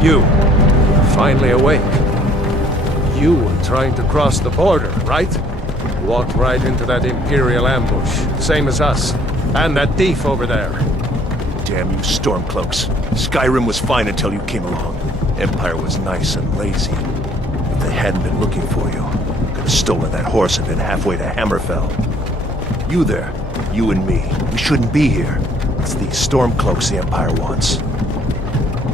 You, finally awake. You were trying to cross the border, right? Walked right into that Imperial ambush, same as us. And that thief over there. Damn you Stormcloaks. Skyrim was fine until you came along. Empire was nice and lazy. If they hadn't been looking for you, could have stolen that horse and been halfway to Hammerfell. You there, you and me, we shouldn't be here. It's these Stormcloaks the Empire wants.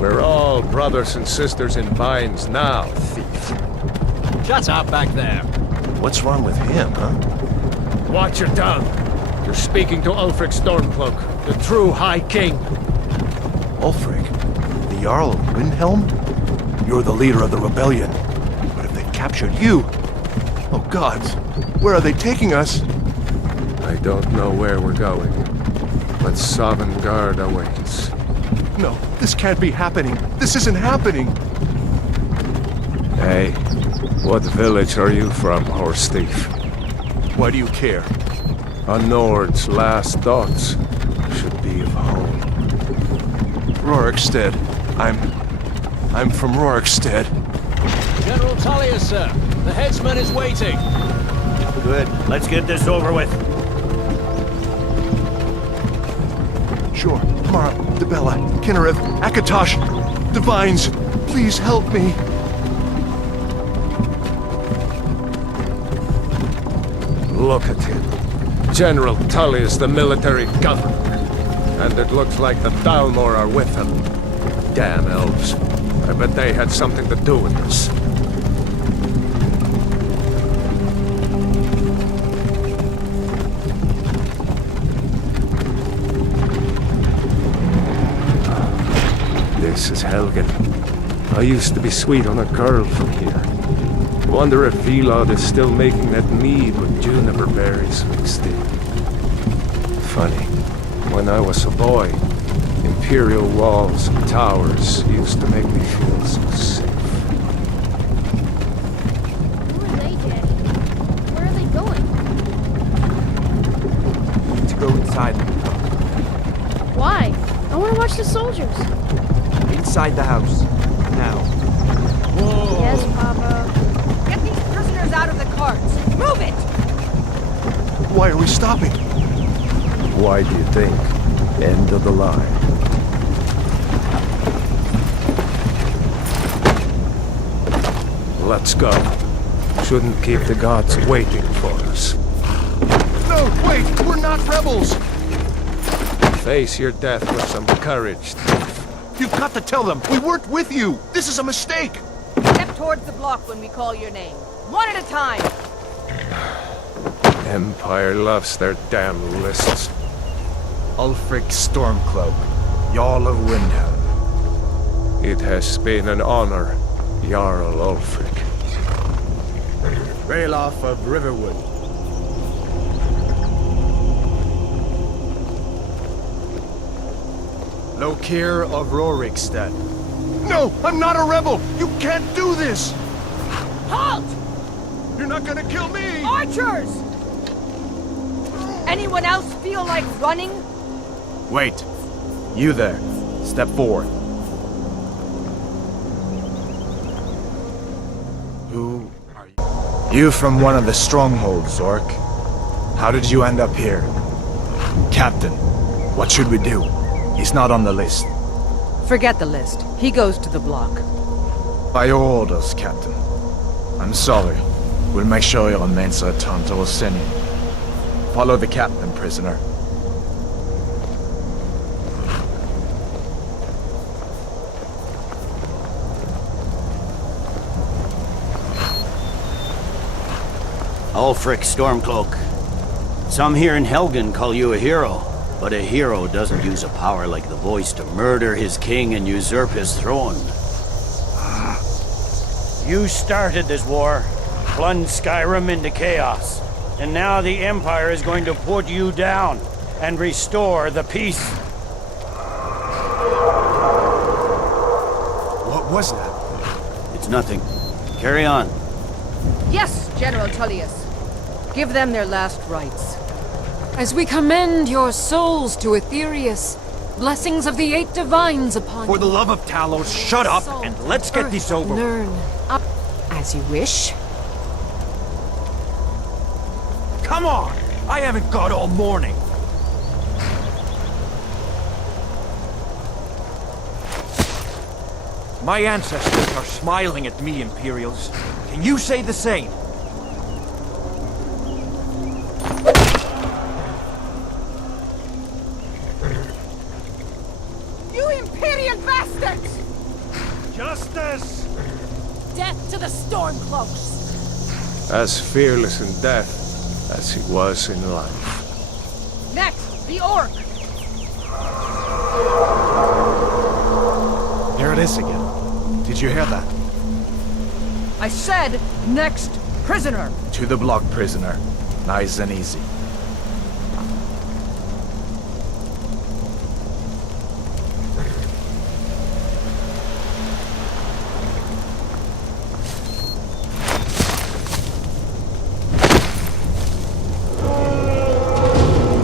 We're all brothers and sisters in binds now, thief. Shut up back there. What's wrong with him, huh? Watch your tongue. You're speaking to Ulfric Stormcloak, the true High King. Ulfric? The Jarl of Windhelm? You're the leader of the rebellion. But if they captured you... Oh gods, where are they taking us? I don't know where we're going, but Sovngarde awaits. No, this can't be happening. This isn't happening. Hey, what village are you from, horse thief? Why do you care? A Nord's last thoughts should be of home. Rorikstead. I'm from Rorikstead. General Tullius, sir. The headsman is waiting. Good. Let's get this over with. Sure. Mara, Dibella, Kinnereth, Akatosh, Divines, please help me. Look at him. General Tullius, the military governor. And it looks like the Thalmor are with him. Damn elves. I bet they had something to do with this. This is Helgen. I used to be sweet on a girl from here. Wonder if Vilod is still making that mead with juniper berries mixed in. Funny, when I was a boy, Imperial walls and towers used to make me feel so safe. Who are they, Daddy? Where are they going? To go inside. Why? I want to watch the soldiers. Inside the house. Now. Whoa. Yes, Papa. Get these prisoners out of the carts! Move it! Why are we stopping? Why do you think? End of the line. Let's go. Shouldn't keep the gods waiting for us. No, wait! We're not rebels! Face your death with some courage, thief. You've got to tell them! We weren't with you! This is a mistake! Step towards the block when we call your name. One at a time! Empire loves their damn lists. Ulfric Stormcloak, Jarl of Windhelm. It has been an honor, Jarl Ulfric. Ralof of Riverwood. Lokir of Rorikstead. No! I'm not a rebel! You can't do this! Halt! You're not gonna kill me! Archers! Anyone else feel like running? Wait. You there. Step forward. Who are you? You from one of the strongholds, Zork. How did you end up here? Captain, what should we do? He's not on the list. Forget the list. He goes to the block. By your orders, Captain. I'm sorry. We'll make sure your remains are returned to Orsinian. Follow the captain, prisoner. Ulfric Stormcloak. Some here in Helgen call you a hero, but a hero doesn't use a power like the voice to murder his king and usurp his throne. You started this war, plunged Skyrim into chaos, and now the Empire is going to put you down and restore the peace. What was that? It's nothing. Carry on. Yes, General Tullius. Give them their last rites. As we commend your souls to Aetherius, Blessings of the 8 divines upon For you. the love of Talos, shut up Salt, and let's get earth, this over. Learn. As you wish. Come on! I haven't got all morning. My ancestors are smiling at me, Imperials. Can you say the same? You Imperial bastards! Justice! Death to the Stormcloaks! As fearless in death as he was in life. Next, the Orc! Here it is again. Did you hear that? I said, next prisoner! To the block, prisoner. Nice and easy.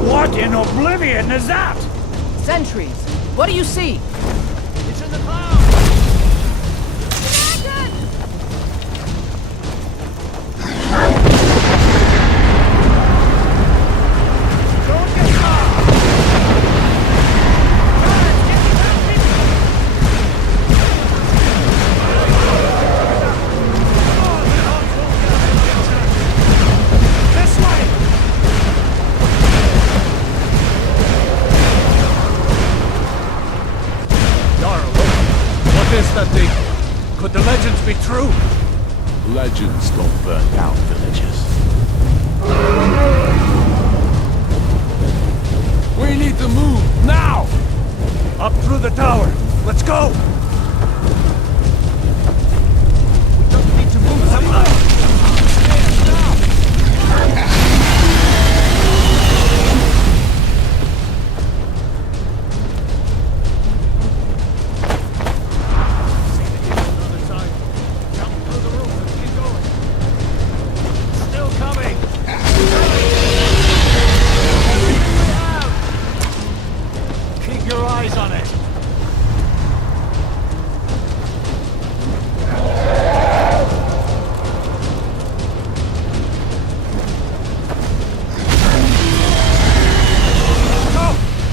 What in oblivion is that? Sentries, what do you see? It's in the clouds! What is that thing? Could the legends be true? Legends don't burn down villages. We need to move, now! Up through the tower. Let's go! We just need to move some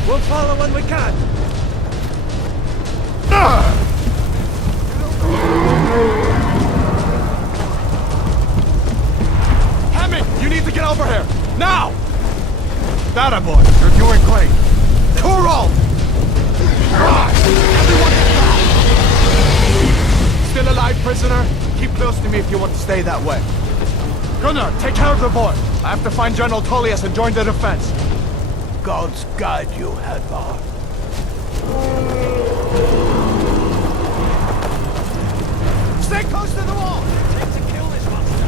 We'll follow when we can. Hammond, you need to get over here! Now! That boy, you're doing great. Turo! Everyone get back! Still alive, prisoner? Keep close to me if you want to stay that way. Gunnar, take care of the boy. I have to find General Tullius and join the defense. Gods guide you, Hadvar. Stay close to the wall! Time to kill this monster.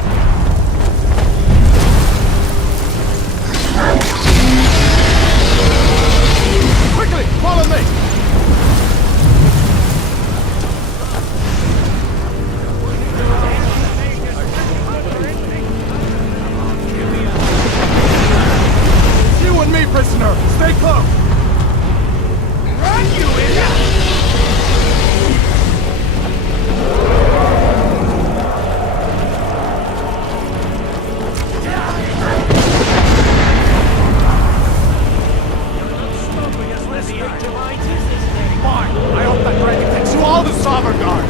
Quickly, follow me! It's you and me, prisoner! Stay close! Run, you idiot! Fine, I hope that dragon takes you all to Sovngarde!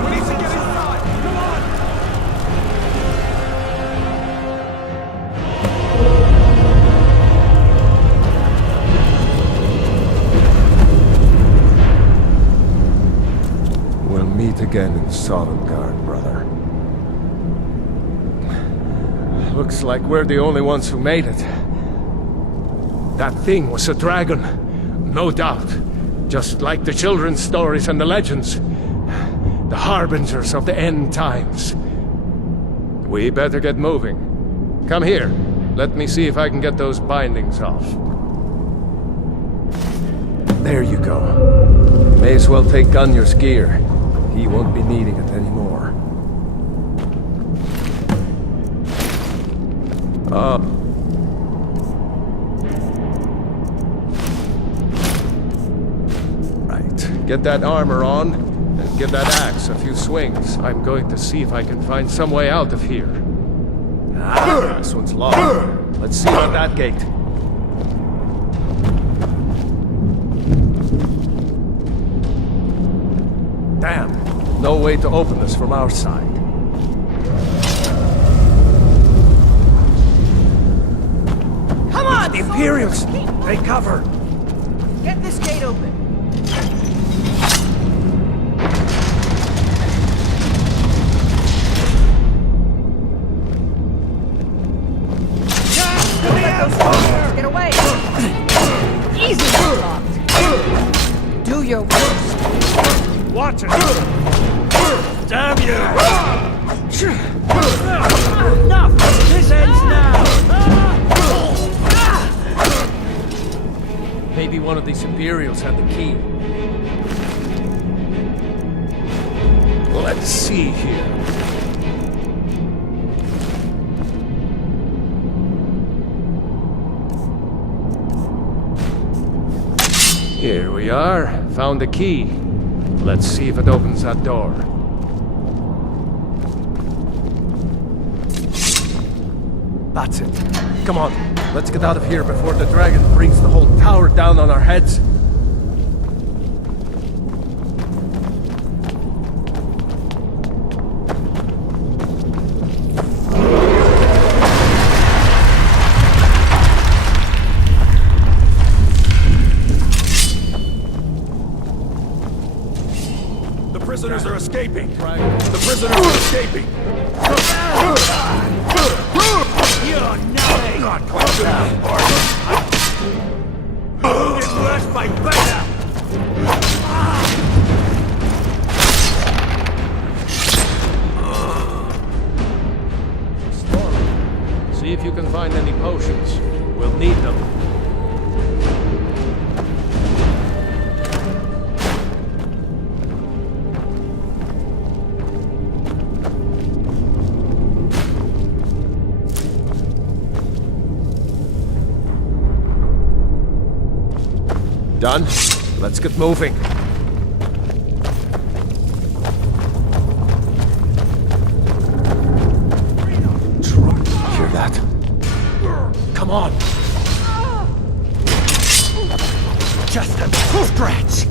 We need to get inside! Come on! We'll meet again in Sovngarde, brother. Looks like we're the only ones who made it. That thing was a dragon, no doubt. Just like the children's stories and the legends. The harbingers of the end times. We better get moving. Come here. Let me see if I can get those bindings off. There you go. May as well take Gunjar's gear. He won't be needing it anymore. Right. Get that armor on, and give that axe a few swings. I'm going to see if I can find some way out of here. Ah, this one's locked. Let's see about that gate. Damn, no way to open this from our side. Come on! The Imperials! Take cover! Get this gate open. Don't let those soldiers get away! Easy, locked. Do your worst. Watch it! Damn you! Enough! This ends now! Maybe one of these Imperials had the key. Let's see here. Here we are. Found the key. Let's see if it opens that door. That's it. Come on, let's get out of here before the dragon brings the whole tower down on our heads. The prisoners are escaping! The prisoners are escaping! You're nothing! Not quite down, It's worse by better! See if you can find any potions. We'll need them. Done? Let's get moving. Hear that? Come on! Just a scratch!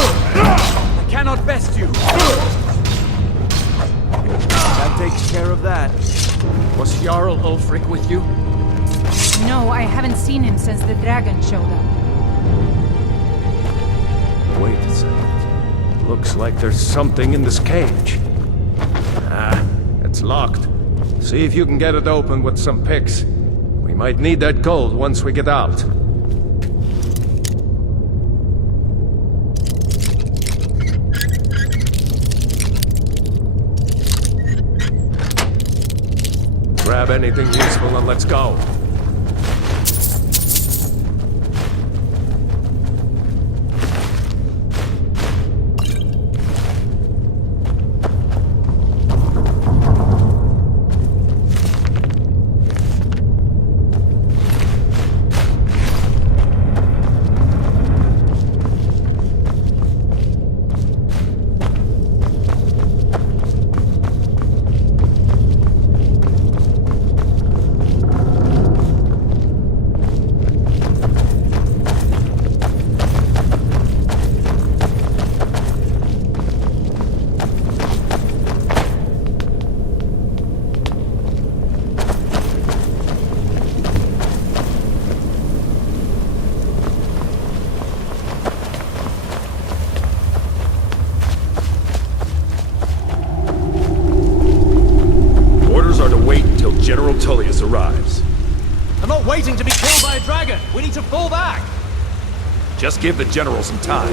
I cannot best you! That takes care of that. Was Jarl Ulfric with you? No, I haven't seen him since the dragon showed up. Wait a second. Looks like there's something in this cage. Ah, it's locked. See if you can get it open with some picks. We might need that gold once we get out. Grab anything useful and let's go. General Tullius arrives. I'm not waiting to be killed by a dragon! We need to fall back! Just give the general some time.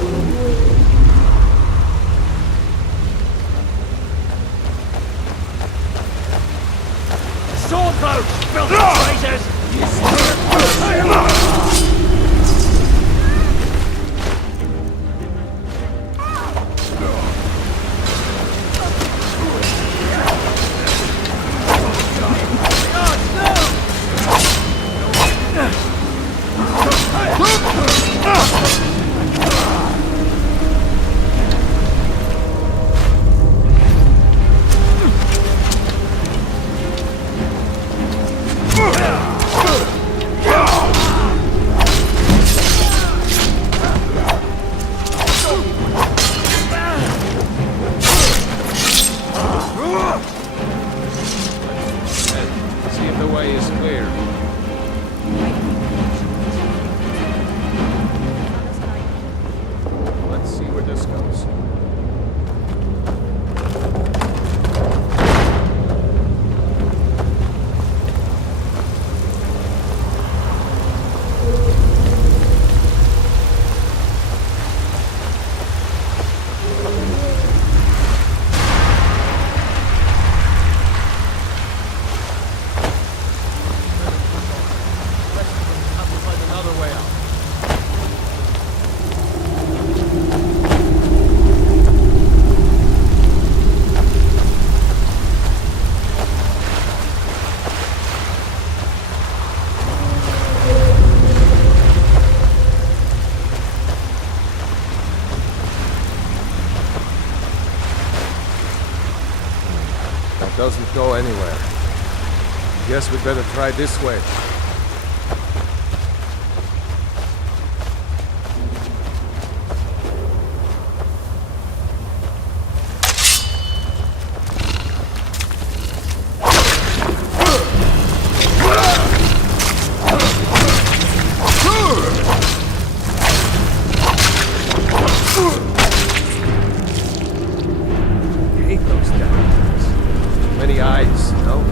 Swordboat! Filthy traitors! the way is clear. Let's see where this goes. Doesn't go anywhere. Guess we'd better try this way. I hate those damn things. Many eyes, no?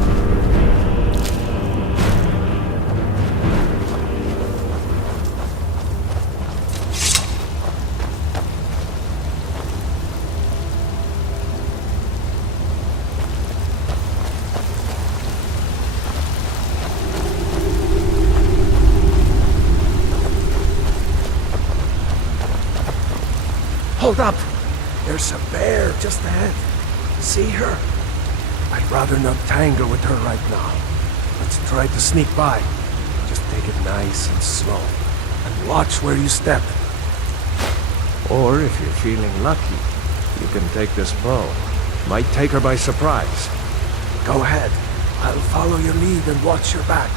Hold up! There's a bear just ahead. See her? I'd rather not tangle with her right now. Let's try to sneak by. Just take it nice and slow. And watch where you step. Or if you're feeling lucky, you can take this bow. Might take her by surprise. Go ahead. I'll follow your lead and watch your back.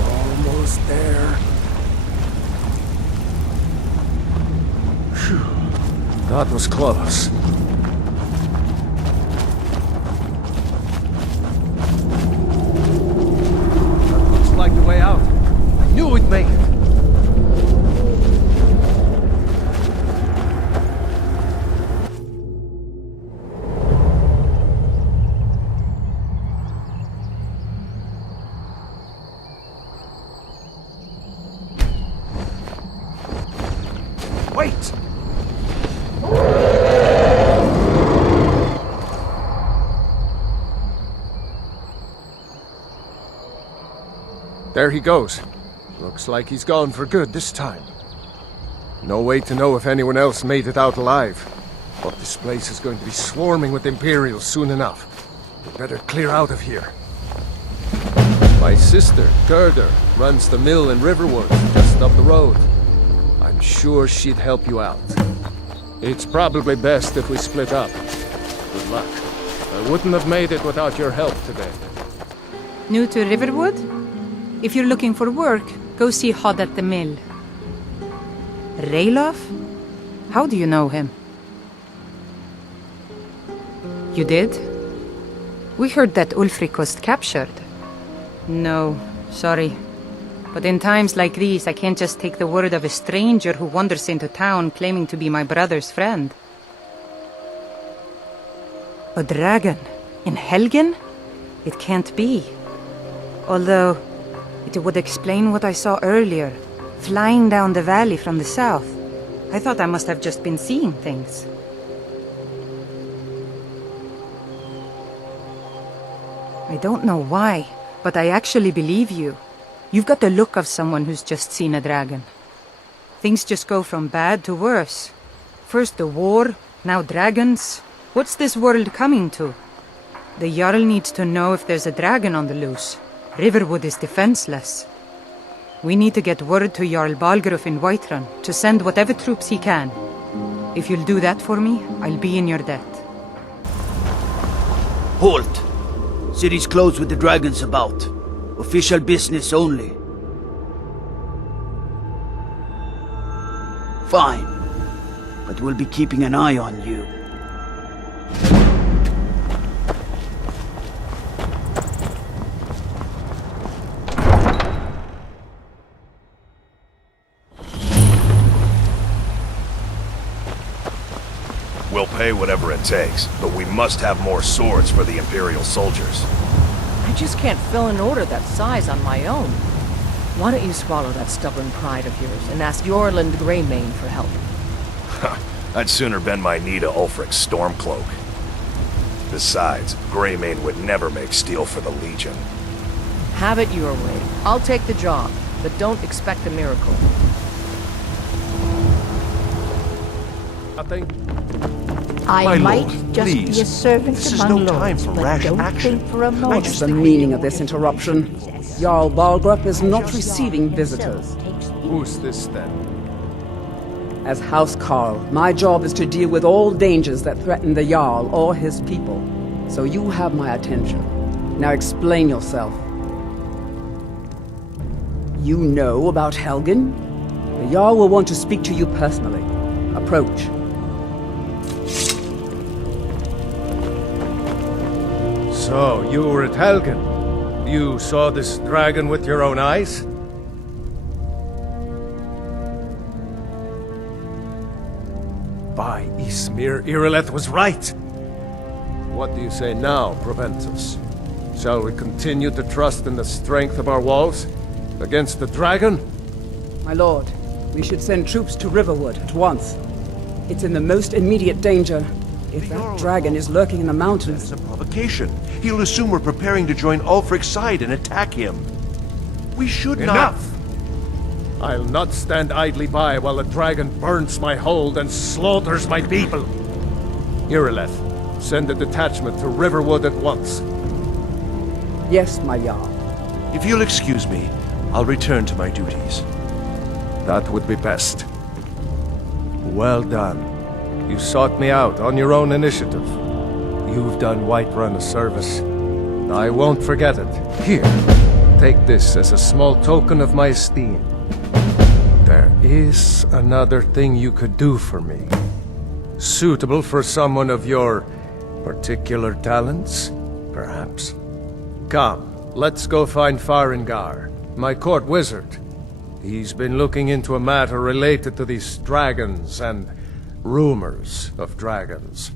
Almost there. Phew. That was close. That looks like the way out. I knew we'd make it. Wait! There he goes. Looks like he's gone for good this time. No way to know if anyone else made it out alive. But this place is going to be swarming with Imperials soon enough. We better clear out of here. My sister, Gerda, runs the mill in Riverwood, just up the road. I'm sure she'd help you out. It's probably best if we split up. Good luck. I wouldn't have made it without your help today. New to Riverwood? If you're looking for work, go see Hod at the mill. Rayloff? How do you know him? You did? We heard that Ulfric was captured. No, sorry. But in times like these, I can't just take the word of a stranger who wanders into town claiming to be my brother's friend. A dragon? In Helgen? It can't be. Although, it would explain what I saw earlier, flying down the valley from the south. I thought I must have just been seeing things. I don't know why, but I actually believe you. You've got the look of someone who's just seen a dragon. Things just go from bad to worse. First the war, now dragons. What's this world coming to? The Jarl needs to know if there's a dragon on the loose. Riverwood is defenseless. We need to get word to Jarl Balgruuf in Whiterun to send whatever troops he can. If you'll do that for me, I'll be in your debt. Halt! City's closed with the dragons about. Official business only. Fine. But we'll be keeping an eye on you. We'll pay whatever it takes, but we must have more swords for the Imperial soldiers. I just can't fill an order that size on my own. Why don't you swallow that stubborn pride of yours and ask Yorland Greymane for help? I'd sooner bend my knee to Ulfric's Stormcloak. Besides, Greymane would never make steel for the Legion. Have it your way. I'll take the job, but don't expect a miracle. Nothing. I My might lord, just be please. a servant This is among no time lords, for but rash don't action. think for a moment. What's the meaning of this interruption? Jarl Balgrup is not receiving visitors. Who's this then? As House Carl, my job is to deal with all dangers that threaten the Jarl or his people. So you have my attention. Now explain yourself. You know about Helgen? The Jarl will want to speak to you personally. Approach. So, you were at Helgen. You saw this dragon with your own eyes? By Ysmir, Irileth was right. What do you say now, Proventus? Shall we continue to trust in the strength of our walls? Against the dragon? My lord, we should send troops to Riverwood at once. It's in the most immediate danger. If that dragon is lurking in the mountains... That's a provocation. He'll assume we're preparing to join Ulfric's side and attack him. We should not... Enough! I'll not stand idly by while the dragon burns my hold and slaughters my people. Irileth, send a detachment to Riverwood at once. Yes, my Jarl. If you'll excuse me, I'll return to my duties. That would be best. Well done. You sought me out on your own initiative. You've done Whiterun a service. I won't forget it. Here, take this as a small token of my esteem. There is another thing you could do for me. Suitable for someone of your particular talents, perhaps. Come, let's go find Farengar, my court wizard. He's been looking into a matter related to these dragons and rumors of dragons.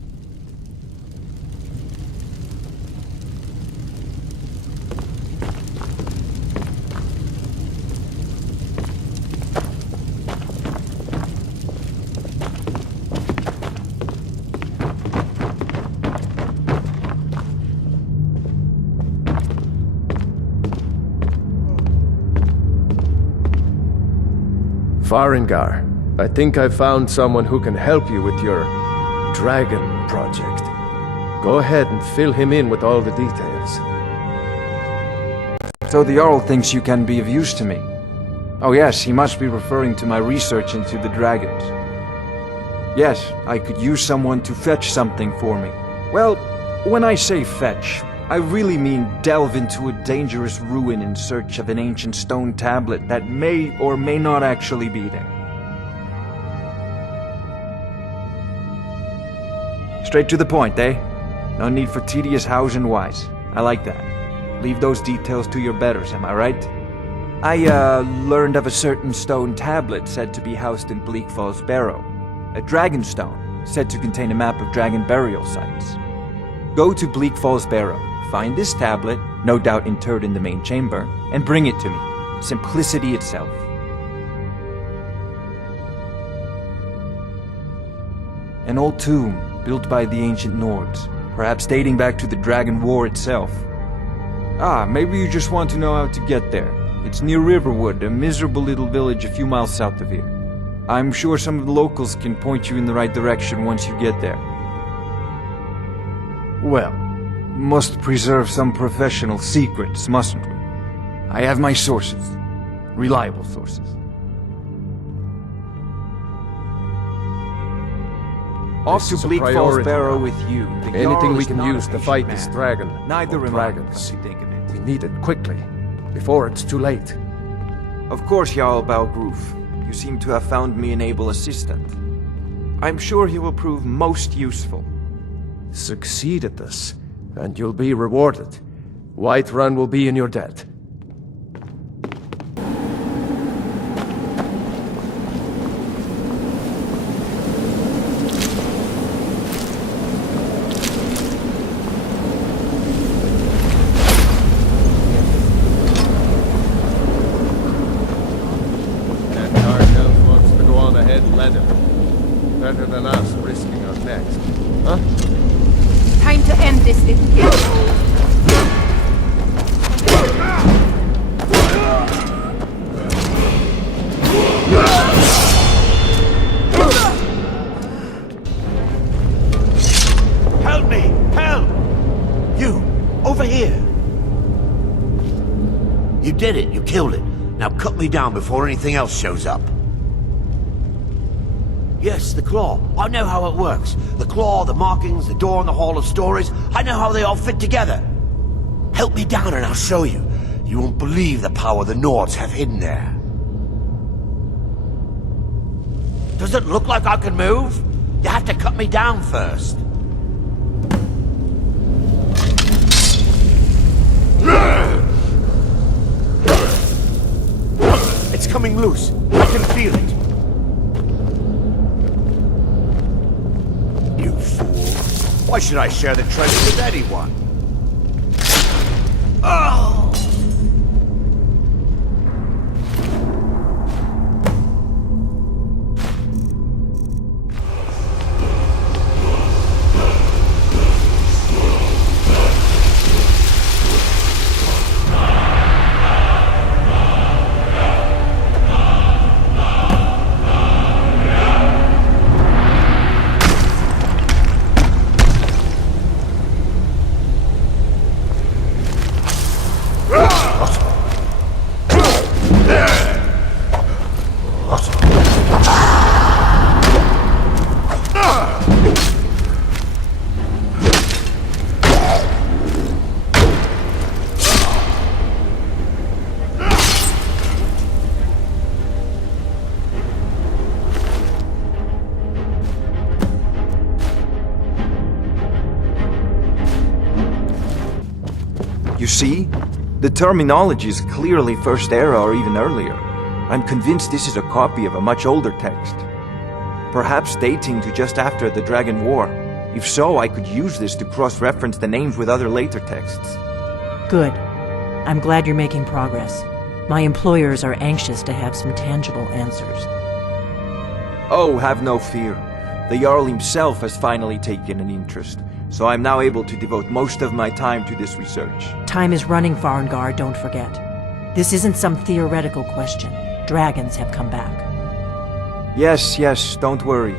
Farengar, I think I've found someone who can help you with your dragon project. Go ahead and fill him in with all the details. So the Jarl thinks you can be of use to me. Oh yes, he must be referring to my research into the dragons. Yes, I could use someone to fetch something for me. Well, when I say fetch, I really mean delve into a dangerous ruin in search of an ancient stone tablet that may or may not actually be there. Straight to the point, eh? No need for tedious hows and whys. I like that. Leave those details to your betters, am I right? I, learned of a certain stone tablet said to be housed in Bleak Falls Barrow. A dragon stone, said to contain a map of dragon burial sites. Go to Bleak Falls Barrow, find this tablet, no doubt interred in the main chamber, and bring it to me. Simplicity itself. An old tomb, built by the ancient Nords, perhaps dating back to the Dragon War itself. Ah, maybe you just want to know how to get there. It's near Riverwood, a miserable little village a few miles south of here. I'm sure some of the locals can point you in the right direction once you get there. Well, must preserve some professional secrets, mustn't we? I have my sources. Reliable sources. Off to Bleak Falls Barrow with you. Anything we can use to fight this dragon. Neither am dragons. I, come to think of it. We need it quickly, before it's too late. Of course, Jarl Balgruf. You seem to have found me an able assistant. I'm sure he will prove most useful. Succeed at this, and you'll be rewarded. Whiterun will be in your debt. That cartel wants to go on ahead, let him. Better than us risking our necks. Huh? Time to end this, little kid. Help me! Help! You, over here! You did it. You killed it. Now cut me down before anything else shows up. Yes, the claw. I know how it works. The claw, the markings, the door in the Hall of Stories. I know how they all fit together. Help me down and I'll show you. You won't believe the power the Nords have hidden there. Does it look like I can move? You have to cut me down first. It's coming loose. I can feel it. You fool. Why should I share the treasure with anyone? Oh! You see? The terminology is clearly First Era or even earlier. I'm convinced this is a copy of a much older text. Perhaps dating to just after the Dragon War. If so, I could use this to cross-reference the names with other later texts. Good. I'm glad you're making progress. My employers are anxious to have some tangible answers. Oh, have no fear. The Jarl himself has finally taken an interest, so I'm now able to devote most of my time to this research. Time is running, Farengar, don't forget. This isn't some theoretical question. Dragons have come back. Yes, don't worry.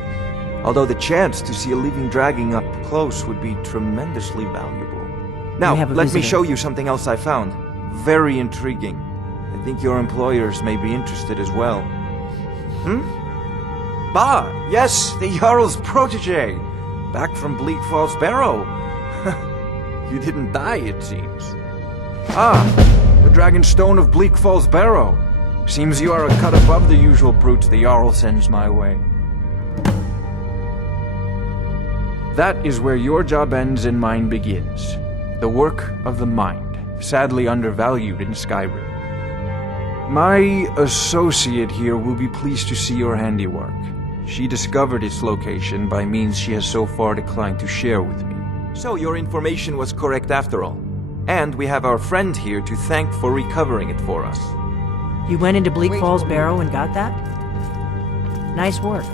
Although the chance to see a living dragon up close would be tremendously valuable. Now, let me show you something else I found. Very intriguing. I think your employers may be interested as well. Bah, yes, the Jarl's protege. Back from Bleak Falls Barrow. You didn't die, it seems. Ah, the Dragon Stone of Bleak Falls Barrow. Seems you are a cut above the usual brutes the Jarl sends my way. That is where your job ends and mine begins. The work of the mind, sadly undervalued in Skyrim. My associate here will be pleased to see your handiwork. She discovered its location by means she has so far declined to share with me. So your information was correct after all. And we have our friend here to thank for recovering it for us. You went into Bleak Falls Barrow and got that? Nice work.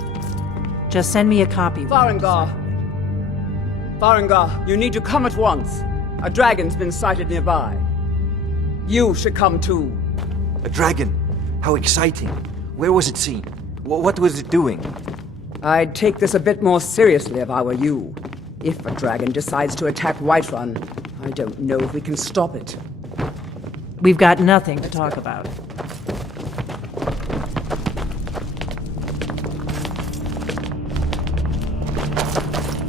Just send me a copy. Farengar! Farengar, you need to come at once. A dragon's been sighted nearby. You should come too. A dragon? How exciting. Where was it seen? What was it doing? I'd take this a bit more seriously if I were you. If a dragon decides to attack Whiterun, I don't know if we can stop it. We've got nothing to talk about.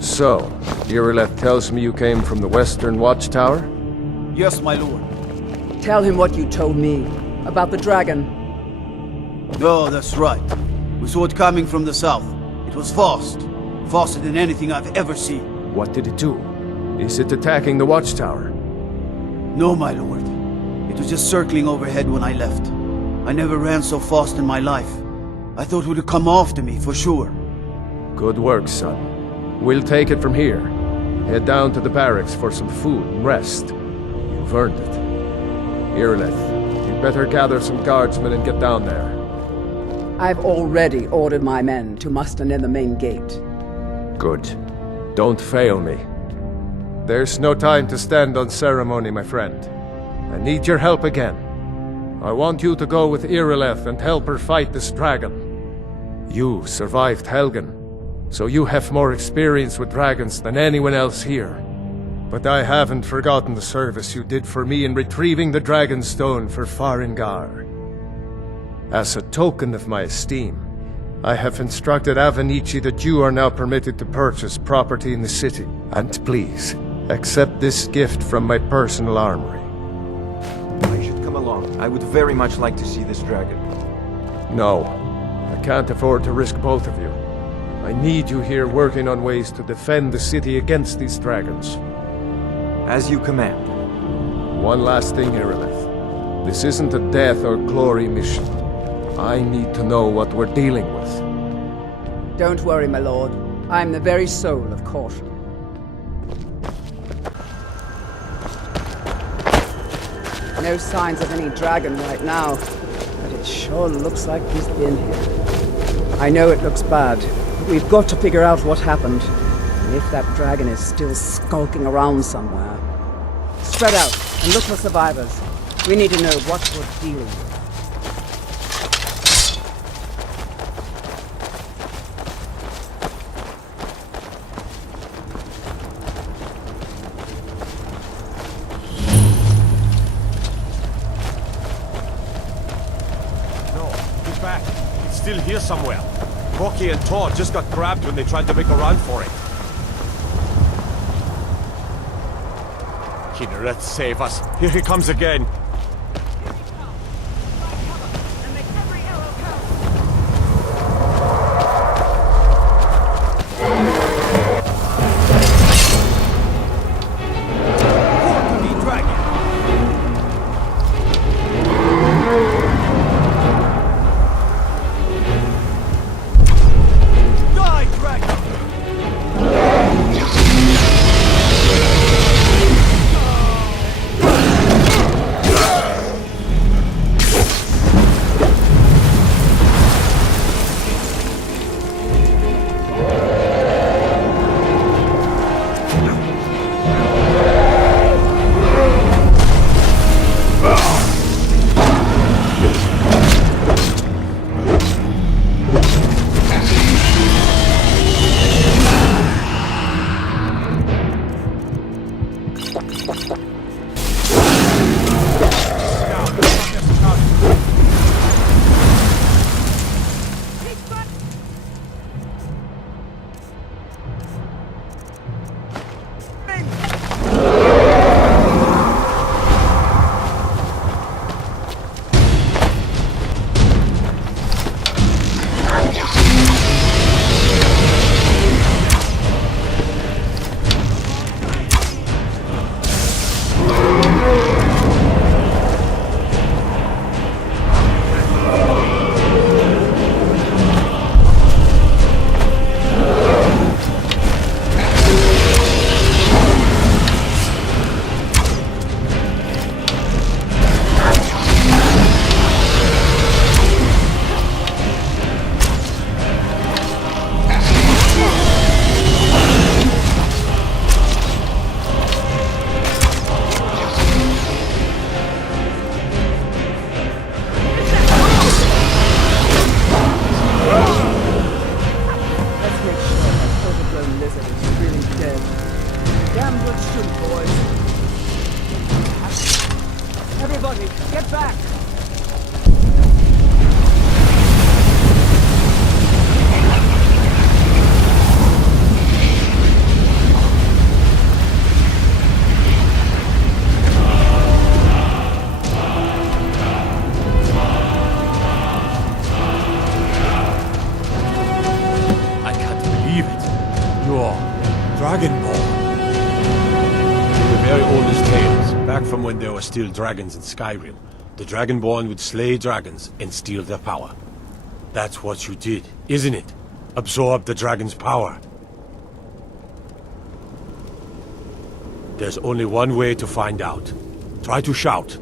So, Irileth tells me you came from the Western Watchtower? Yes, my lord. Tell him what you told me about the dragon. Oh, that's right. We saw it coming from the south. It was fast. Faster than anything I've ever seen. What did it do? Is it attacking the watchtower? No, my lord. It was just circling overhead when I left. I never ran so fast in my life. I thought it would come after me, for sure. Good work, son. We'll take it from here. Head down to the barracks for some food and rest. You've earned it. Irileth, you'd better gather some guardsmen and get down there. I've already ordered my men to muster near the main gate. Good. Don't fail me. There's no time to stand on ceremony, my friend. I need your help again. I want you to go with Irileth and help her fight this dragon. You survived Helgen, so you have more experience with dragons than anyone else here. But I haven't forgotten the service you did for me in retrieving the Dragon Stone for Farengar. As a token of my esteem, I have instructed Avenici that you are now permitted to purchase property in the city. And please, accept this gift from my personal armory. I should come along. I would very much like to see this dragon. No, I can't afford to risk both of you. I need you here working on ways to defend the city against these dragons. As you command. One last thing, Irileth. This isn't a death or glory mission. I need to know what we're dealing with. Don't worry, my lord. I'm the very soul of caution. No signs of any dragon right now, but it sure looks like he's been here. I know it looks bad, but we've got to figure out what happened. And if that dragon is still skulking around somewhere. Spread out and look for survivors. We need to know what we're dealing with. Still here somewhere. Rocky and Todd just got grabbed when they tried to make a run for it. Kinneret, save us. Here he comes again. Dragonborn. In the very oldest tales, back from when there were still dragons in Skyrim, the Dragonborn would slay dragons and steal their power. That's what you did, isn't it? Absorb the dragon's power. There's only one way to find out. Try to shout.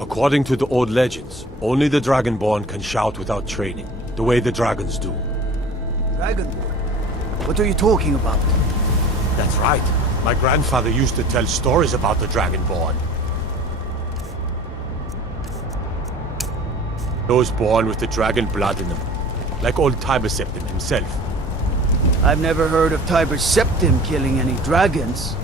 According to the old legends, only the Dragonborn can shout without training, the way the dragons do. Dragonborn? What are you talking about? That's right. My grandfather used to tell stories about the Dragonborn. Those born with the dragon blood in them, like old Tiber Septim himself. I've never heard of Tiber Septim killing any dragons.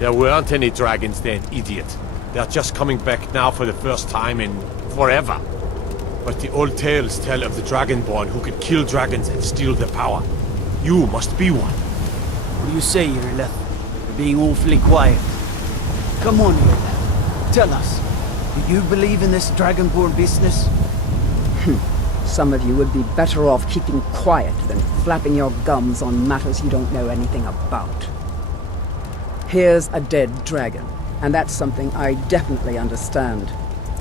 There weren't any dragons then, idiot. They're just coming back now for the first time in forever. But the old tales tell of the Dragonborn who could kill dragons and steal their power. You must be one. What do you say, Irileth? You're being awfully quiet. Come on, Irileth. Tell us. Do you believe in this Dragonborn business? Some of you would be better off keeping quiet than flapping your gums on matters you don't know anything about. Here's a dead dragon, and that's something I definitely understand.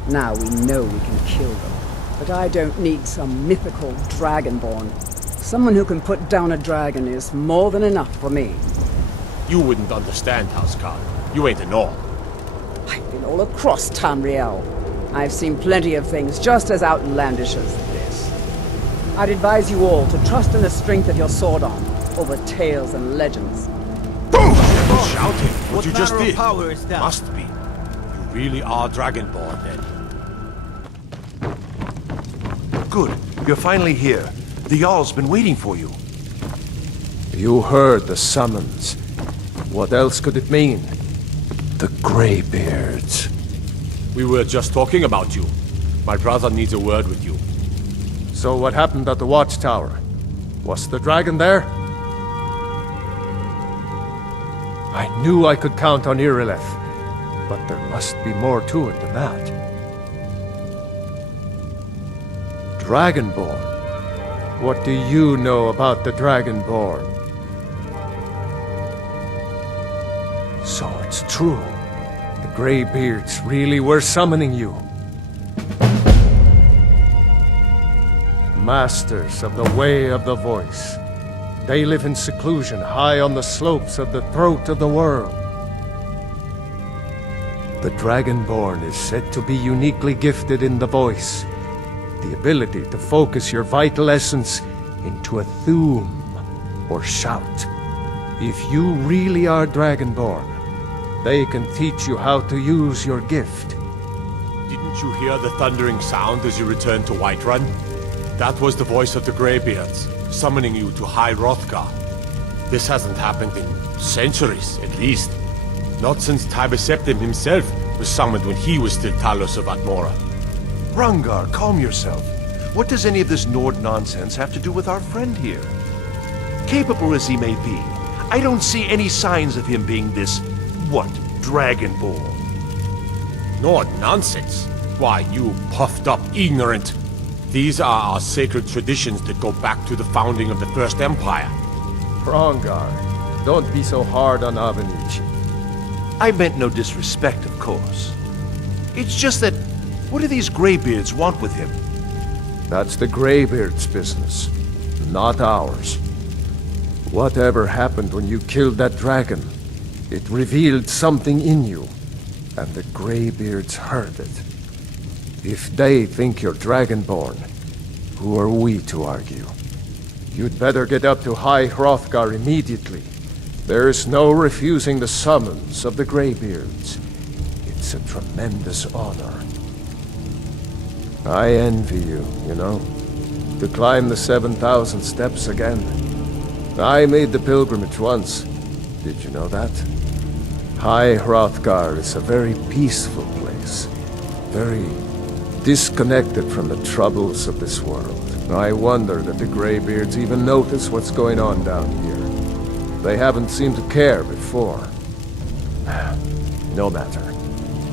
Now we know we can kill them, but I don't need some mythical Dragonborn. Someone who can put down a dragon is more than enough for me. You wouldn't understand, Housecarl. You ain't a Nord. I've been all across Tamriel. I've seen plenty of things just as outlandish as this. I'd advise you all to trust in the strength of your sword arm over tales and legends. Shouting what you just did. Power is that? Must be. You really are Dragonborn then. Good. You're finally here. The Jarl's been waiting for you. You heard the summons. What else could it mean? The Greybeards. We were just talking about you. My brother needs a word with you. So what happened at the watchtower? Was the dragon there? I knew I could count on Irileth, but there must be more to it than that. Dragonborn? What do you know about the Dragonborn? So it's true. The Greybeards really were summoning you. Masters of the Way of the Voice. They live in seclusion high on the slopes of the throat of the world. The Dragonborn is said to be uniquely gifted in the voice. The ability to focus your vital essence into a thum, or shout. If you really are Dragonborn, they can teach you how to use your gift. Didn't you hear the thundering sound as you returned to Whiterun? That was the voice of the Greybeards, summoning you to High Hrothgar. This hasn't happened in centuries, at least. Not since Tiber Septim himself was summoned when he was still Talos of Atmora. Rangar, calm yourself. What does any of this Nord nonsense have to do with our friend here? Capable as he may be, I don't see any signs of him being this, Dragonborn? Nord nonsense? Why, you puffed up ignorant. These are our sacred traditions that go back to the founding of the First Empire. Hrongar, don't be so hard on Avenich. I meant no disrespect, of course. It's just that, what do these Greybeards want with him? That's the Greybeards' business, not ours. Whatever happened when you killed that dragon, it revealed something in you, and the Greybeards heard it. If they think you're Dragonborn, who are we to argue? You'd better get up to High Hrothgar immediately. There's no refusing the summons of the Greybeards. It's a tremendous honor. I envy you, you know, to climb the 7,000 steps again. I made the pilgrimage once. Did you know that? High Hrothgar is a very peaceful place. Very disconnected from the troubles of this world. I wonder that the Greybeards even notice what's going on down here. They haven't seemed to care before. No matter.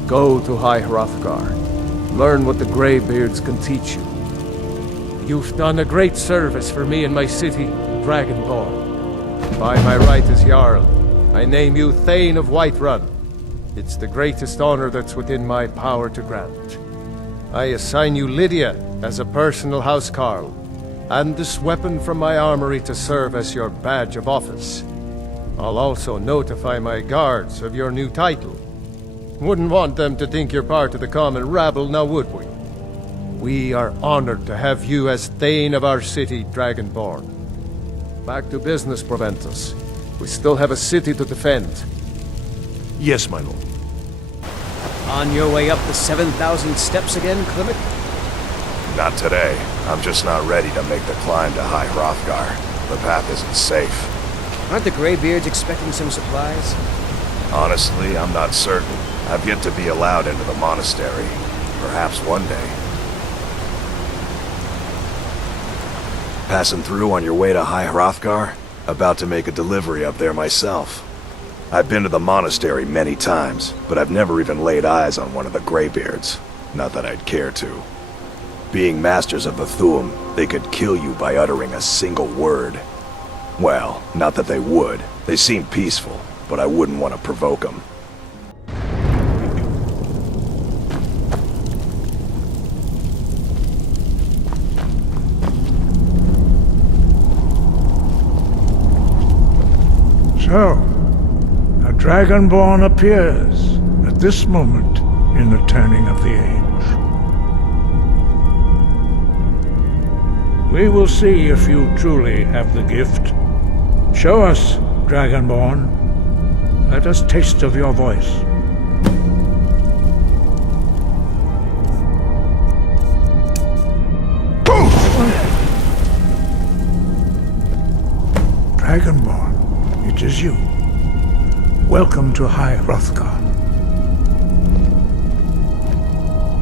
Go to High Hrothgar. Learn what the Greybeards can teach you. You've done a great service for me and my city, Dragonborn. By my right as Jarl, I name you Thane of Whiterun. It's the greatest honor that's within my power to grant. I assign you Lydia as a personal housecarl, and this weapon from my armory to serve as your badge of office. I'll also notify my guards of your new title. Wouldn't want them to think you're part of the common rabble, now would we? We are honored to have you as Thane of our city, Dragonborn. Back to business, Proventus. We still have a city to defend. Yes, my lord. On your way up the 7,000 steps again, Clement? Not today. I'm just not ready to make the climb to High Hrothgar. The path isn't safe. Aren't the Greybeards expecting some supplies? Honestly, I'm not certain. I've yet to be allowed into the monastery. Perhaps one day. Passing through on your way to High Hrothgar? About to make a delivery up there myself. I've been to the monastery many times, but I've never even laid eyes on one of the Greybeards. Not that I'd care to. Being masters of the Thu'um, they could kill you by uttering a single word. Well, not that they would. They seem peaceful, but I wouldn't want to provoke them. So, a Dragonborn appears at this moment in the turning of the age. We will see if you truly have the gift. Show us, Dragonborn. Let us taste of your voice. Dragonborn, it is you. Welcome to High Hrothgar.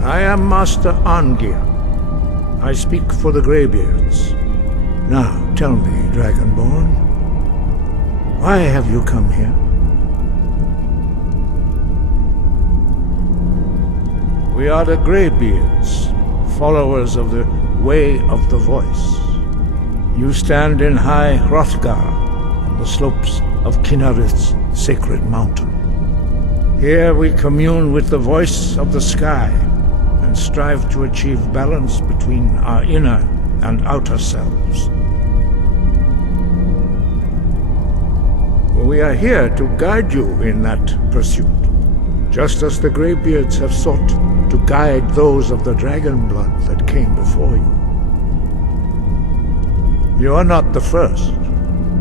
I am Master Arngir. I speak for the Greybeards. Now, tell me, Dragonborn, why have you come here? We are the Greybeards, followers of the Way of the Voice. You stand in High Hrothgar, on the slopes of Kinnarith's sacred mountain. Here we commune with the voice of the sky, and strive to achieve balance between our inner and outer selves. We are here to guide you in that pursuit, just as the Greybeards have sought to guide those of the dragon blood that came before you. You are not the first.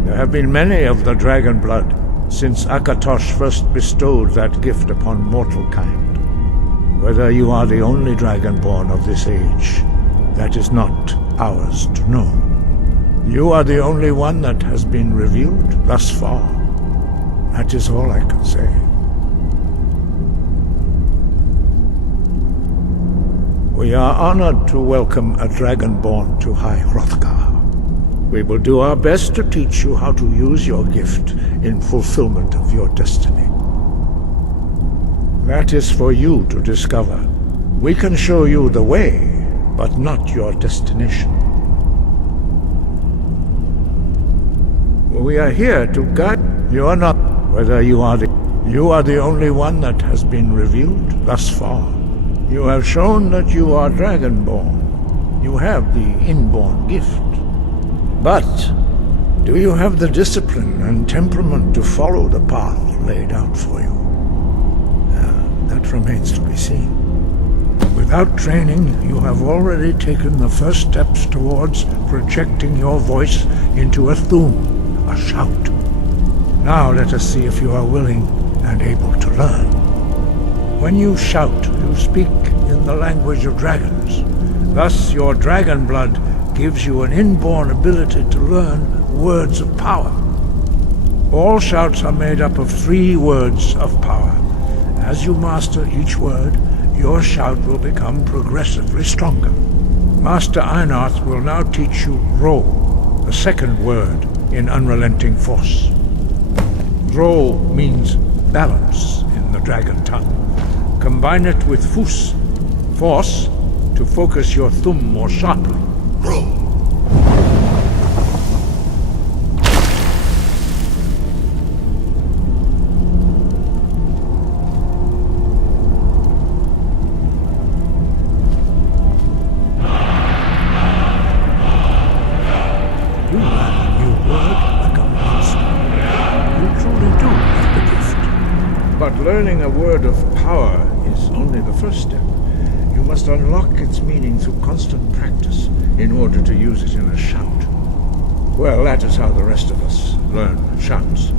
There have been many of the dragon blood since Akatosh first bestowed that gift upon mortal kind. Whether you are the only Dragonborn of this age, that is not ours to know. You are the only one that has been revealed thus far. That is all I can say. We are honored to welcome a Dragonborn to High Hrothgar. We will do our best to teach you how to use your gift in fulfillment of your destiny. That is for you to discover. We can show you the way, but not your destination. We are here to guide. You are not. Whether you are the only one that has been revealed thus far. You have shown that you are Dragonborn. You have the inborn gift. But do you have the discipline and temperament to follow the path laid out for you? That remains to be seen. Without training, you have already taken the first steps towards projecting your voice into a Thu'um, a shout. Now let us see if you are willing and able to learn. When you shout, you speak in the language of dragons. Thus, your dragon blood gives you an inborn ability to learn words of power. All shouts are made up of 3 words of power. As you master each word, your shout will become progressively stronger. Master Einarth will now teach you Ro, the second word in Unrelenting Force. Ro means balance in the dragon tongue. Combine it with Fus, force, to focus your Thu'um more sharply. Ro. You learn a new word like a monster. You truly do have the gift. But learning a word of power is only the first step. You must unlock its meaning through constant practice in order to use it in a shout. Well, that is how the rest of us learn shouts.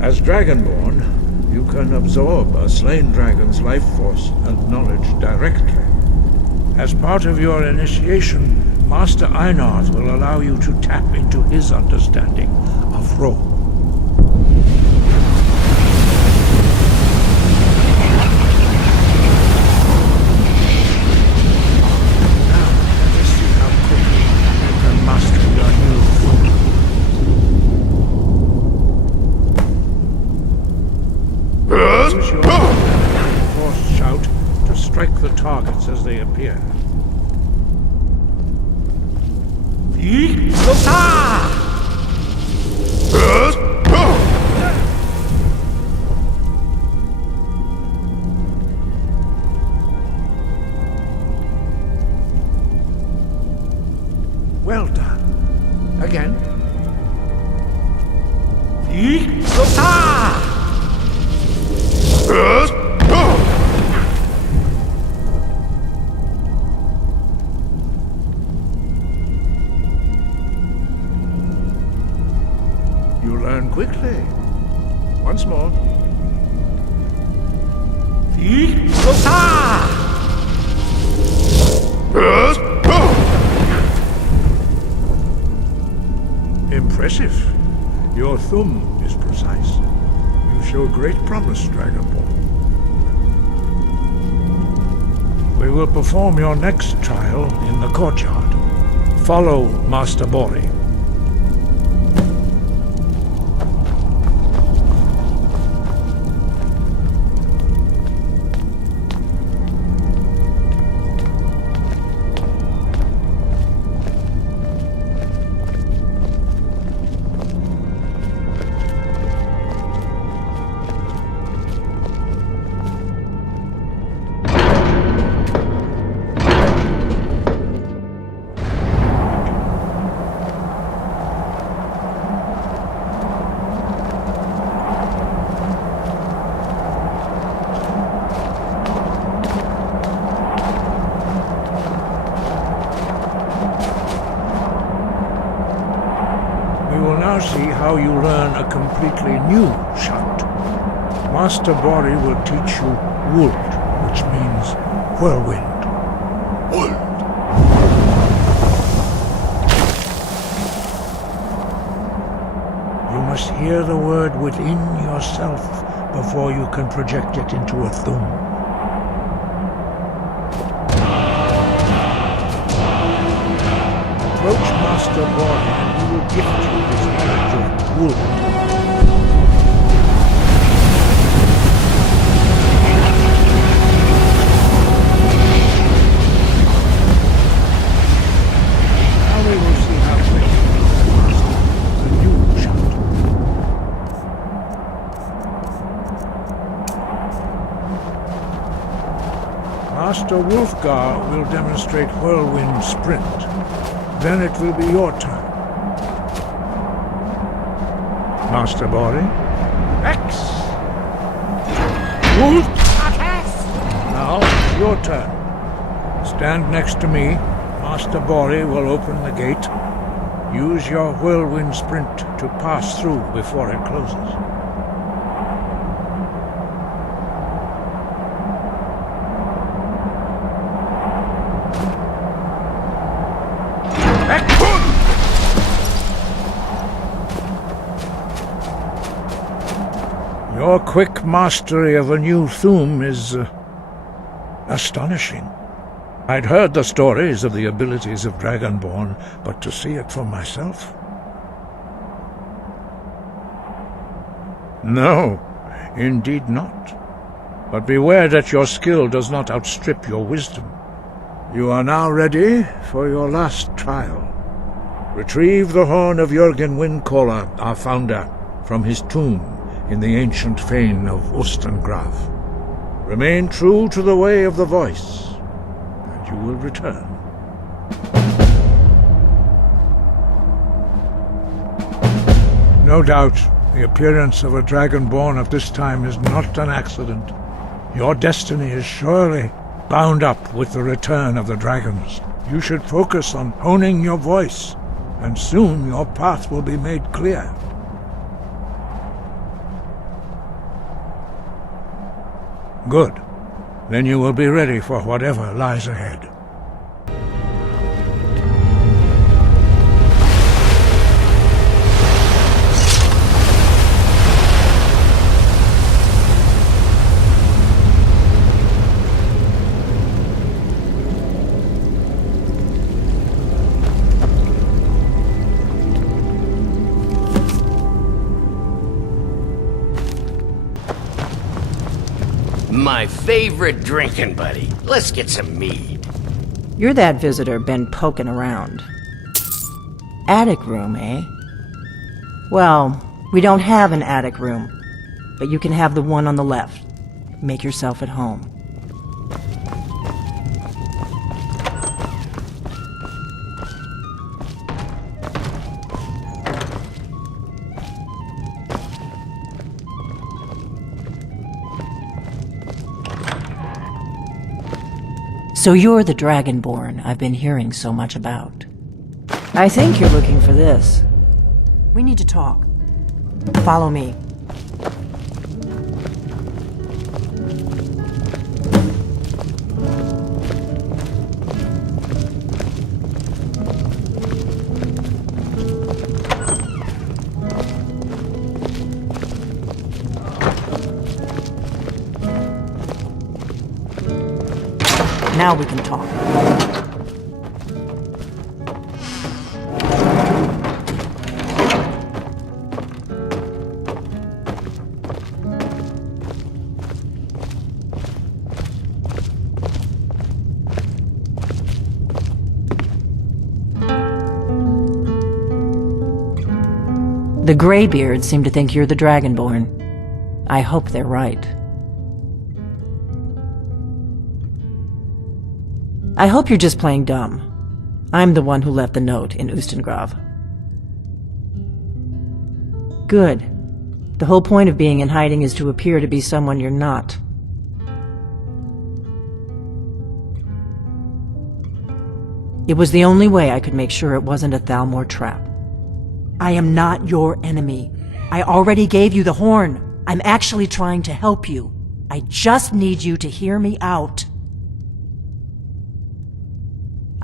As Dragonborn, you can absorb a slain dragon's life force and knowledge directly. As part of your initiation, Master Einard will allow you to tap into his understanding of role. Forced shout to strike the targets as they appear. Well done. Again. You learn quickly. Once more. Impressive. Your thumb is precise. You show great promise, Dragonborn. We will perform your next trial in the courtyard. Follow Master Bori. See how you learn a completely new shout. Master Bori will teach you Wuld, which means whirlwind. Wuld. You must hear the word within yourself before you can project it into a thum. Approach Master Bori and he will gift you his knowledge of wood. Now we will see how quick you can master a new shout. Master Wulfgar will demonstrate whirlwind sprint. Then it will be your turn. Master Bori. X! Wolf! Now, your turn. Stand next to me. Master Bori will open the gate. Use your whirlwind sprint to pass through before it closes. Your quick mastery of a new thum is astonishing. I'd heard the stories of the abilities of Dragonborn, but to see it for myself? No, indeed not. But beware that your skill does not outstrip your wisdom. You are now ready for your last trial. Retrieve the horn of Jürgen Windcaller, our founder, from his tomb in the ancient fane of Ustengrav. Remain true to the way of the voice, and you will return. No doubt, the appearance of a dragonborn at this time is not an accident. Your destiny is surely bound up with the return of the dragons. You should focus on honing your voice, and soon your path will be made clear. Good. Then you will be ready for whatever lies ahead. My favorite drinking buddy. Let's get some mead. You're that visitor been poking around. Attic room, eh? Well, we don't have an attic room, but you can have the one on the left. Make yourself at home. So you're the Dragonborn I've been hearing so much about. I think you're looking for this. We need to talk. Follow me. Now we can talk. The Greybeards seem to think you're the Dragonborn. I hope they're right. I hope you're just playing dumb. I'm the one who left the note in Ustengrav. Good. The whole point of being in hiding is to appear to be someone you're not. It was the only way I could make sure it wasn't a Thalmor trap. I am not your enemy. I already gave you the horn. I'm actually trying to help you. I just need you to hear me out.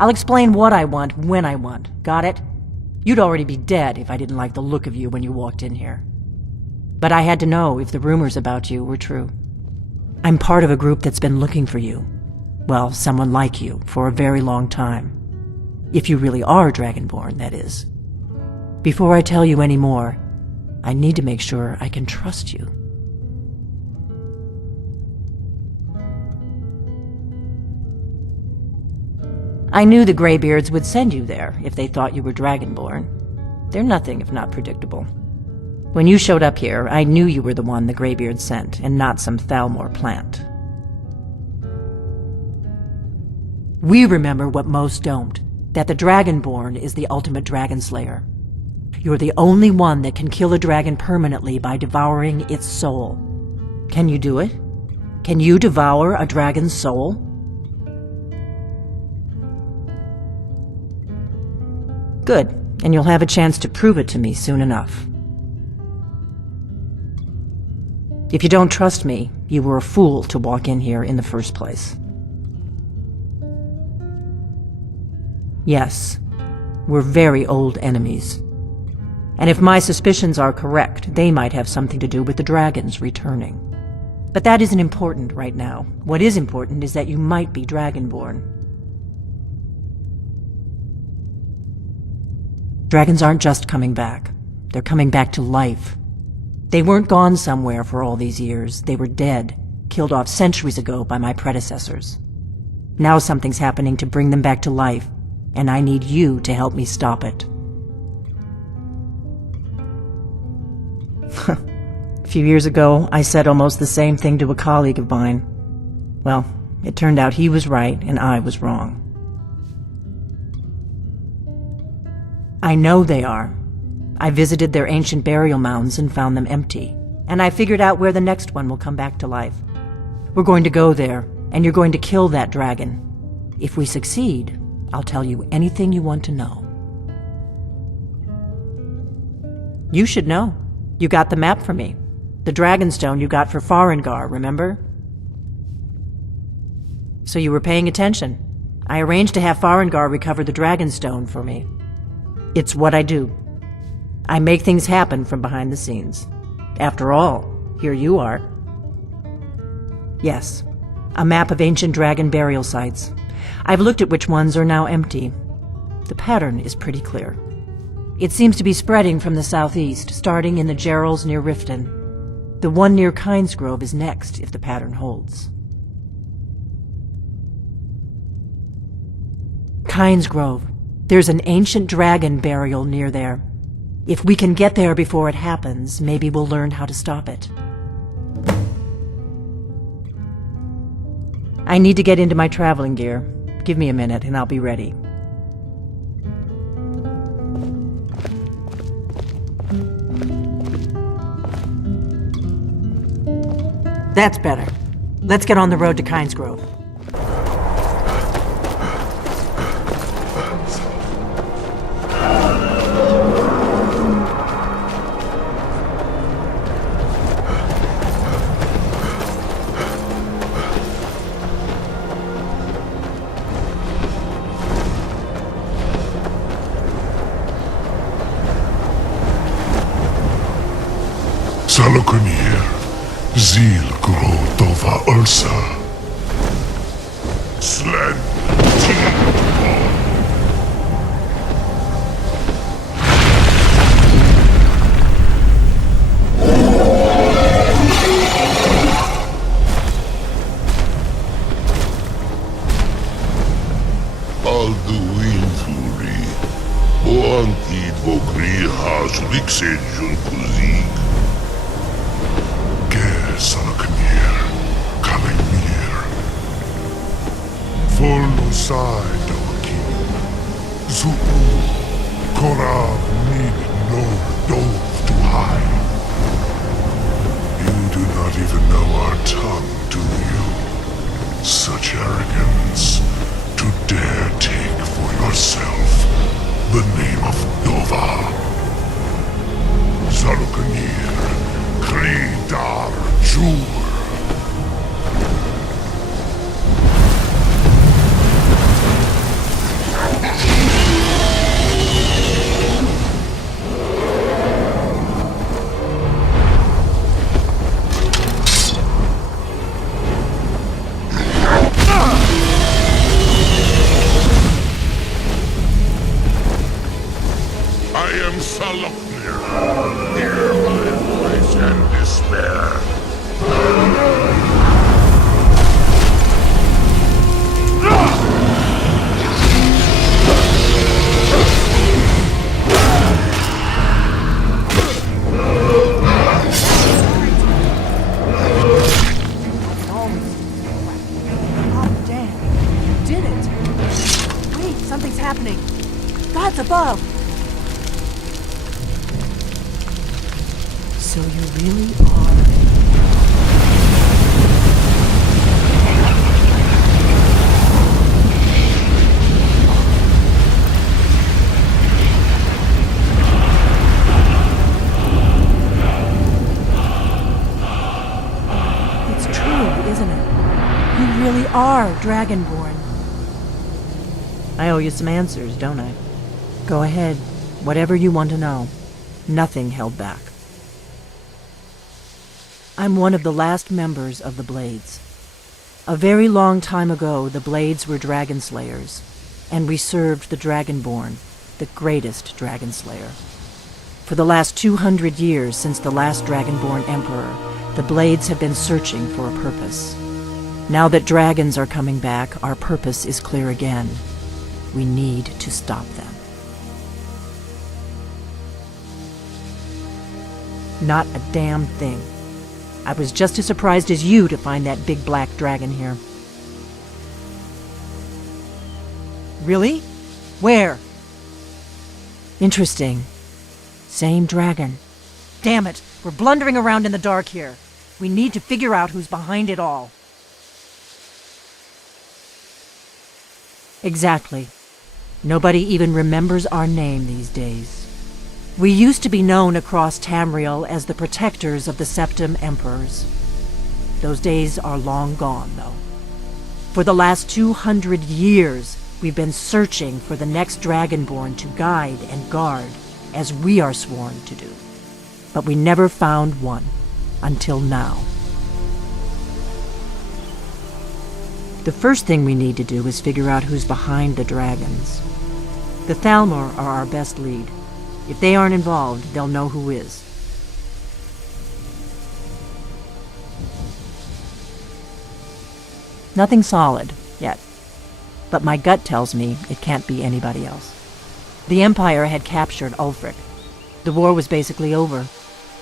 I'll explain what I want when I want. Got it? You'd already be dead if I didn't like the look of you when you walked in here. But I had to know if the rumors about you were true. I'm part of a group that's been looking for you. Well, someone like you, for a very long time. If you really are Dragonborn, that is. Before I tell you any more, I need to make sure I can trust you. I knew the Greybeards would send you there if they thought you were Dragonborn. They're nothing if not predictable. When you showed up here, I knew you were the one the Greybeards sent, and not some Thalmor plant. We remember what most don't, that the Dragonborn is the ultimate dragon slayer. You're the only one that can kill a dragon permanently by devouring its soul. Can you do it? Can you devour a dragon's soul? Good, and you'll have a chance to prove it to me soon enough. If you don't trust me, you were a fool to walk in here in the first place. Yes, we're very old enemies. And if my suspicions are correct, they might have something to do with the dragons returning. But that isn't important right now. What is important is that you might be Dragonborn. Dragons aren't just coming back. They're coming back to life. They weren't gone somewhere for all these years. They were dead, killed off centuries ago by my predecessors. Now something's happening to bring them back to life, and I need you to help me stop it. A few years ago, I said almost the same thing to a colleague of mine. Well, it turned out he was right and I was wrong. I know they are. I visited their ancient burial mounds and found them empty. And I figured out where the next one will come back to life. We're going to go there, and you're going to kill that dragon. If we succeed, I'll tell you anything you want to know. You should know. You got the map for me. The Dragonstone you got for Farengar, remember? So you were paying attention. I arranged to have Farengar recover the Dragonstone for me. It's what I do. I make things happen from behind the scenes. After all, here you are. Yes, a map of ancient dragon burial sites. I've looked at which ones are now empty. The pattern is pretty clear. It seems to be spreading from the southeast, starting in the Gerals near Riften. The one near Kynesgrove is next, if the pattern holds. Kynesgrove. There's an ancient dragon burial near there. If we can get there before it happens, maybe we'll learn how to stop it. I need to get into my traveling gear. Give me a minute and I'll be ready. That's better. Let's get on the road to Kynesgrove. Salokunir, Zil Grotova Ursa. Slen Alduinturi, Boantid Vokri Has Rixejun Kuzik. Salokunir, Kalimir, Volusai Doki, Zu'u, Korab Nig no Dov to hide. You do not even know our tongue, do you? Such arrogance, to dare take for yourself the name of Dova. Salokunir, Kridar Jur. I am Salopnir. Hear my voice and despair. Oh, damn. You did it. Wait, something's happening. God's above. So you really are... It's true, isn't it? You really are Dragonborn. I owe you some answers, don't I? Go ahead. Whatever you want to know. Nothing held back. I'm one of the last members of the Blades. A very long time ago, the Blades were dragon slayers, and we served the Dragonborn, the greatest dragon slayer. For the last 200 years since the last Dragonborn Emperor, the Blades have been searching for a purpose. Now that dragons are coming back, our purpose is clear again. We need to stop them. Not a damn thing. I was just as surprised as you to find that big black dragon here. Really? Where? Interesting. Same dragon. Damn it, we're blundering around in the dark here. We need to figure out who's behind it all. Exactly. Nobody even remembers our name these days. We used to be known across Tamriel as the protectors of the Septim Emperors. Those days are long gone, though. For the last 200 years, we've been searching for the next Dragonborn to guide and guard, as we are sworn to do. But we never found one, until now. The first thing we need to do is figure out who's behind the dragons. The Thalmor are our best lead. If they aren't involved, they'll know who is. Nothing solid, yet. But my gut tells me it can't be anybody else. The Empire had captured Ulfric. The war was basically over.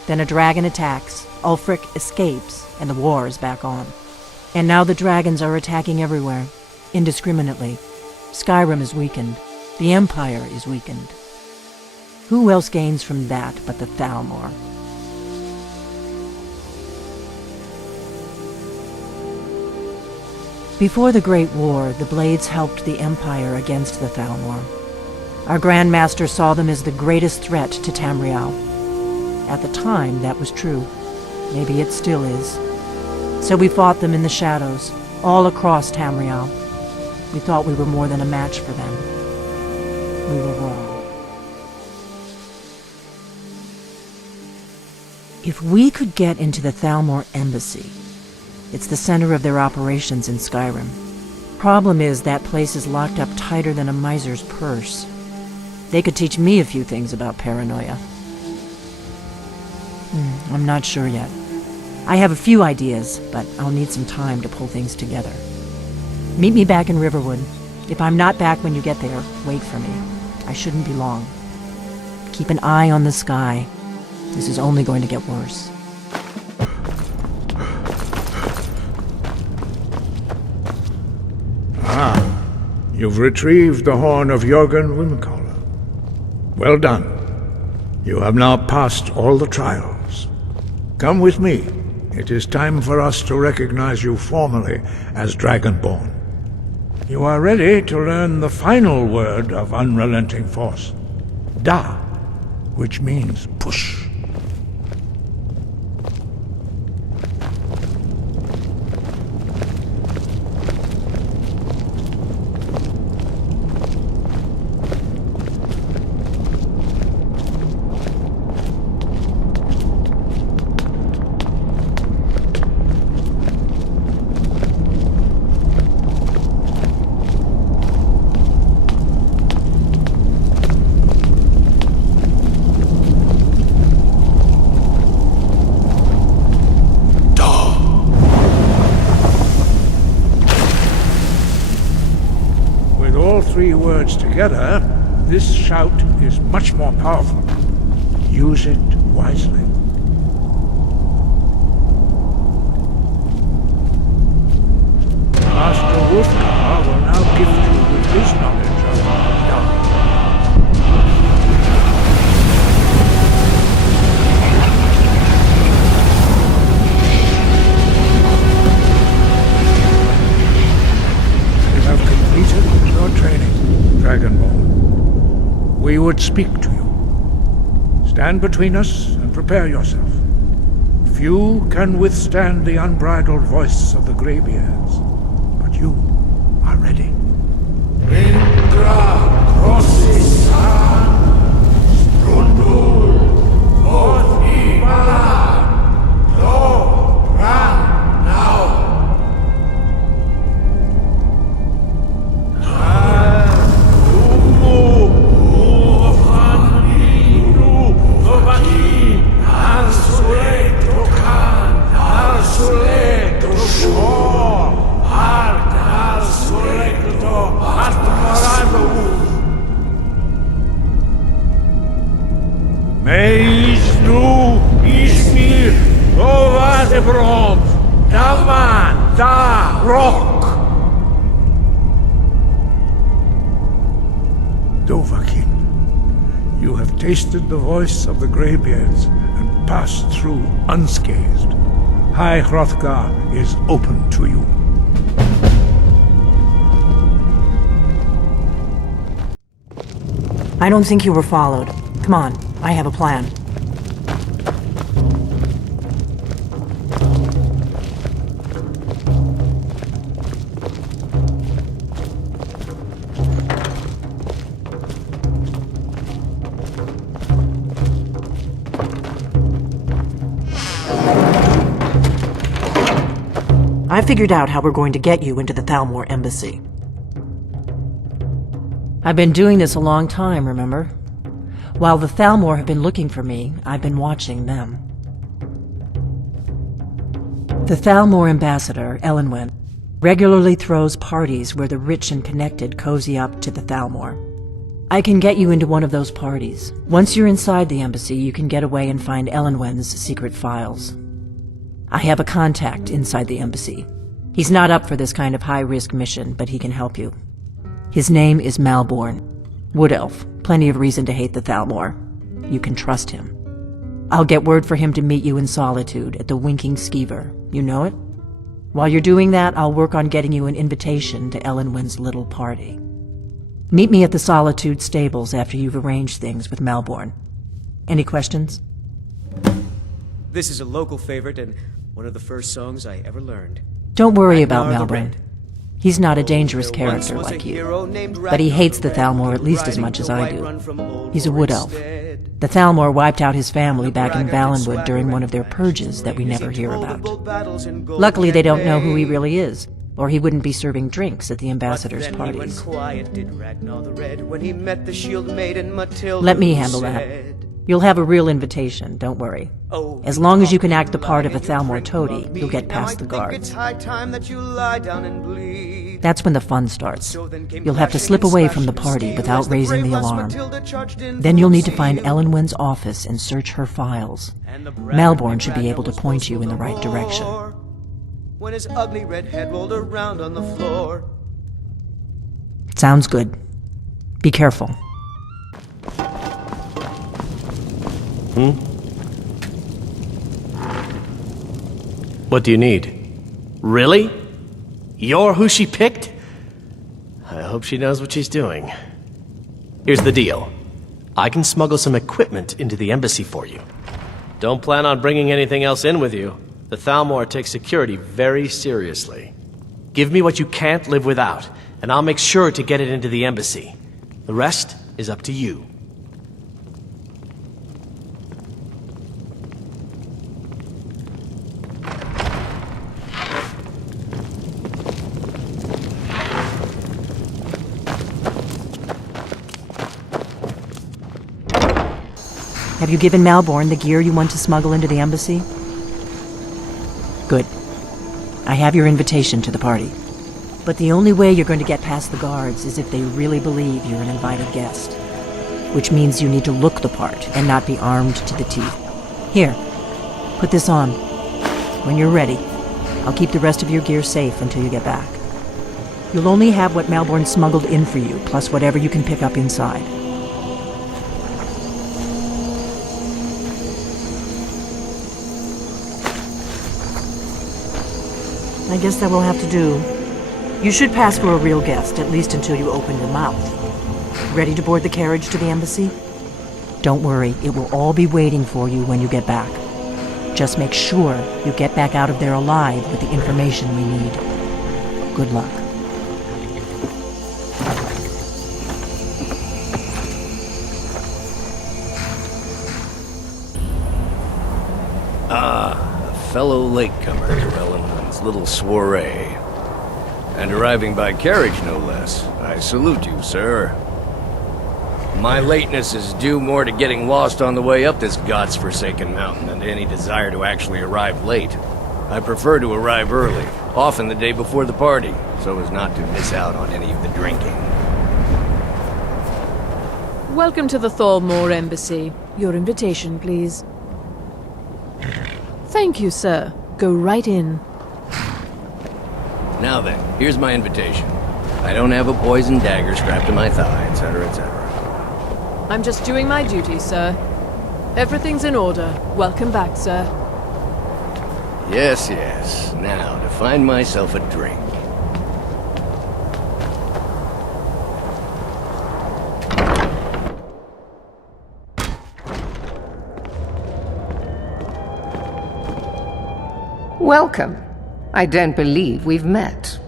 Then a dragon attacks, Ulfric escapes, and the war is back on. And now the dragons are attacking everywhere, indiscriminately. Skyrim is weakened. The Empire is weakened. Who else gains from that but the Thalmor? Before the Great War, the Blades helped the Empire against the Thalmor. Our Grand Master saw them as the greatest threat to Tamriel. At the time, that was true. Maybe it still is. So we fought them in the shadows, all across Tamriel. We thought we were more than a match for them. We were wrong. If we could get into the Thalmor embassy, it's the center of their operations in Skyrim. Problem is, that place is locked up tighter than a miser's purse. They could teach me a few things about paranoia. I'm not sure yet. I have a few ideas, but I'll need some time to pull things together. Meet me back in Riverwood. If I'm not back when you get there, wait for me. I shouldn't be long. Keep an eye on the sky. This is only going to get worse. You've retrieved the horn of Jörgen Wimkoller. Well done. You have now passed all the trials. Come with me. It is time for us to recognize you formally as Dragonborn. You are ready to learn the final word of unrelenting force. Da, which means push. Three words together, this shout is much more powerful. Use it wisely. Master Wolfgar will now gift you with his knowledge of Da. You have completed your training, Dragonborn. We would speak to you. Stand between us and prepare yourself. Few can withstand the unbridled voice of the Greybeards, but you are ready. Indra Crossi-san, Strundul, North-Ibalan, Lo, Ran, now. Meisnu Ismir Ovadebrom Daman Da Rock Dovahkiin, You have tasted the voice of the Greybeards and passed through unscathed. High Hrothgar is open to you. I don't think you were followed. Come on, I have a plan. I figured out how we're going to get you into the Thalmor embassy. I've been doing this a long time, remember? While the Thalmor have been looking for me, I've been watching them. The Thalmor ambassador, Elenwen, regularly throws parties where the rich and connected cozy up to the Thalmor. I can get you into one of those parties. Once you're inside the embassy, you can get away and find Elenwen's secret files. I have a contact inside the embassy. He's not up for this kind of high-risk mission, but he can help you. His name is Malborn. Wood Elf. Plenty of reason to hate the Thalmor. You can trust him. I'll get word for him to meet you in Solitude at the Winking Skeever. You know it? While you're doing that, I'll work on getting you an invitation to Elenwen's little party. Meet me at the Solitude stables after you've arranged things with Malborn. Any questions? This is a local favorite and one of the first songs I ever learned. Don't worry about Malborn. He's not a dangerous character like you, but he hates the Thalmor at least as much as I do. He's a wood elf. The Thalmor wiped out his family back in Valenwood during one of their purges that we never hear about. Luckily, they don't know who he really is, or he wouldn't be serving drinks at the ambassador's parties. Let me handle that. You'll have a real invitation, don't worry. As long as you can act the part of a Thalmor toady, you'll get past the guards. That's when the fun starts. You'll have to slip away from the party without raising the alarm. Then you'll need to find Elenwen's office and search her files. Malborn should be able to point you in the right direction. When his ugly red head rolled around on the floor. Sounds good. Be careful. What do you need? Really? You're who she picked? I hope she knows what she's doing. Here's the deal. I can smuggle some equipment into the embassy for you. Don't plan on bringing anything else in with you. The Thalmor takes security very seriously. Give me what you can't live without, and I'll make sure to get it into the embassy. The rest is up to you. Have you given Malborn the gear you want to smuggle into the embassy? Good. I have your invitation to the party. But the only way you're going to get past the guards is if they really believe you're an invited guest. Which means you need to look the part and not be armed to the teeth. Here, put this on. When you're ready, I'll keep the rest of your gear safe until you get back. You'll only have what Malborn smuggled in for you, plus whatever you can pick up inside. I guess that will have to do. You should pass for a real guest, at least until you open your mouth. Ready to board the carriage to the embassy? Don't worry, it will all be waiting for you when you get back. Just make sure you get back out of there alive with the information we need. Good luck. Fellow latecomer to Elenwen's little soiree. And arriving by carriage, no less. I salute you, sir. My lateness is due more to getting lost on the way up this god's-forsaken mountain than to any desire to actually arrive late. I prefer to arrive early, often the day before the party, so as not to miss out on any of the drinking. Welcome to the Thalmor Embassy. Your invitation, please. Thank you, sir. Go right in. Now then, here's my invitation. I don't have a poisoned dagger strapped to my thigh, etc., etc. I'm just doing my duty, sir. Everything's in order. Welcome back, sir. Yes, yes. Now, to find myself a drink. Welcome. I don't believe we've met.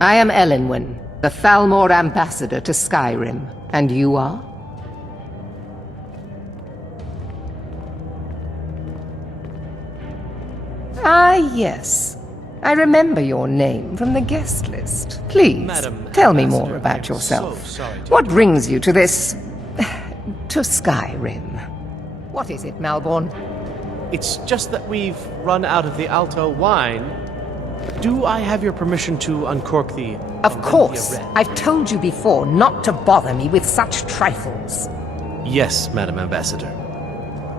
I am Elenwen, the Thalmor ambassador to Skyrim. And you are? Ah, yes. I remember your name from the guest list. Please, tell me more about yourself. What brings you to this... to Skyrim? What is it, Malborn? It's just that we've run out of the Alto wine. Do I have your permission to uncork the... Of course. I've told you before not to bother me with such trifles. Yes, Madam Ambassador.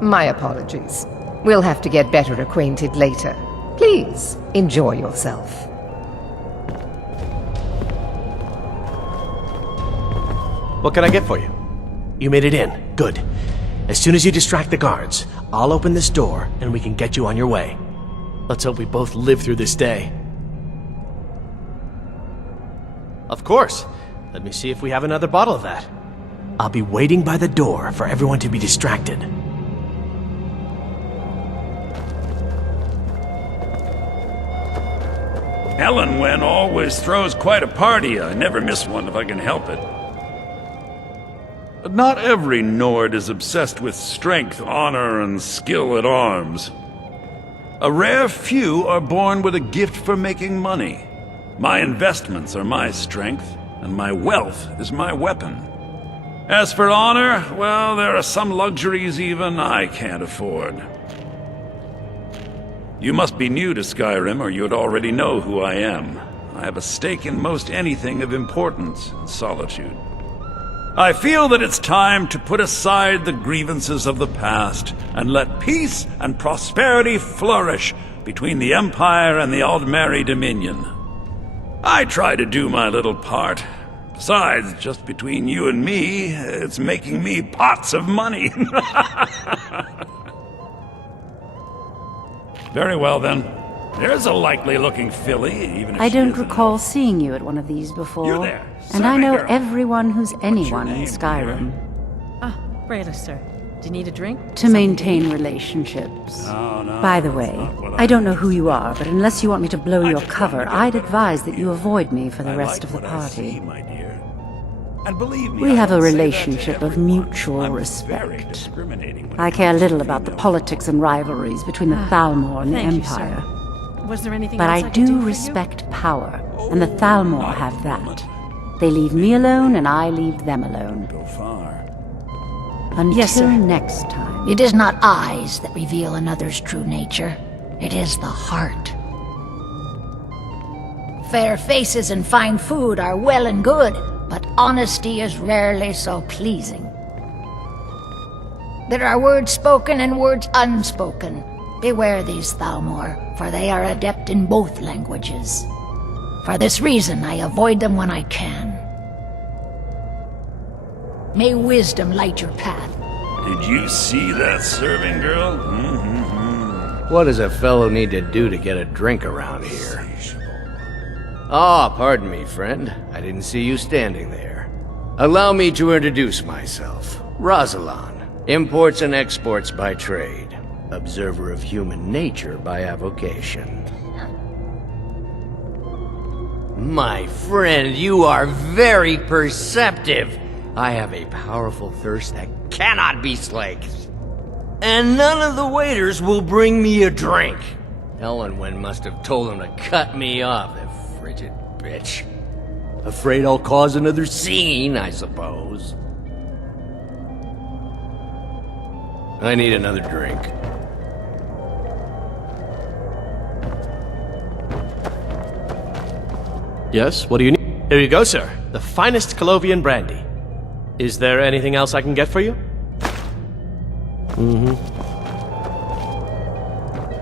My apologies. We'll have to get better acquainted later. Please, enjoy yourself. What can I get for you? You made it in. Good. As soon as you distract the guards, I'll open this door and we can get you on your way. Let's hope we both live through this day. Of course. Let me see if we have another bottle of that. I'll be waiting by the door for everyone to be distracted. Elenwen always throws quite a party. I never miss one if I can help it. But not every Nord is obsessed with strength, honor, and skill at arms. A rare few are born with a gift for making money. My investments are my strength, and my wealth is my weapon. As for honor, well, there are some luxuries even I can't afford. You must be new to Skyrim, or you'd already know who I am. I have a stake in most anything of importance in Solitude. I feel that it's time to put aside the grievances of the past and let peace and prosperity flourish between the Empire and the Aldmeri Dominion. I try to do my little part. Besides, just between you and me, it's making me pots of money. Very well, then. There's a likely-looking filly, even if I don't recall seeing you at one of these before. You're there. And I know everyone who's anyone in Skyrim. Ah, Brayla, sir. Do you need a drink? To maintain relationships. By the way, I don't know who you are, but unless you want me to blow your cover, I'd advise that you avoid me for the rest of the party. And believe me, We have a relationship of mutual respect. I care little about the politics and rivalries between the Thalmor and the Thank you, Empire. sir. Was there anything But else I could do for respect power, and the Thalmor have that. They leave me alone, and I leave them alone. Go far. Until Yes, sir. next time. It is not eyes that reveal another's true nature. It is the heart. Fair faces and fine food are well and good, but honesty is rarely so pleasing. There are words spoken and words unspoken. Beware these Thalmor, for they are adept in both languages. For this reason, I avoid them when I can. May wisdom light your path. Did you see that serving girl? What does a fellow need to do to get a drink around here? Ah, pardon me, friend. I didn't see you standing there. Allow me to introduce myself. Rosalan, imports and exports by trade. Observer of human nature by avocation. My friend, you are very perceptive. I have a powerful thirst that cannot be slaked. And none of the waiters will bring me a drink. Elenwen must have told him to cut me off, the frigid bitch. Afraid I'll cause another scene, I suppose. I need another drink. Yes, what do you need? Here you go, sir. The finest Colovian brandy. Is there anything else I can get for you?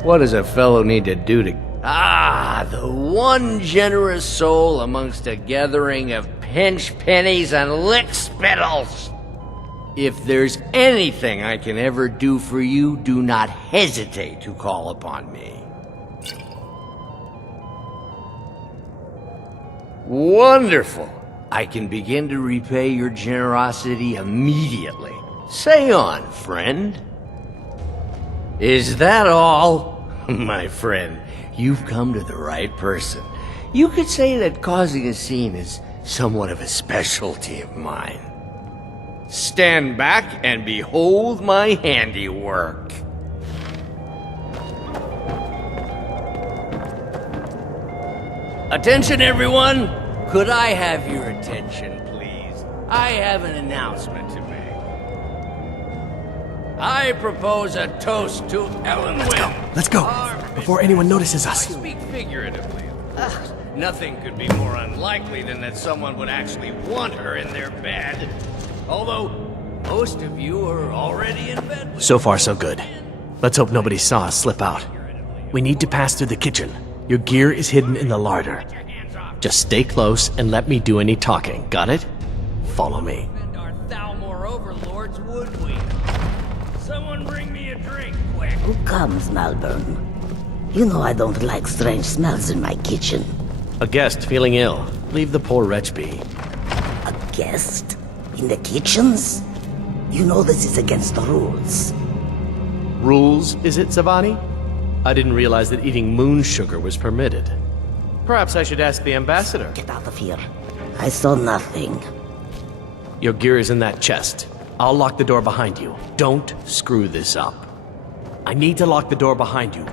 What does a fellow need to do to... Ah, the one generous soul amongst a gathering of pinch pennies and lick spittles. If there's anything I can ever do for you, do not hesitate to call upon me. Wonderful. I can begin to repay your generosity immediately. Say on, friend. Is that all? My friend, you've come to the right person. You could say that causing a scene is somewhat of a specialty of mine. Stand back and behold my handiwork. Attention, everyone! Could I have your attention, please? I have an announcement to make. I propose a toast to Ellen Wynn. Let's go, before anyone notices I us. speak figuratively, of course. Nothing could be more unlikely than that someone would actually want her in their bed. Although, most of you are already in bed with So far, so good. Let's hope nobody saw us slip out. We need to pass through the kitchen. Your gear is hidden in the larder. Just stay close and let me do any talking. Got it? Follow me. our Thalmor overlords, would we? Someone bring me a drink, quick. Who comes, Malvern? You know I don't like strange smells in my kitchen. A guest feeling ill. Leave the poor wretch be. A guest? In the kitchens? You know this is against the rules. Rules, is it, Savani? I didn't realize that eating moon sugar was permitted. Perhaps I should ask the ambassador. Get out of here. I saw nothing. Your gear is in that chest. I'll lock the door behind you. Don't screw this up. I need to lock the door behind you.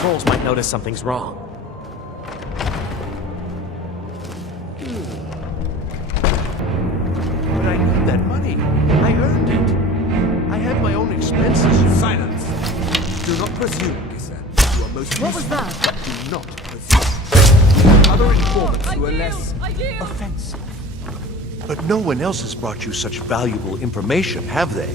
Trolls might notice something's wrong. But I need that money. I earned it. I have my own expenses. Silence! Do not presume, Kissa. You are most What was useful, that? but do not presume. Other informants who are less offensive. But no one else has brought you such valuable information, have they?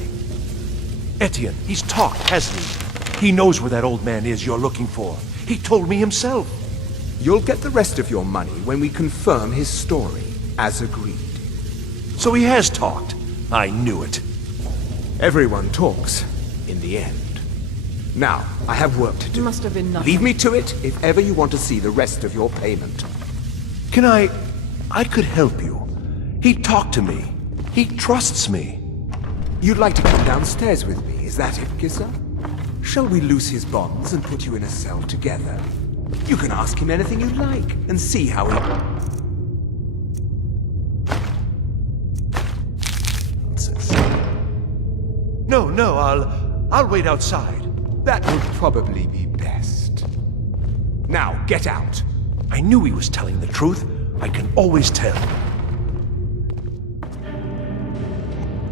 Etienne, he's talked, hasn't he? He knows where that old man is you're looking for. He told me himself. You'll get the rest of your money when we confirm his story, as agreed. So he has talked. I knew it. Everyone talks, in the end. Now, I have work to do. Must have been nothing. Leave me to it if ever you want to see the rest of your payment. Can I could help you. He talked to me. He trusts me. You'd like to come downstairs with me, is that it, Kissa? Shall we loose his bonds and put you in a cell together? You can ask him anything you like, and see how he... No, I'll wait outside. That would probably be best. Now, get out. I knew he was telling the truth. I can always tell.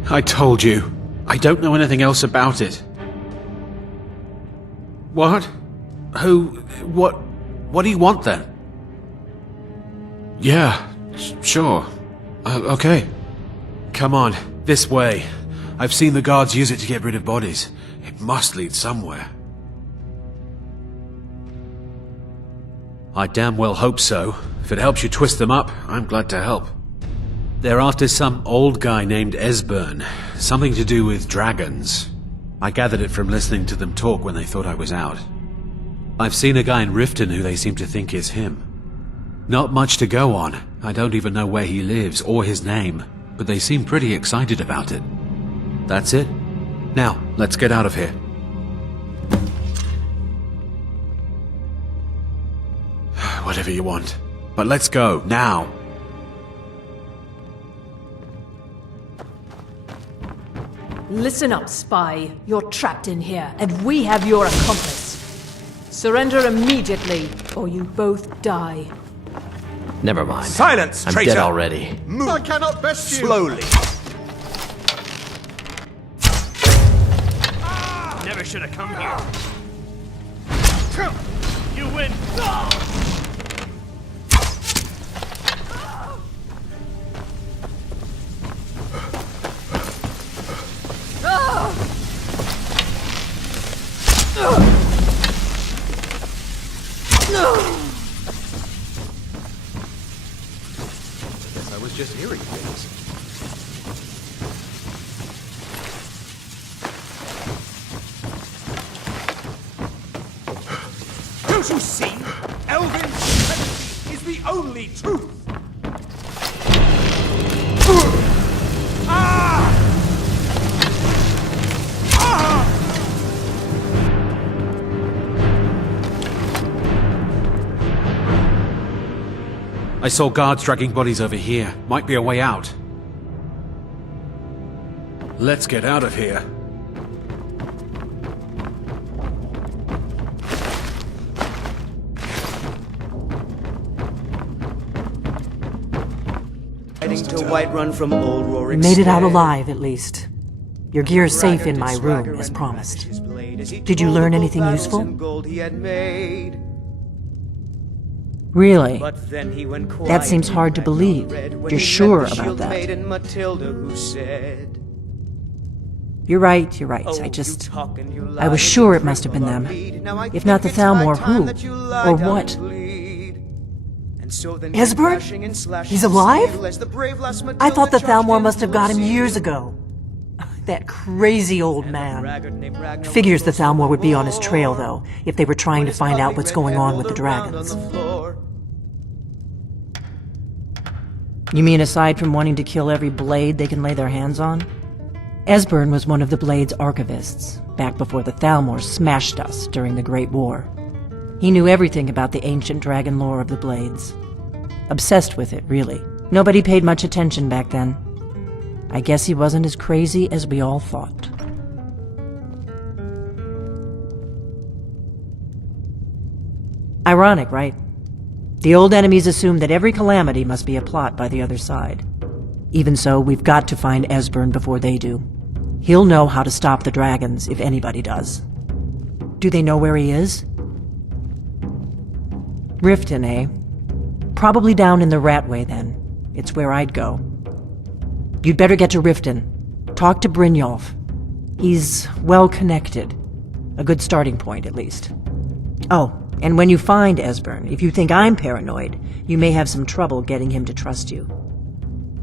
I told you. I don't know anything else about it. What? Who? What do you want then? Yeah, sure. Okay. Come on, this way. I've seen the guards use it to get rid of bodies. It must lead somewhere. I damn well hope so. If it helps you twist them up, I'm glad to help. They're after some old guy named Esbern. Something to do with dragons. I gathered it from listening to them talk when they thought I was out. I've seen a guy in Riften who they seem to think is him. Not much to go on. I don't even know where he lives or his name, but they seem pretty excited about it. That's it. Now, let's get out of here. Whatever you want. But let's go, now. Listen up, spy. You're trapped in here, and we have your accomplice. Surrender immediately, or you both die. Never mind. Silence, I'm traitor! dead already. Move. I cannot best you! Slowly. Never should have come here. You win. I was just hearing things. Don't you see? Elven supremacy is the only truth! I saw guards dragging bodies over here. Might be a way out. Let's get out of here. Heading to Whiterun from Old Rorik's You made it out Stead. alive, at least. Your gear's safe in my room, as promised. Did you learn anything useful? Really? That seems hard to believe. You're sure about that? You're right. I was sure it must have been them. If not the Thalmor, who? Or what? Esbern? He's alive? I thought the Thalmor must have got him years ago. That crazy old man. Figures the Thalmor would be on his trail, though, if they were trying to find out what's going on with the dragons. You mean aside from wanting to kill every blade they can lay their hands on? Esbern was one of the Blade's archivists, back before the Thalmor smashed us during the Great War. He knew everything about the ancient dragon lore of the Blades. Obsessed with it, really. Nobody paid much attention back then. I guess he wasn't as crazy as we all thought. Ironic, right? The old enemies assumed that every calamity must be a plot by the other side. Even so, we've got to find Esbern before they do. He'll know how to stop the dragons, if anybody does. Do they know where he is? Riften, eh? Probably down in the Ratway, then. It's where I'd go. You'd better get to Riften. Talk to Brynjolf. He's well-connected. A good starting point, at least. Oh, and when you find Esbern, if you think I'm paranoid, you may have some trouble getting him to trust you.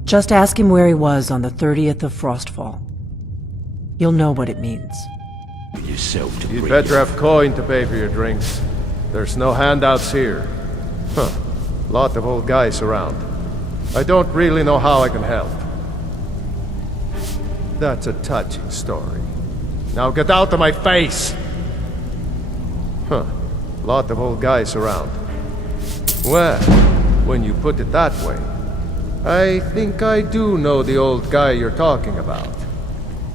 Just ask him where he was on the 30th of Frostfall. You'll know what it means. You'd better have coin to pay for your drinks. There's no handouts here. Huh. Lot of old guys around. I don't really know how I can help. That's a touching story. Now get out of my face! Huh. Lot of old guys around. Well, when you put it that way, I think I do know the old guy you're talking about.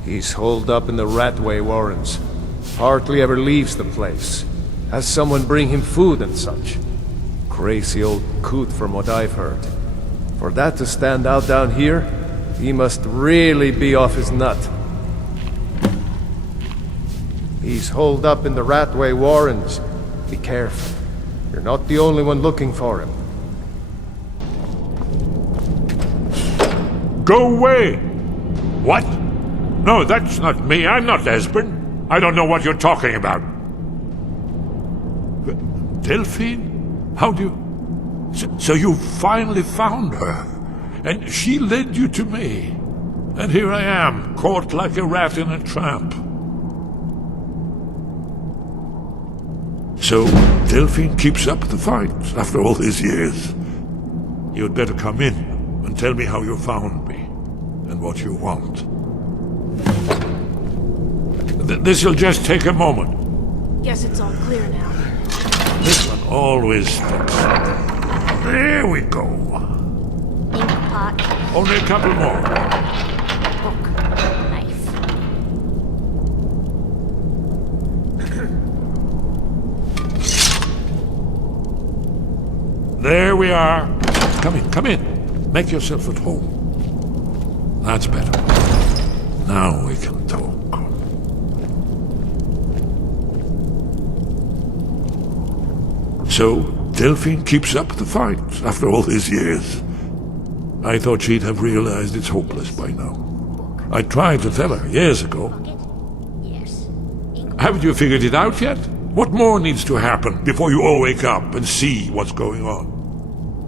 He's holed up in the Ratway Warrens. Hardly ever leaves the place. Has someone bring him food and such. Crazy old coot from what I've heard. For that to stand out down here, he must really be off his nut. He's holed up in the Ratway Warrens. Be careful. You're not the only one looking for him. Go away! What? No, that's not me. I'm not Esbern. I don't know what you're talking about. Delphine? How do you... So you finally found her, and she led you to me. And here I am, caught like a rat in a trap. So, Delphine keeps up the fight after all these years. You'd better come in and tell me how you found me, and what you want. This'll just take a moment. Guess it's all clear now. This one always sticks. There we go. Ink pot. Only a couple more. Book. Knife. There we are. Come in. Make yourself at home. That's better. Now we can talk. So, Delphine keeps up the fight after all these years. I thought she'd have realized it's hopeless by now. I tried to tell her years ago. Haven't you figured it out yet? What more needs to happen before you all wake up and see what's going on?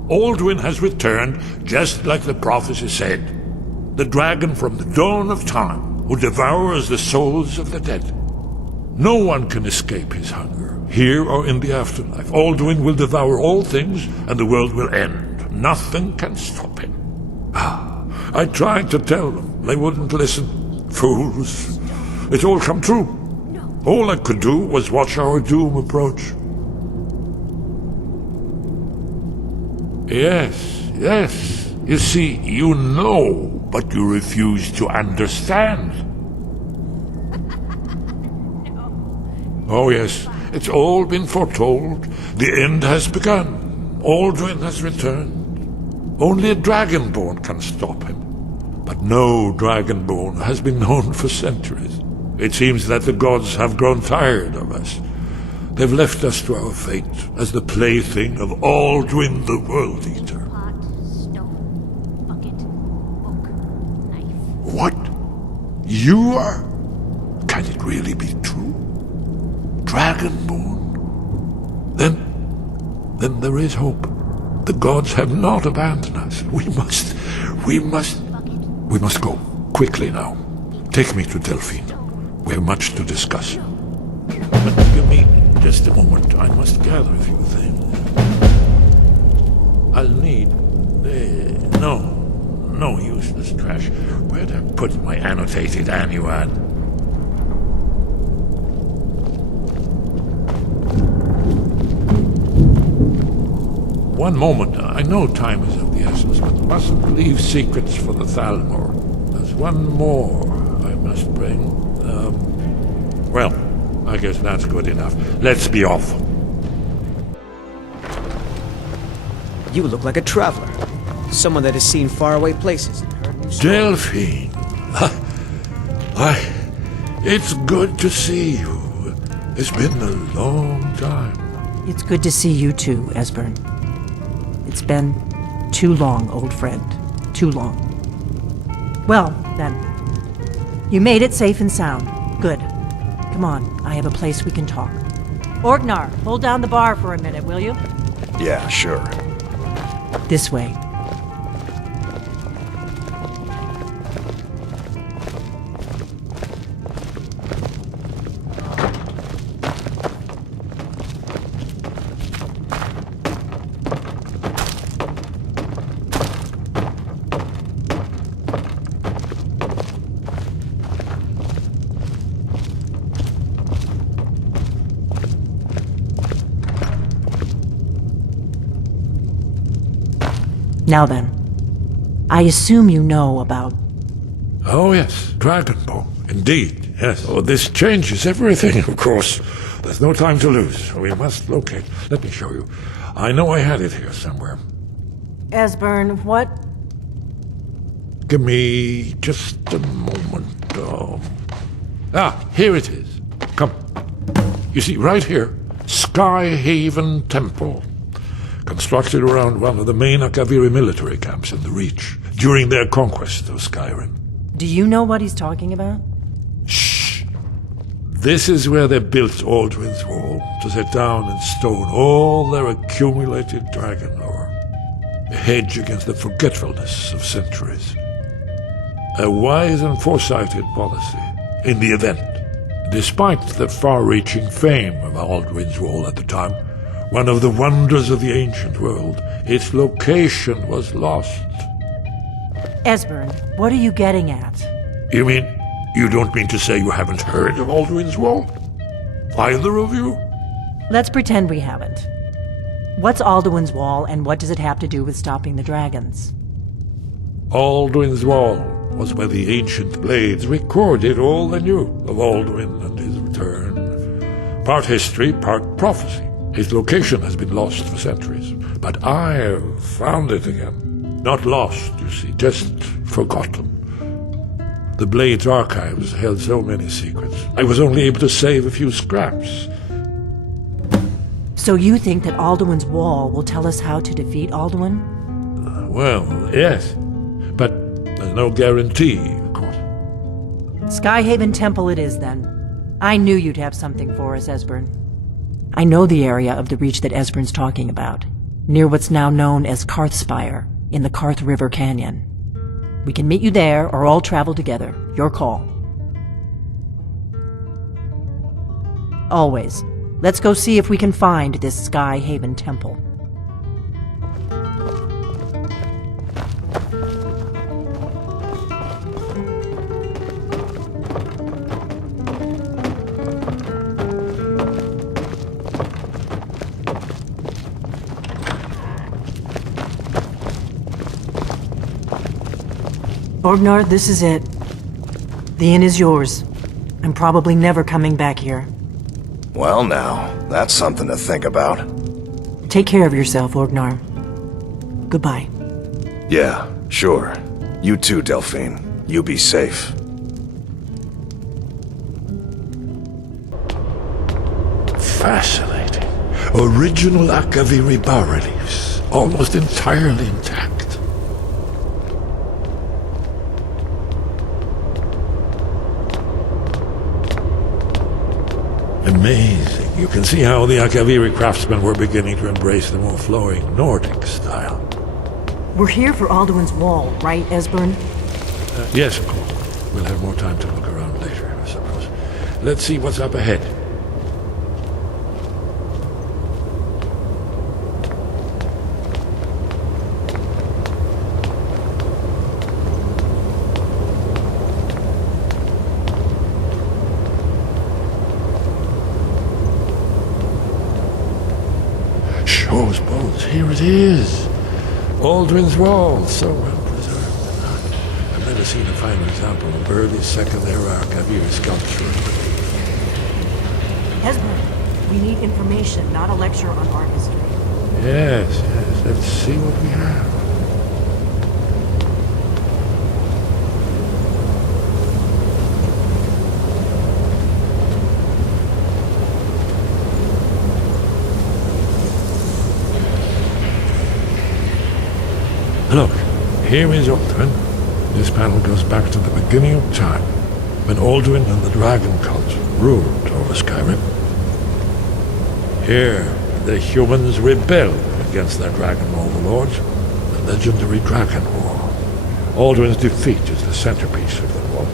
Alduin has returned just like the prophecy said. The dragon from the dawn of time who devours the souls of the dead. No one can escape his hunger, here or in the afterlife. Alduin will devour all things, and the world will end. Nothing can stop him. I tried to tell them. They wouldn't listen. Fools. It's all come true. All I could do was watch our doom approach. Yes. You see, you know, but you refuse to understand. Oh yes, it's all been foretold. The end has begun. Alduin has returned. Only a Dragonborn can stop him. But no Dragonborn has been known for centuries. It seems that the gods have grown tired of us. They've left us to our fate as the plaything of Alduin the World Eater. What? You are? Can it really be true? Dragonborn? Then there is hope. The gods have not abandoned us. We must go. Quickly now. Take me to Delphine. We have much to discuss. But give me just a moment. I must gather a few things. I'll need... No useless trash. Where'd I put my annotated annuad? One moment. I know time is of the essence, but mustn't leave secrets for the Thalmor. There's one more I must bring. Well, I guess that's good enough. Let's be off. You look like a traveler. Someone that has seen faraway places and heard new stories. Delphine. It's good to see you. It's been a long time. It's good to see you too, Esbern. It's been too long, old friend. Too long. Well, then. You made it safe and sound. Good. Come on, I have a place we can talk. Orgnar, hold down the bar for a minute, will you? Yeah, sure. This way. Now then, I assume you know about... Oh yes, Dragonborn. Indeed, yes. Oh, this changes everything, of course. There's no time to lose. We must locate. Let me show you. I know I had it here somewhere. Esbern, what? Give me just a moment. Here it is. Come. You see, right here, Skyhaven Temple. Constructed around one of the main Akaviri military camps in the Reach during their conquest of Skyrim. Do you know what he's talking about? Shh! This is where they built Alduin's Wall, to set down in stone all their accumulated dragon lore. A hedge against the forgetfulness of centuries. A wise and foresighted policy in the event. Despite the far-reaching fame of Alduin's Wall at the time, one of the wonders of the ancient world, its location was lost. Esbern, what are you getting at? You mean, you don't mean to say you haven't heard of Alduin's Wall? Either of you? Let's pretend we haven't. What's Alduin's Wall, and what does it have to do with stopping the dragons? Alduin's Wall was where the ancient blades recorded all they knew of Alduin and his return. Part history, part prophecy. His location has been lost for centuries, but I have found it again. Not lost, you see, just forgotten. The Blade's archives held so many secrets. I was only able to save a few scraps. So you think that Alduin's Wall will tell us how to defeat Alduin? Well, yes, but there's no guarantee, of course. Skyhaven Temple it is, then. I knew you'd have something for us, Esbern. I know the area of the Reach that Esbern's talking about, near what's now known as Karthspire, in the Karth River Canyon. We can meet you there, or all travel together. Your call. Always. Let's go see if we can find this Skyhaven temple. Orgnar, this is it. The inn is yours. I'm probably never coming back here. Well now, that's something to think about. Take care of yourself, Orgnar. Goodbye. Yeah, sure. You too, Delphine. You be safe. Fascinating. Original Akaviri bas-reliefs, almost entirely intact. Amazing. You can see how the Akaviri craftsmen were beginning to embrace the more flowing Nordic style. We're here for Alduin's Wall, right, Esbern? Yes, of course. We'll have more time to look around later, I suppose. Let's see what's up ahead. Shaw's bones, here it is. Aldrin's Wall, so well preserved. I've never seen a finer example of early second-era Akaviri sculpture. Esbern, we need information, not a lecture on art history. Yes, let's see what we have. Look, here is Aldrin. This panel goes back to the beginning of time, when Aldrin and the dragon cult ruled over Skyrim. Here, the humans rebelled against their dragon overlords, the legendary Dragon War. Aldrin's defeat is the centerpiece of the war.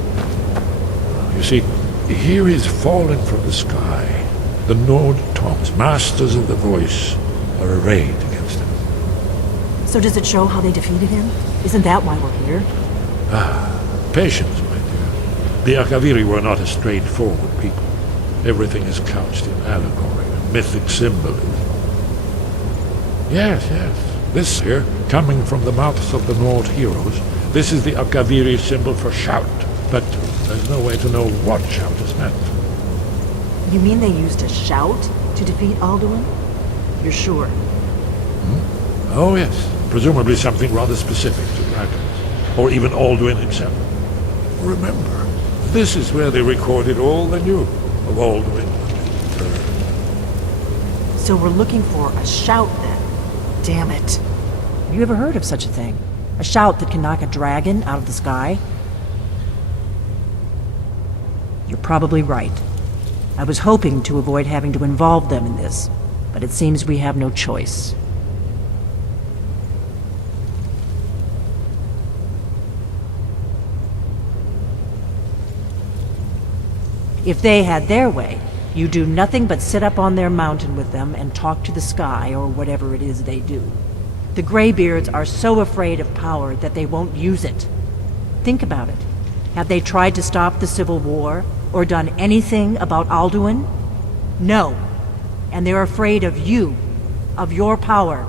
You see, here is falling from the sky. The Nord Toms, masters of the voice, are arrayed against him. So does it show how they defeated him? Isn't that why we're here? Patience, my dear. The Akaviri were not a straightforward people. Everything is couched in allegory and mythic symbolism. Yes. This here, coming from the mouths of the Nord heroes, this is the Akaviri symbol for shout, but there's no way to know what shout is meant. You mean they used a shout to defeat Alduin? You're sure? Oh yes, presumably something rather specific to dragons, or even Alduin himself. Remember, this is where they recorded all they knew of Alduin. So we're looking for a shout then. Damn it. Have you ever heard of such a thing? A shout that can knock a dragon out of the sky? You're probably right. I was hoping to avoid having to involve them in this, but it seems we have no choice. If they had their way, you do nothing but sit up on their mountain with them and talk to the sky or whatever it is they do. The Greybeards are so afraid of power that they won't use it. Think about it. Have they tried to stop the Civil War or done anything about Alduin? No. And they're afraid of you, of your power.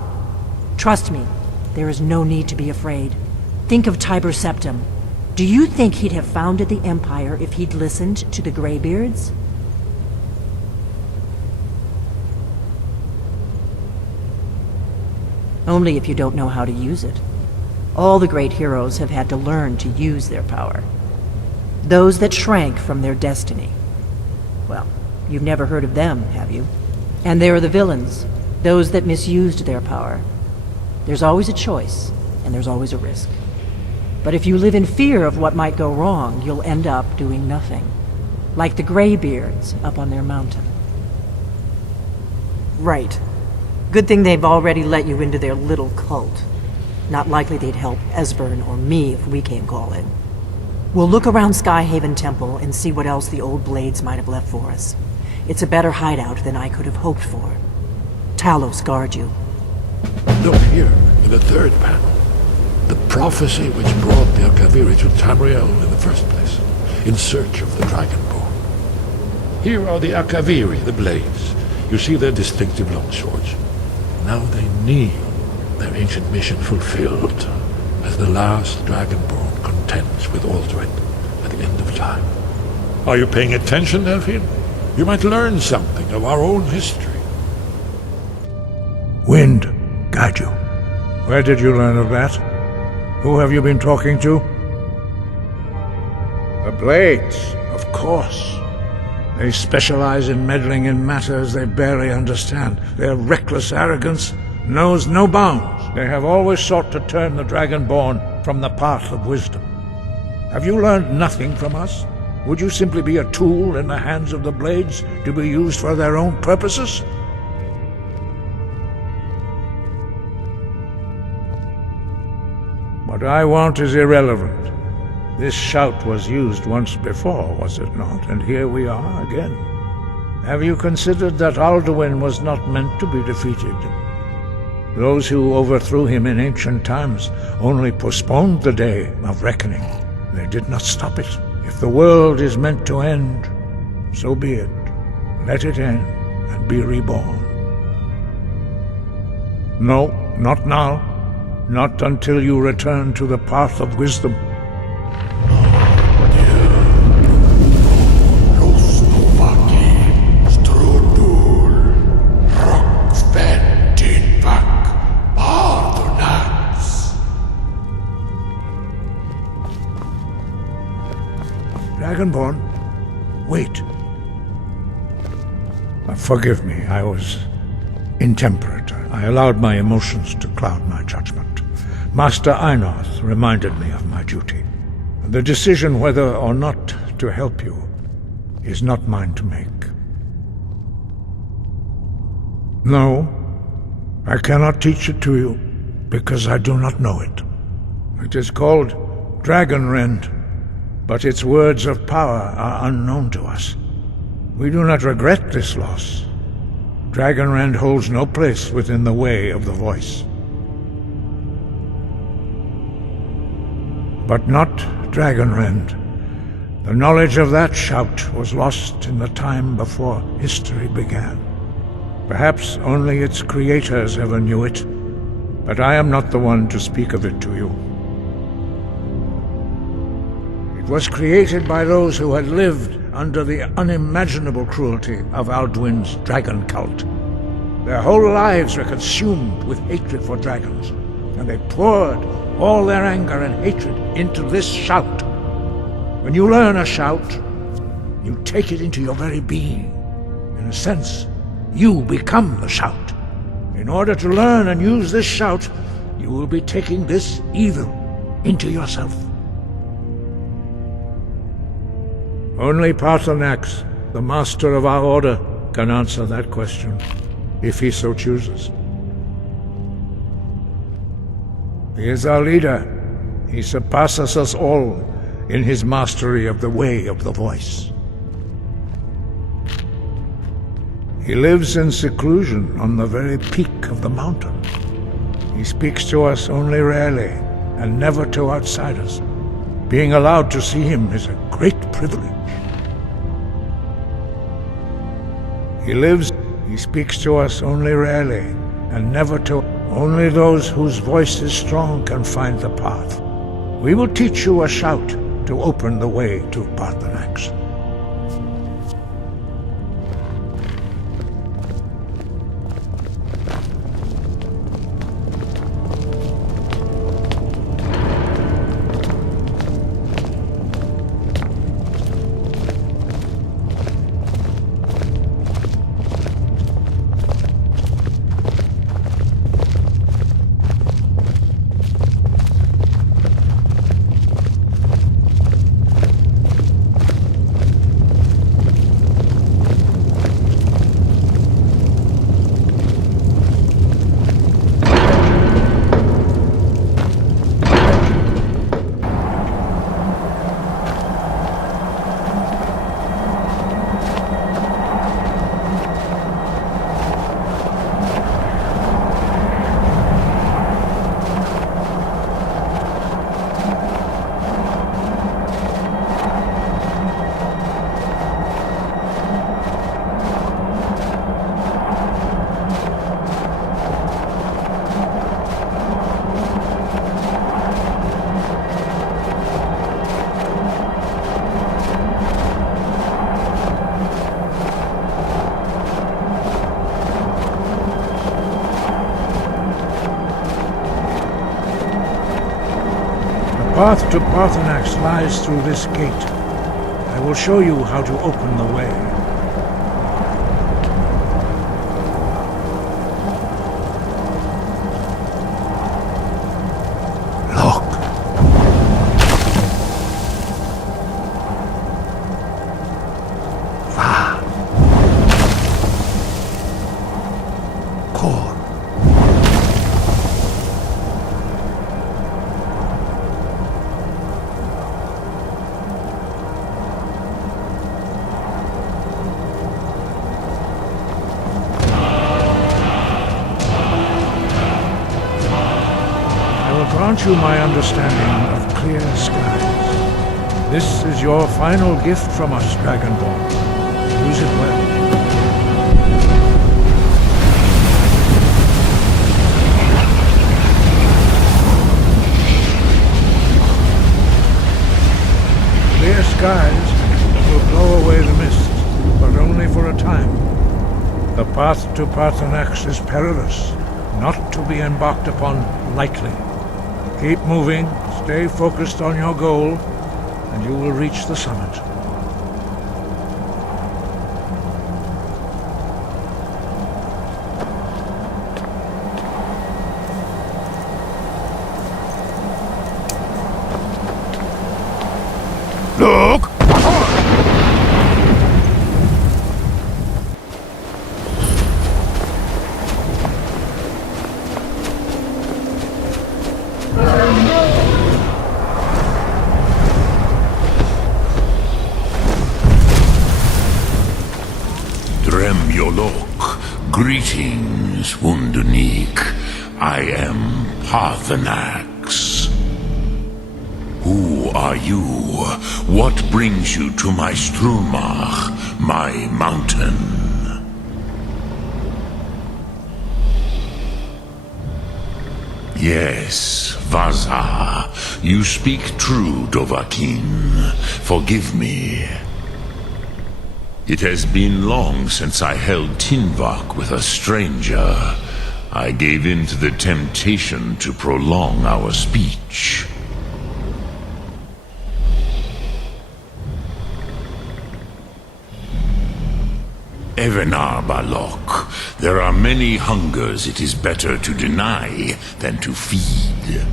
Trust me, there is no need to be afraid. Think of Tiber Septim. Do you think he'd have founded the Empire if he'd listened to the Greybeards? Only if you don't know how to use it. All the great heroes have had to learn to use their power. Those that shrank from their destiny. Well, you've never heard of them, have you? And there are the villains, those that misused their power. There's always a choice, and there's always a risk. But if you live in fear of what might go wrong, you'll end up doing nothing. Like the Greybeards up on their mountain. Right. Good thing they've already let you into their little cult. Not likely they'd help Esbern or me if we came calling. We'll look around Skyhaven Temple and see what else the old blades might have left for us. It's a better hideout than I could have hoped for. Talos guard you. Look here, in the third panel. The prophecy which brought the Akaviri to Tamriel in the first place, in search of the Dragonborn. Here are the Akaviri, the blades. You see their distinctive long swords. Now they kneel, their ancient mission fulfilled, as the last Dragonborn contends with Aldrin at the end of time. Are you paying attention, Delphine? You might learn something of our own history. Wind, guide you. Where did you learn of that? Who have you been talking to? The Blades, of course. They specialize in meddling in matters they barely understand. Their reckless arrogance knows no bounds. They have always sought to turn the Dragonborn from the path of wisdom. Have you learned nothing from us? Would you simply be a tool in the hands of the Blades to be used for their own purposes? What I want is irrelevant. This shout was used once before, was it not? And here we are again. Have you considered that Alduin was not meant to be defeated? Those who overthrew him in ancient times only postponed the day of reckoning. They did not stop it. If the world is meant to end, so be it. Let it end and be reborn. No, not now. Not until you return to the path of wisdom. Dragonborn, wait. Forgive me, I was intemperate. I allowed my emotions to cloud my judgment. Master Einarth reminded me of my duty. The decision whether or not to help you is not mine to make. No, I cannot teach it to you because I do not know it. It is called Dragonrend, but its words of power are unknown to us. We do not regret this loss. Dragonrend holds no place within the way of the voice. But not Dragonrend. The knowledge of that shout was lost in the time before history began. Perhaps only its creators ever knew it, but I am not the one to speak of it to you. It was created by those who had lived under the unimaginable cruelty of Alduin's dragon cult. Their whole lives were consumed with hatred for dragons, and they poured all their anger and hatred into this shout. When you learn a shout, you take it into your very being. In a sense, you become the shout. In order to learn and use this shout, you will be taking this evil into yourself. Only Paarthurnax, the master of our order, can answer that question, if he so chooses. He is our leader. He surpasses us all in his mastery of the way of the voice. He lives in seclusion on the very peak of the mountain. He speaks to us only rarely, and never to outsiders. Being allowed to see him is a great privilege. He speaks to us only rarely, and never to... Only those whose voice is strong can find the path. We will teach you a shout to open the way to Paarthurnax. path to Parthenax lies through this gate. I will show you how to open the way. Grant you my understanding of clear skies. This is your final gift from us, Dragonborn. Use it well. Clear skies will blow away the mist, but only for a time. The path to Parthenax is perilous, not to be embarked upon lightly. Keep moving, stay focused on your goal, and you will reach the summit. Look! Greetings, Wunderneek. I am Parthenax. Who are you? What brings you to my Strumach, my mountain? Yes, Vaza. You speak true, Dovahkiin. Forgive me. It has been long since I held Tinvak with a stranger. I gave in to the temptation to prolong our speech. Evenar Balok, there are many hungers it is better to deny than to feed.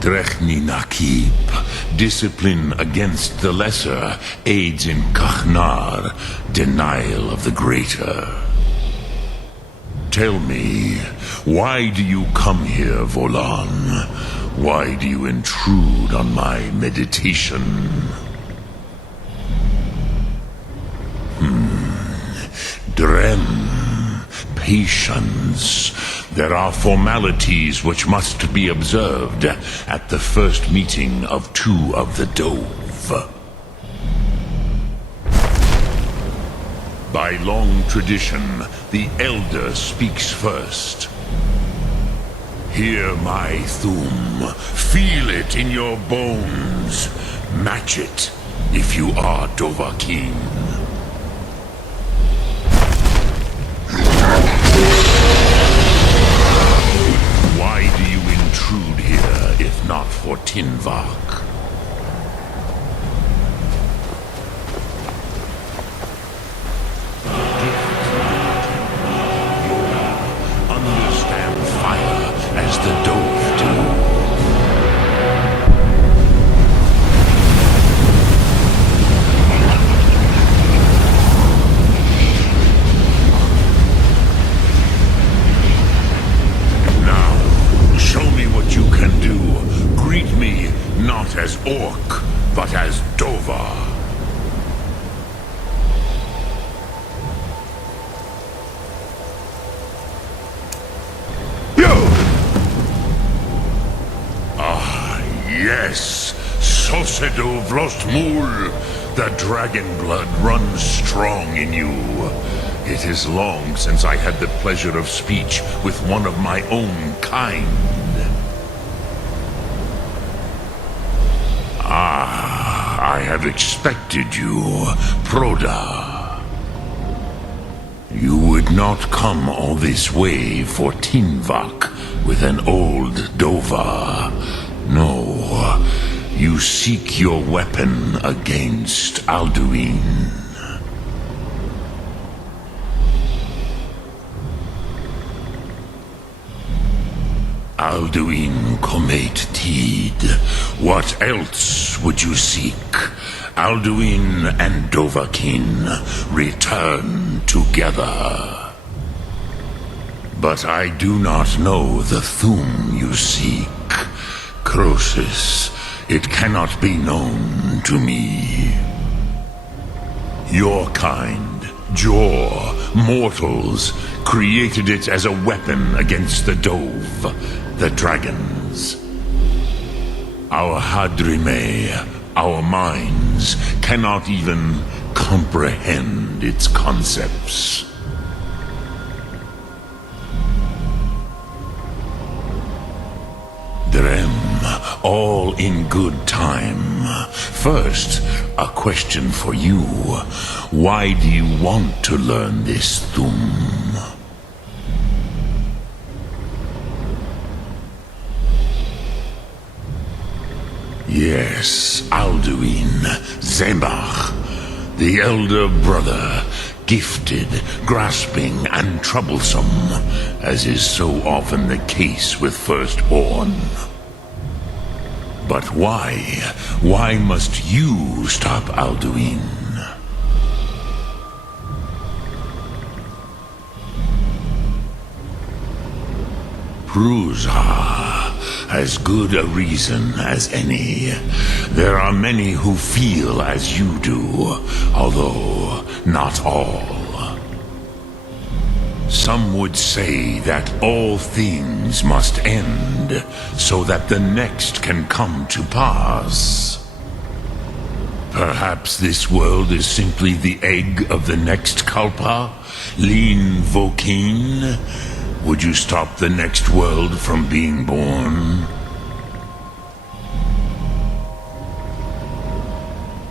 Drechni Nakib, discipline against the lesser, aids in Kachnar, denial of the greater. Tell me, why do you come here, Volan? Why do you intrude on my meditation? Drem. Patience. There are formalities which must be observed at the first meeting of two of the Dove. By long tradition, the Elder speaks first. Hear my Thum. Feel it in your bones. Match it if you are Dovahkiin. Why do you intrude here, if not for Tinvak? Understand fire as the Dove do. Not as Orc, but as Dova. Ah, yes, Sosedo Vrostmul. The dragon blood runs strong in you. It is long since I had the pleasure of speech with one of my own kind. I have expected you, Proda. You would not come all this way for Tinvak with an old Dova. No, you seek your weapon against Alduin. Alduin Comet Tid. What else would you seek? Alduin and Dovahkiin return together. But I do not know the Thum you seek. Croesus, it cannot be known to me. Your kind, Jor, mortals, created it as a weapon against the Dove, the dragons. Our Hadrime, our minds, cannot even comprehend its concepts. Drem, all in good time. First, a question for you. Why do you want to learn this Thum? Yes, Alduin, Zebach, the elder brother, gifted, grasping, and troublesome, as is so often the case with firstborn. But why? Why must you stop Alduin? Prusa, as good a reason as any. There are many who feel as you do, although not all. Some would say that all things must end, so that the next can come to pass. Perhaps this world is simply the egg of the next Kalpa, Lin Vokin. Would you stop the next world from being born?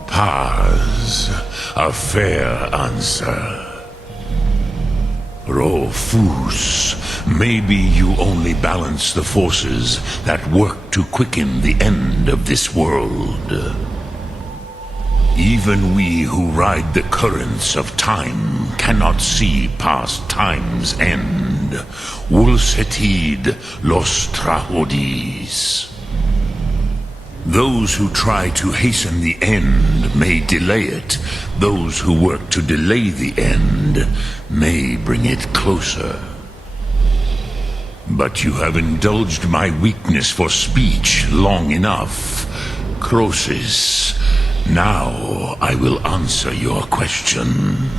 Paz, a fair answer. Rofus, maybe you only balance the forces that work to quicken the end of this world. Even we who ride the currents of time cannot see past time's end. Wulsetid los trahodis. Those who try to hasten the end may delay it. Those who work to delay the end may bring it closer. But you have indulged my weakness for speech long enough. Croesus, now I will answer your question.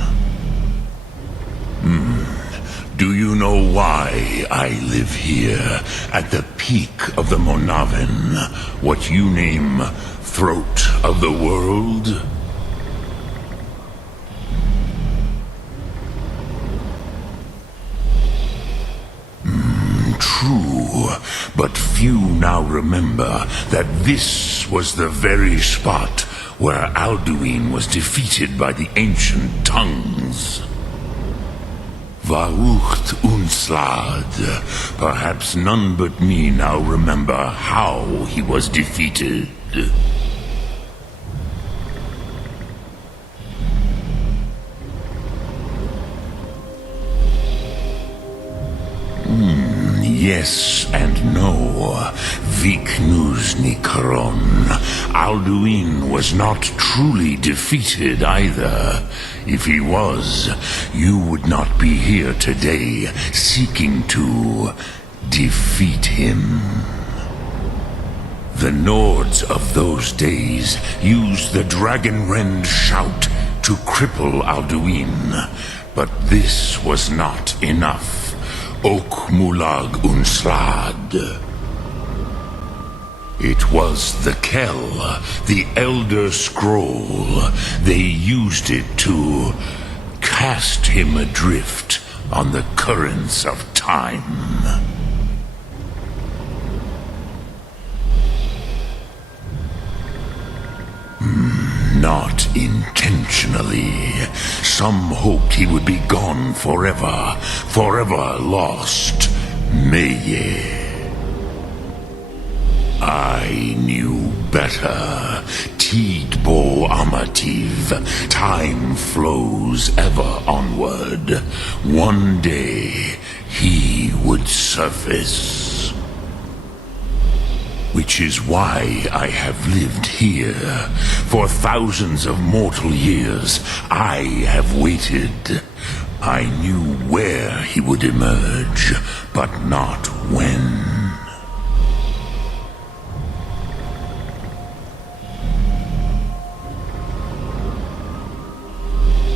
Do you know why I live here, at the peak of the Monaven, what you name throat of the world? True, but few now remember that this was the very spot where Alduin was defeated by the ancient tongues. Vaucht Unslad. Perhaps none but me now remember how he was defeated. Yes and no. Viknus Nikaron. Alduin was not truly defeated either. If he was, you would not be here today seeking to defeat him. The Nords of those days used the Dragonrend shout to cripple Alduin, but this was not enough. Ok Mulag Unslad. It was the Kell, the Elder Scroll. They used it to cast him adrift on the currents of time. Not intentionally. Some hoped he would be gone forever, forever lost. Meye. I knew better. Tidbo Amativ. Time flows ever onward. One day, he would surface. Which is why I have lived here. For thousands of mortal years, I have waited. I knew where he would emerge, but not when.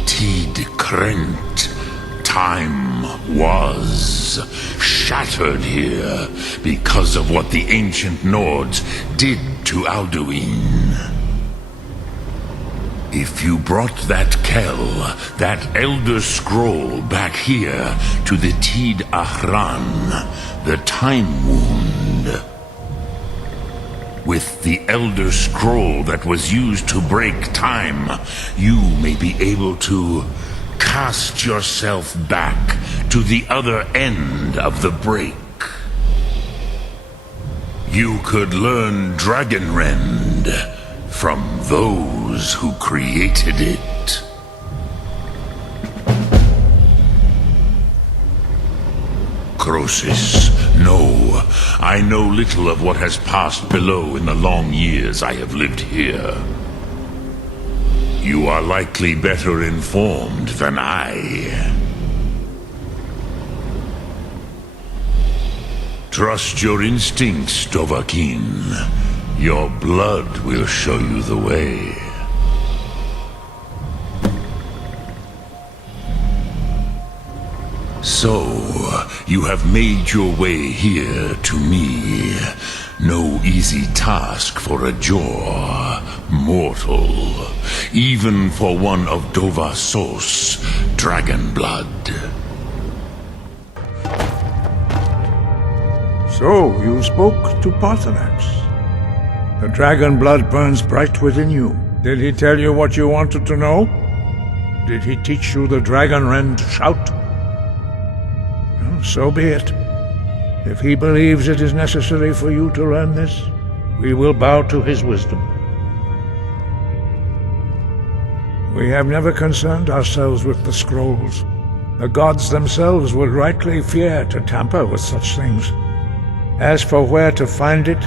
Tid Krent. Time was shattered here because of what the ancient Nords did to Alduin. If you brought that Kell, that Elder Scroll back here to the Tid Ahran, the Time Wound, with the Elder Scroll that was used to break time, you may be able to cast yourself back to the other end of the break. You could learn Dragonrend from those who created it. Croesus, no. I know little of what has passed below in the long years I have lived here. You are likely better informed than I. Trust your instincts, Dovahkiin. Your blood will show you the way. So, you have made your way here to me. No easy task for a Jor, mortal, even for one of Dovahsos' dragon blood. So, you spoke to Paarthurnax. The dragon blood burns bright within you. Did he tell you what you wanted to know? Did he teach you the Dragonrend shout? Well, so be it. If he believes it is necessary for you to learn this, we will bow to his wisdom. We have never concerned ourselves with the scrolls. The gods themselves would rightly fear to tamper with such things. As for where to find it,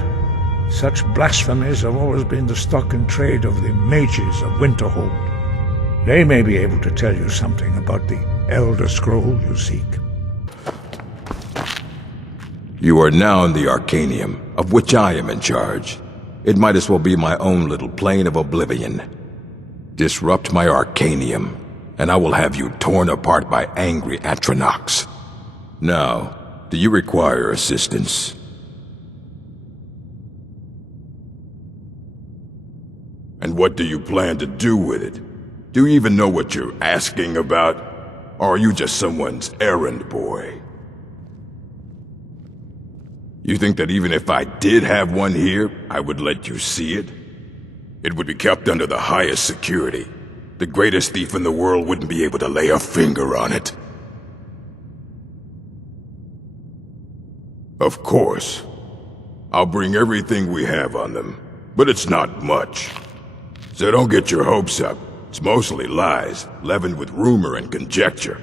such blasphemies have always been the stock and trade of the mages of Winterhold. They may be able to tell you something about the Elder Scroll you seek. You are now in the Arcanium, of which I am in charge. It might as well be my own little plane of oblivion. Disrupt my Arcanium, and I will have you torn apart by angry Atronachs. Now, do you require assistance? And what do you plan to do with it? Do you even know what you're asking about? Or are you just someone's errand boy? You think that even if I did have one here, I would let you see it? It would be kept under the highest security. The greatest thief in the world wouldn't be able to lay a finger on it. Of course. I'll bring everything we have on them, but it's not much. So don't get your hopes up. It's mostly lies, leavened with rumor and conjecture.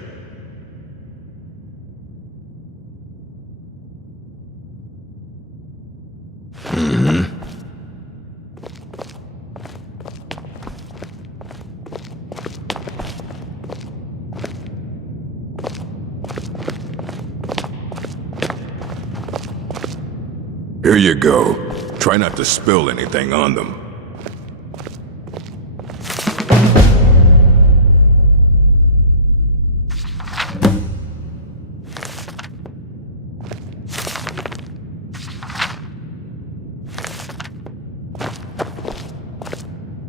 Here you go. Try not to spill anything on them.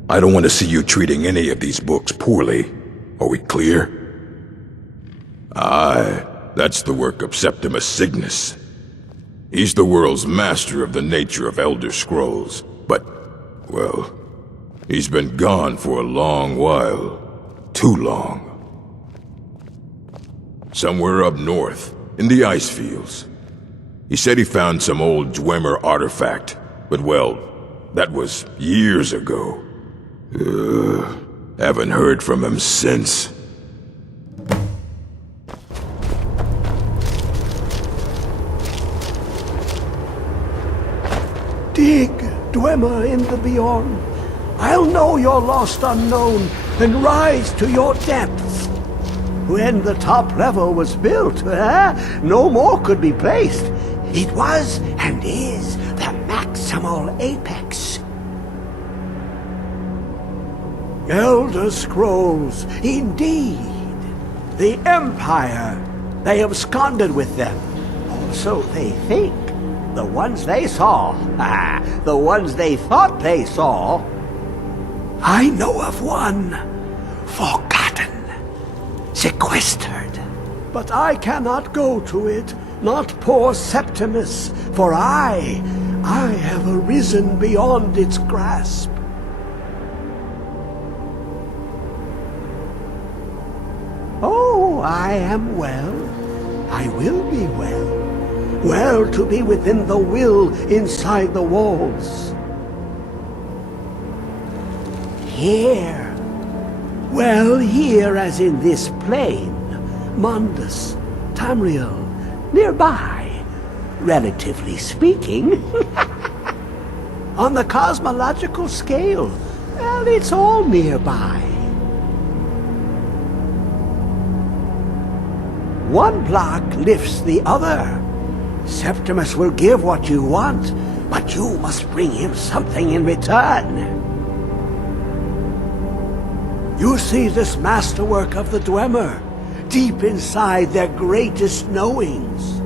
I don't want to see you treating any of these books poorly. Are we clear? Aye, that's the work of Septimus Cygnus. He's the world's master of the nature of Elder Scrolls, but, well, he's been gone for a long while. Too long. Somewhere up north, in the ice fields. He said he found some old Dwemer artifact, But well, that was years ago. Haven't heard from him since. Dig, Dwemer in the beyond. I'll know your lost unknown and rise to your depths. When the top level was built, no more could be placed. It was and is the maximal apex. Elder Scrolls, indeed. The Empire. They absconded with them. Or so they think. The ones they saw. The ones they thought they saw. I know of one. Forgotten. Sequestered. But I cannot go to it, not poor Septimus, for I have arisen beyond its grasp. Oh, I am well. I will be well. Well to be within the will inside the walls. Here. Well, here as in this plane. Mundus, Tamriel, nearby, relatively speaking. On the cosmological scale, well, it's all nearby. One block lifts the other. Septimus will give what you want, but you must bring him something in return. You see this masterwork of the Dwemer, deep inside their greatest knowings.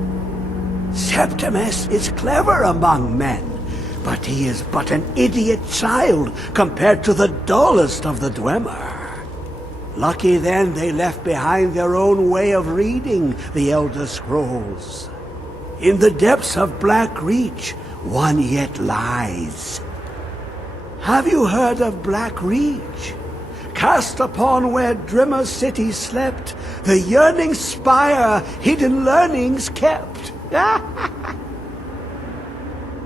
Septimus is clever among men, but he is but an idiot child compared to the dullest of the Dwemer. Lucky then they left behind their own way of reading the Elder Scrolls. In the depths of Black Reach, one yet lies. Have you heard of Black Reach? Cast upon where Drimmer City slept, the yearning spire hidden learnings kept.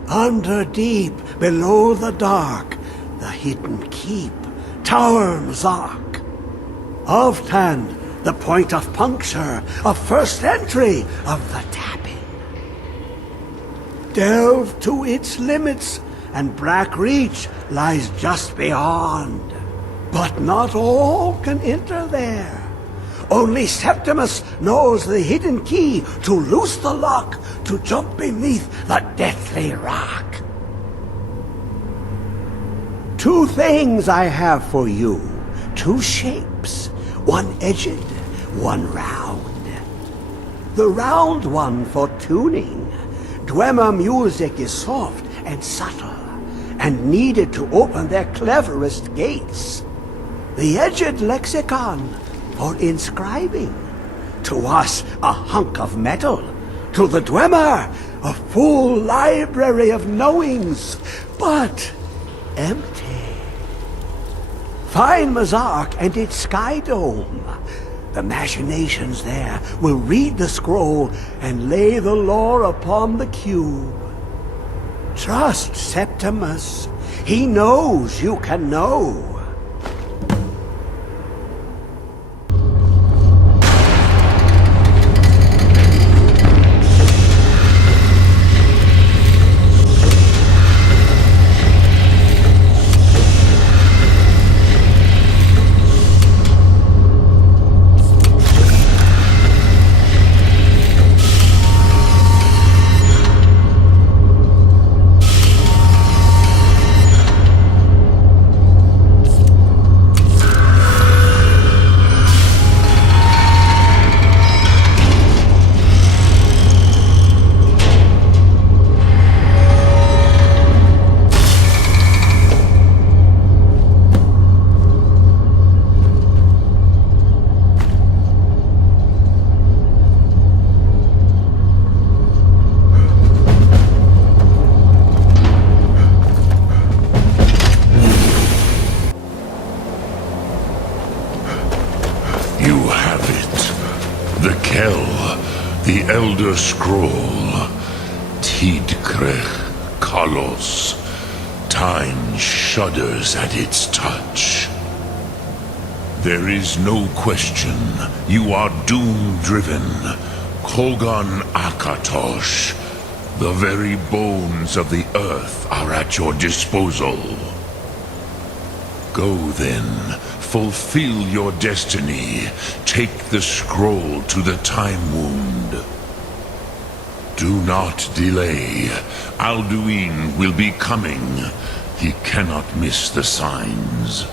Under deep, below the dark, the hidden keep, Tower Mzark. Of Tan, the point of puncture, of first entry, of the tapping. Delve to its limits, and Black Reach lies just beyond. But not all can enter there. Only Septimus knows the hidden key to loose the lock, to jump beneath the deathly rock. Two things I have for you. Two shapes. One edged, one round. The round one for tuning. Dwemer music is soft and subtle, and needed to open their cleverest gates. The edged lexicon for inscribing. To us, a hunk of metal. To the Dwemer, a full library of knowings, but empty. Find Mzark and its sky dome. The machinations there will read the scroll and lay the lore upon the cube. Trust Septimus. He knows you can know. The Elder Scroll, Tidkrech Kalos, Time shudders at its touch. There is no question. You are doom-driven. Kogan Akatosh. The very bones of the earth are at your disposal. Go then. Fulfill your destiny. Take the scroll to the Time Wound. Do not delay. Alduin will be coming. He cannot miss the signs.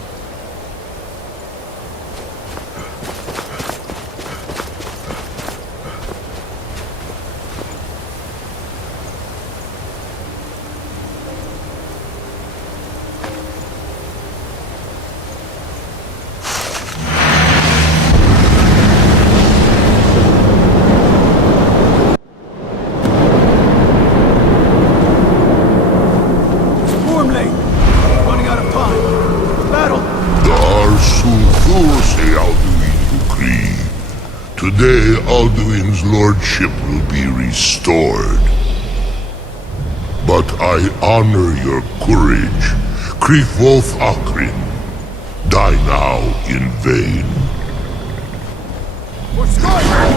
Today, Alduin's lordship will be restored. But I honor your courage. Krifwolf Akrin. Die now in vain. For Skyrim!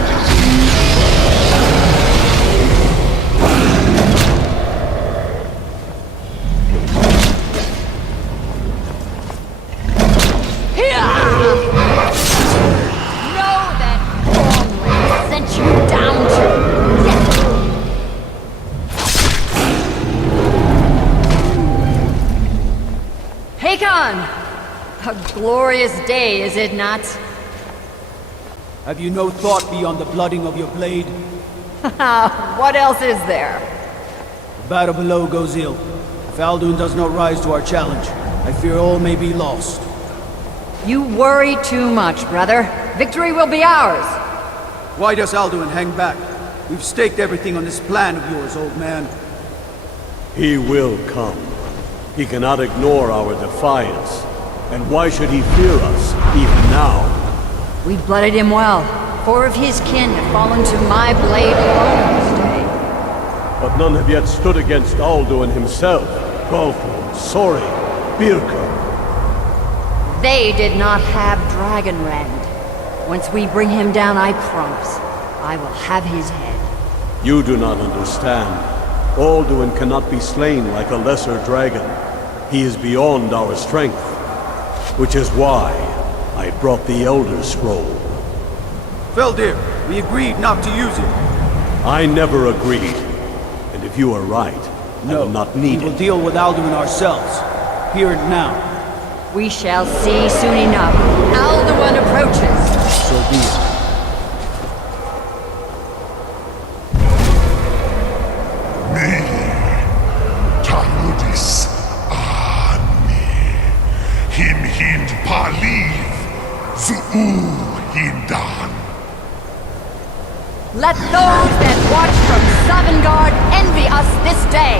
A glorious day, is it not? Have you no thought beyond the blooding of your blade? What else is there? The battle below goes ill. If Alduin does not rise to our challenge, I fear all may be lost. You worry too much, brother. Victory will be ours. Why does Alduin hang back? We've staked everything on this plan of yours, old man. He will come. He cannot ignore our defiance. And why should he fear us, even now? We blooded him well. 4 of his kin have fallen to my blade alone this day. But none have yet stood against Alduin himself. Balthor, Sori, Birka. They did not have Dragonrend. Once we bring him down, I promise, I will have his head. You do not understand. Alduin cannot be slain like a lesser dragon. He is beyond our strength. Which is why I brought the Elder Scroll. Feldir, we agreed not to use it. I never agreed. And if you are right, I will not need it. We will deal with Alduin ourselves. Here and now. We shall see soon enough. Alduin approaches. So be it. Let those that watch from Sovngarde envy us this day!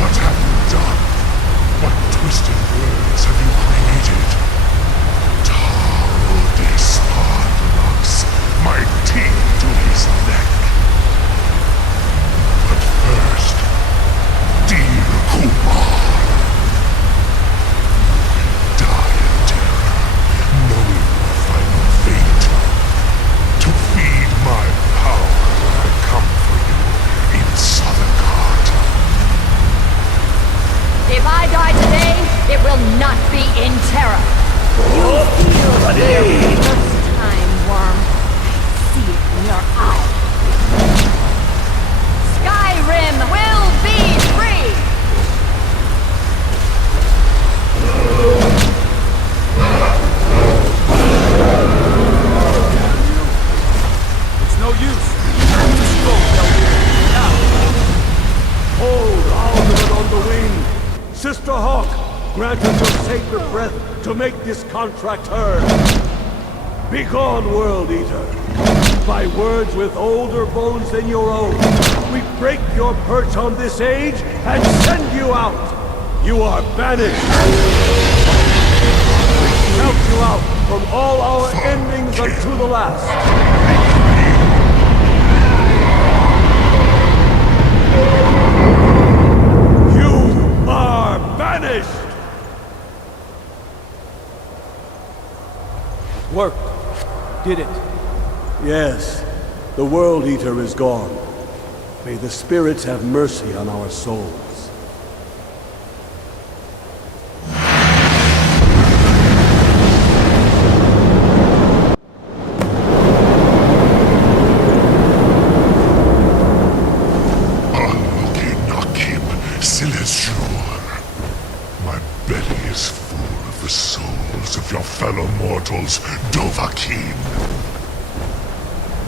What have you done? What twisted words have you created? Tarodis Padnox, my teeth to his neck. First, dear Kumar, die in terror, knowing your final fate. To feed my power, I come for you in Sovngarde. If I die today, it will not be in terror. You feel the first time, worm. I see it in your eye. Skyrim will be free! It's no use. Just go, Feldir. Now. Hold Alduin on the wing. Sister Hawk, grant us your sacred breath to make this contract heard. Begone, World Eater. By words with older bones than your own, we break your perch on this age and send you out. You are banished. Count you out from all our endings unto the last. You are banished! Worked. Did it. Yes, the World Eater is gone. May the spirits have mercy on our souls. My belly is full of the souls of your fellow mortals, Dovahkiin.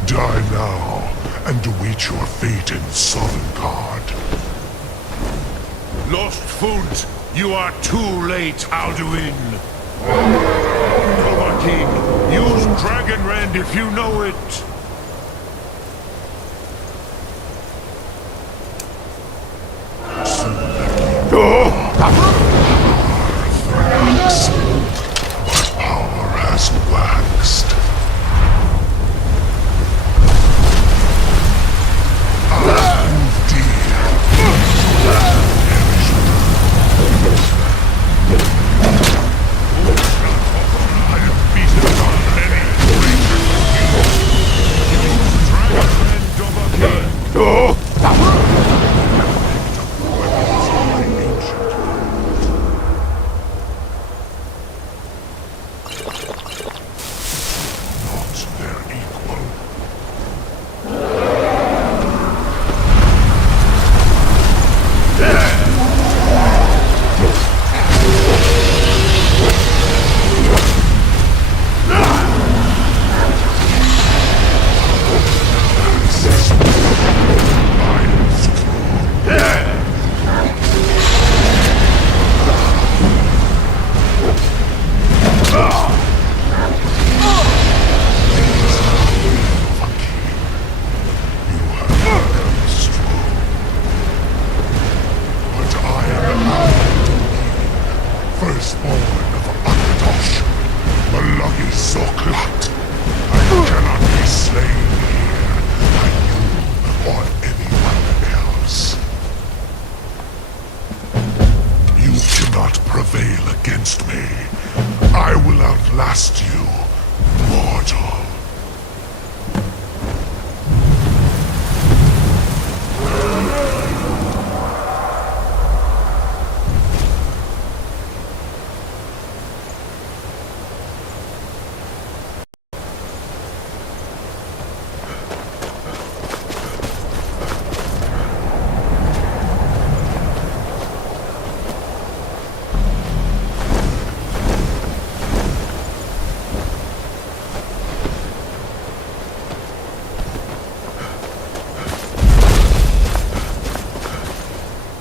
Die now, and await your fate in Sovngarde. Lost Foot, you are too late, Alduin. Dovahkiin, use Dragon Rend if you know it. Power has waxed.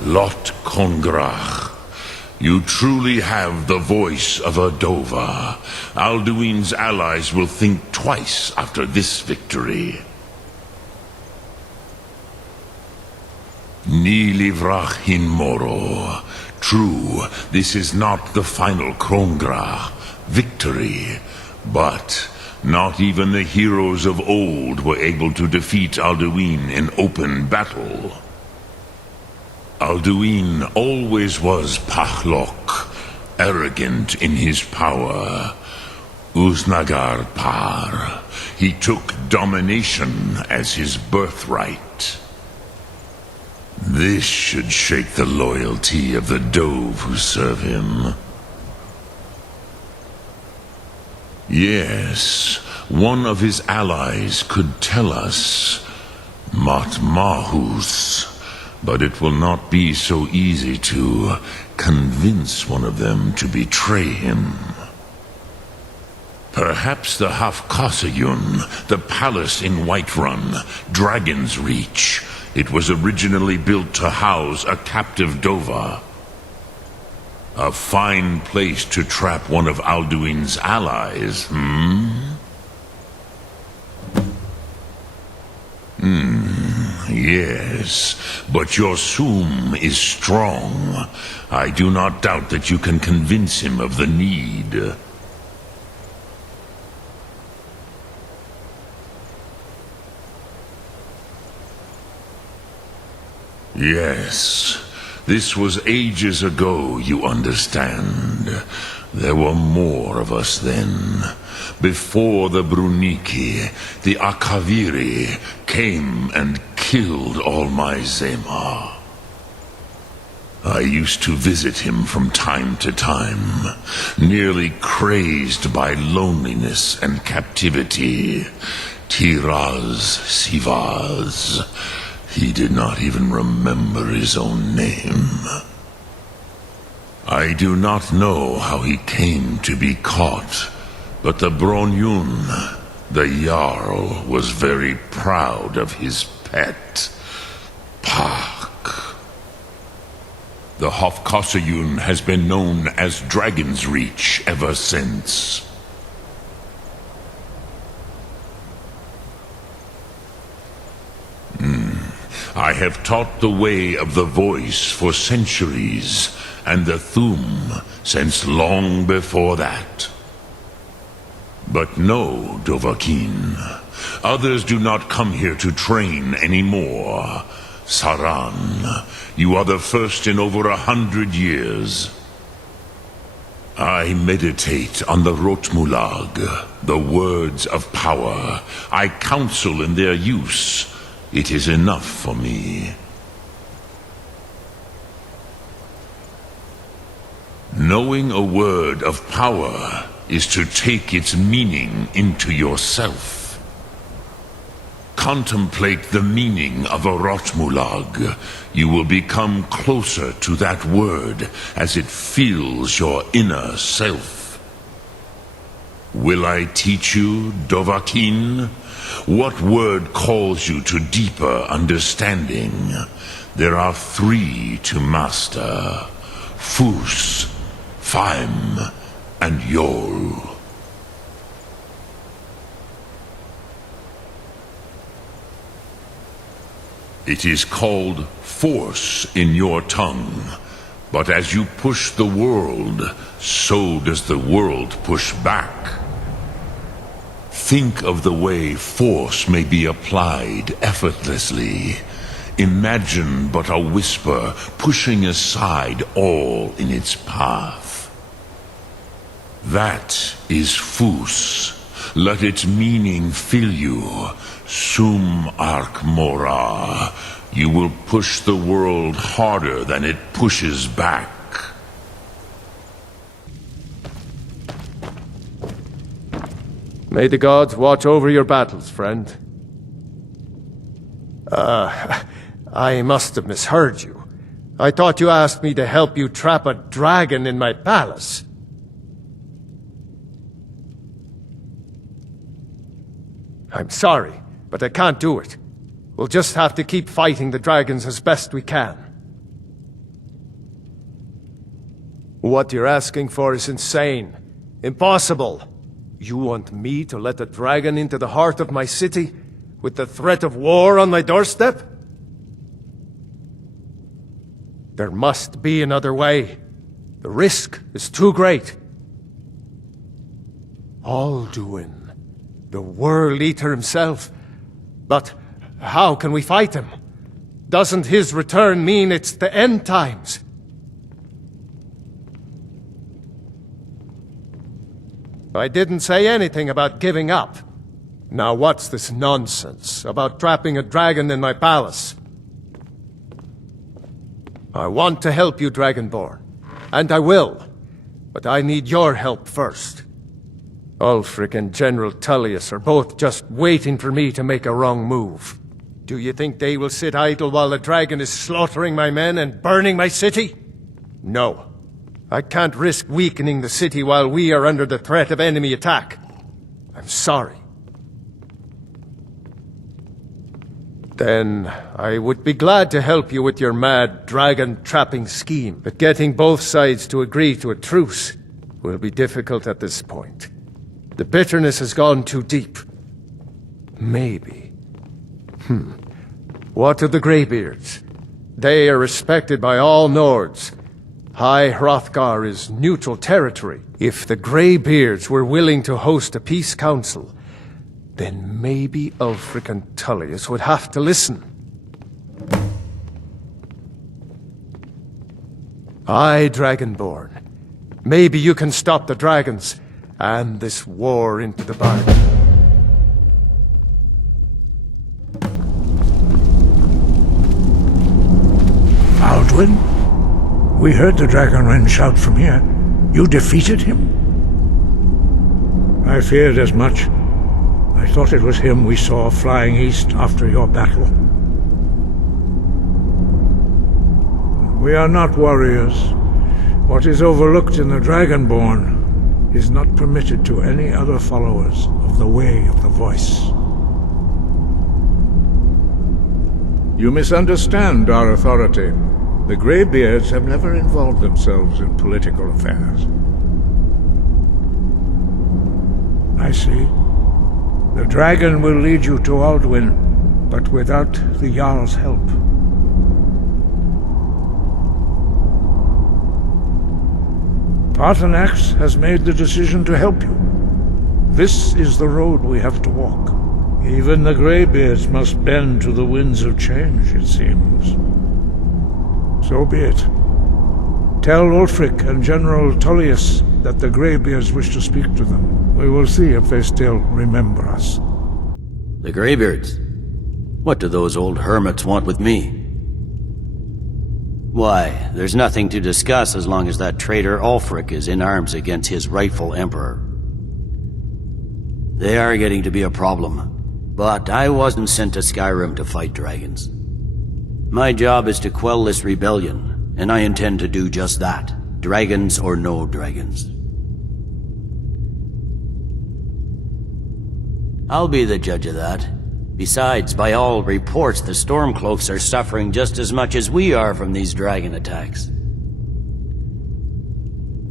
Lot Kongrach, you truly have the voice of a Dova. Alduin's allies will think twice after this victory. Ni livrach hin moro. True, this is not the final Kongrach victory, but not even the heroes of old were able to defeat Alduin in open battle. Alduin always was Pahlok, arrogant in his power. Uznagar Par. He took domination as his birthright. This should shake the loyalty of the Dove who serve him. Yes, one of his allies could tell us, Matmahus. But it will not be so easy to convince one of them to betray him. Perhaps the Hafkasayun, the palace in Whiterun, Dragon's Reach. It was originally built to house a captive Dova. A fine place to trap one of Alduin's allies, Yes, but your Soom is strong. I do not doubt that you can convince him of the need. Yes. This was ages ago, you understand. There were more of us then. Before the Bruniki, the Akaviri came and killed all my Zema. I used to visit him from time to time, nearly crazed by loneliness and captivity. Tiraz Sivaz. He did not even remember his own name. I do not know how he came to be caught, but the Bronyun, the Jarl, was very proud of his pet, Pak. The Hofkossayun has been known as Dragon's Reach ever since. I have taught the way of the voice for centuries, and the Thum since long before that. But no, Dovahkiin. Others do not come here to train anymore. Saran, you are the first in over 100 years. I meditate on the Rotmulag, the words of power. I counsel in their use. It is enough for me. Knowing a word of power is to take its meaning into yourself. Contemplate the meaning of a Rotmulag. You will become closer to that word as it fills your inner self. Will I teach you, Dovahkiin? What word calls you to deeper understanding? There are 3 to master: Fus, Faim, and Yol. It is called force in your tongue, but as you push the world, so does the world push back. Think of the way force may be applied effortlessly. Imagine but a whisper pushing aside all in its path. That is Fus. Let its meaning fill you. Sum Ark Mora. You will push the world harder than it pushes back. May the gods watch over your battles, friend. I must have misheard you. I thought you asked me to help you trap a dragon in my palace. I'm sorry, but I can't do it. We'll just have to keep fighting the dragons as best we can. What you're asking for is insane. Impossible. You want me to let a dragon into the heart of my city, with the threat of war on my doorstep? There must be another way. The risk is too great. Alduin, the World Eater himself. But how can we fight him? Doesn't his return mean it's the end times? I didn't say anything about giving up. Now what's this nonsense about trapping a dragon in my palace? I want to help you, Dragonborn. And I will. But I need your help first. Ulfric and General Tullius are both just waiting for me to make a wrong move. Do you think they will sit idle while the dragon is slaughtering my men and burning my city? No. I can't risk weakening the city while we are under the threat of enemy attack. I'm sorry. Then I would be glad to help you with your mad dragon-trapping scheme, but getting both sides to agree to a truce will be difficult at this point. The bitterness has gone too deep. Maybe. What of the Greybeards? They are respected by all Nords. High Hrothgar is neutral territory. If the Greybeards were willing to host a peace council, then maybe Ulfric and Tullius would have to listen. Aye, Dragonborn. Maybe you can stop the dragons, and this war into the bargain. Alduin? We heard the Dragonren shout from here. You defeated him? I feared as much. I thought it was him we saw flying east after your battle. We are not warriors. What is overlooked in the Dragonborn is not permitted to any other followers of the Way of the Voice. You misunderstand our authority. The Greybeards have never involved themselves in political affairs. I see. The dragon will lead you to Alduin, but without the Jarl's help. Paarthurnax has made the decision to help you. This is the road we have to walk. Even the Greybeards must bend to the winds of change, it seems. So be it. Tell Ulfric and General Tullius that the Greybeards wish to speak to them. We will see if they still remember us. The Greybeards? What do those old hermits want with me? Why, there's nothing to discuss as long as that traitor Ulfric is in arms against his rightful emperor. They are getting to be a problem, but I wasn't sent to Skyrim to fight dragons. My job is to quell this rebellion, and I intend to do just that, dragons or no dragons. I'll be the judge of that. Besides, by all reports, the Stormcloaks are suffering just as much as we are from these dragon attacks.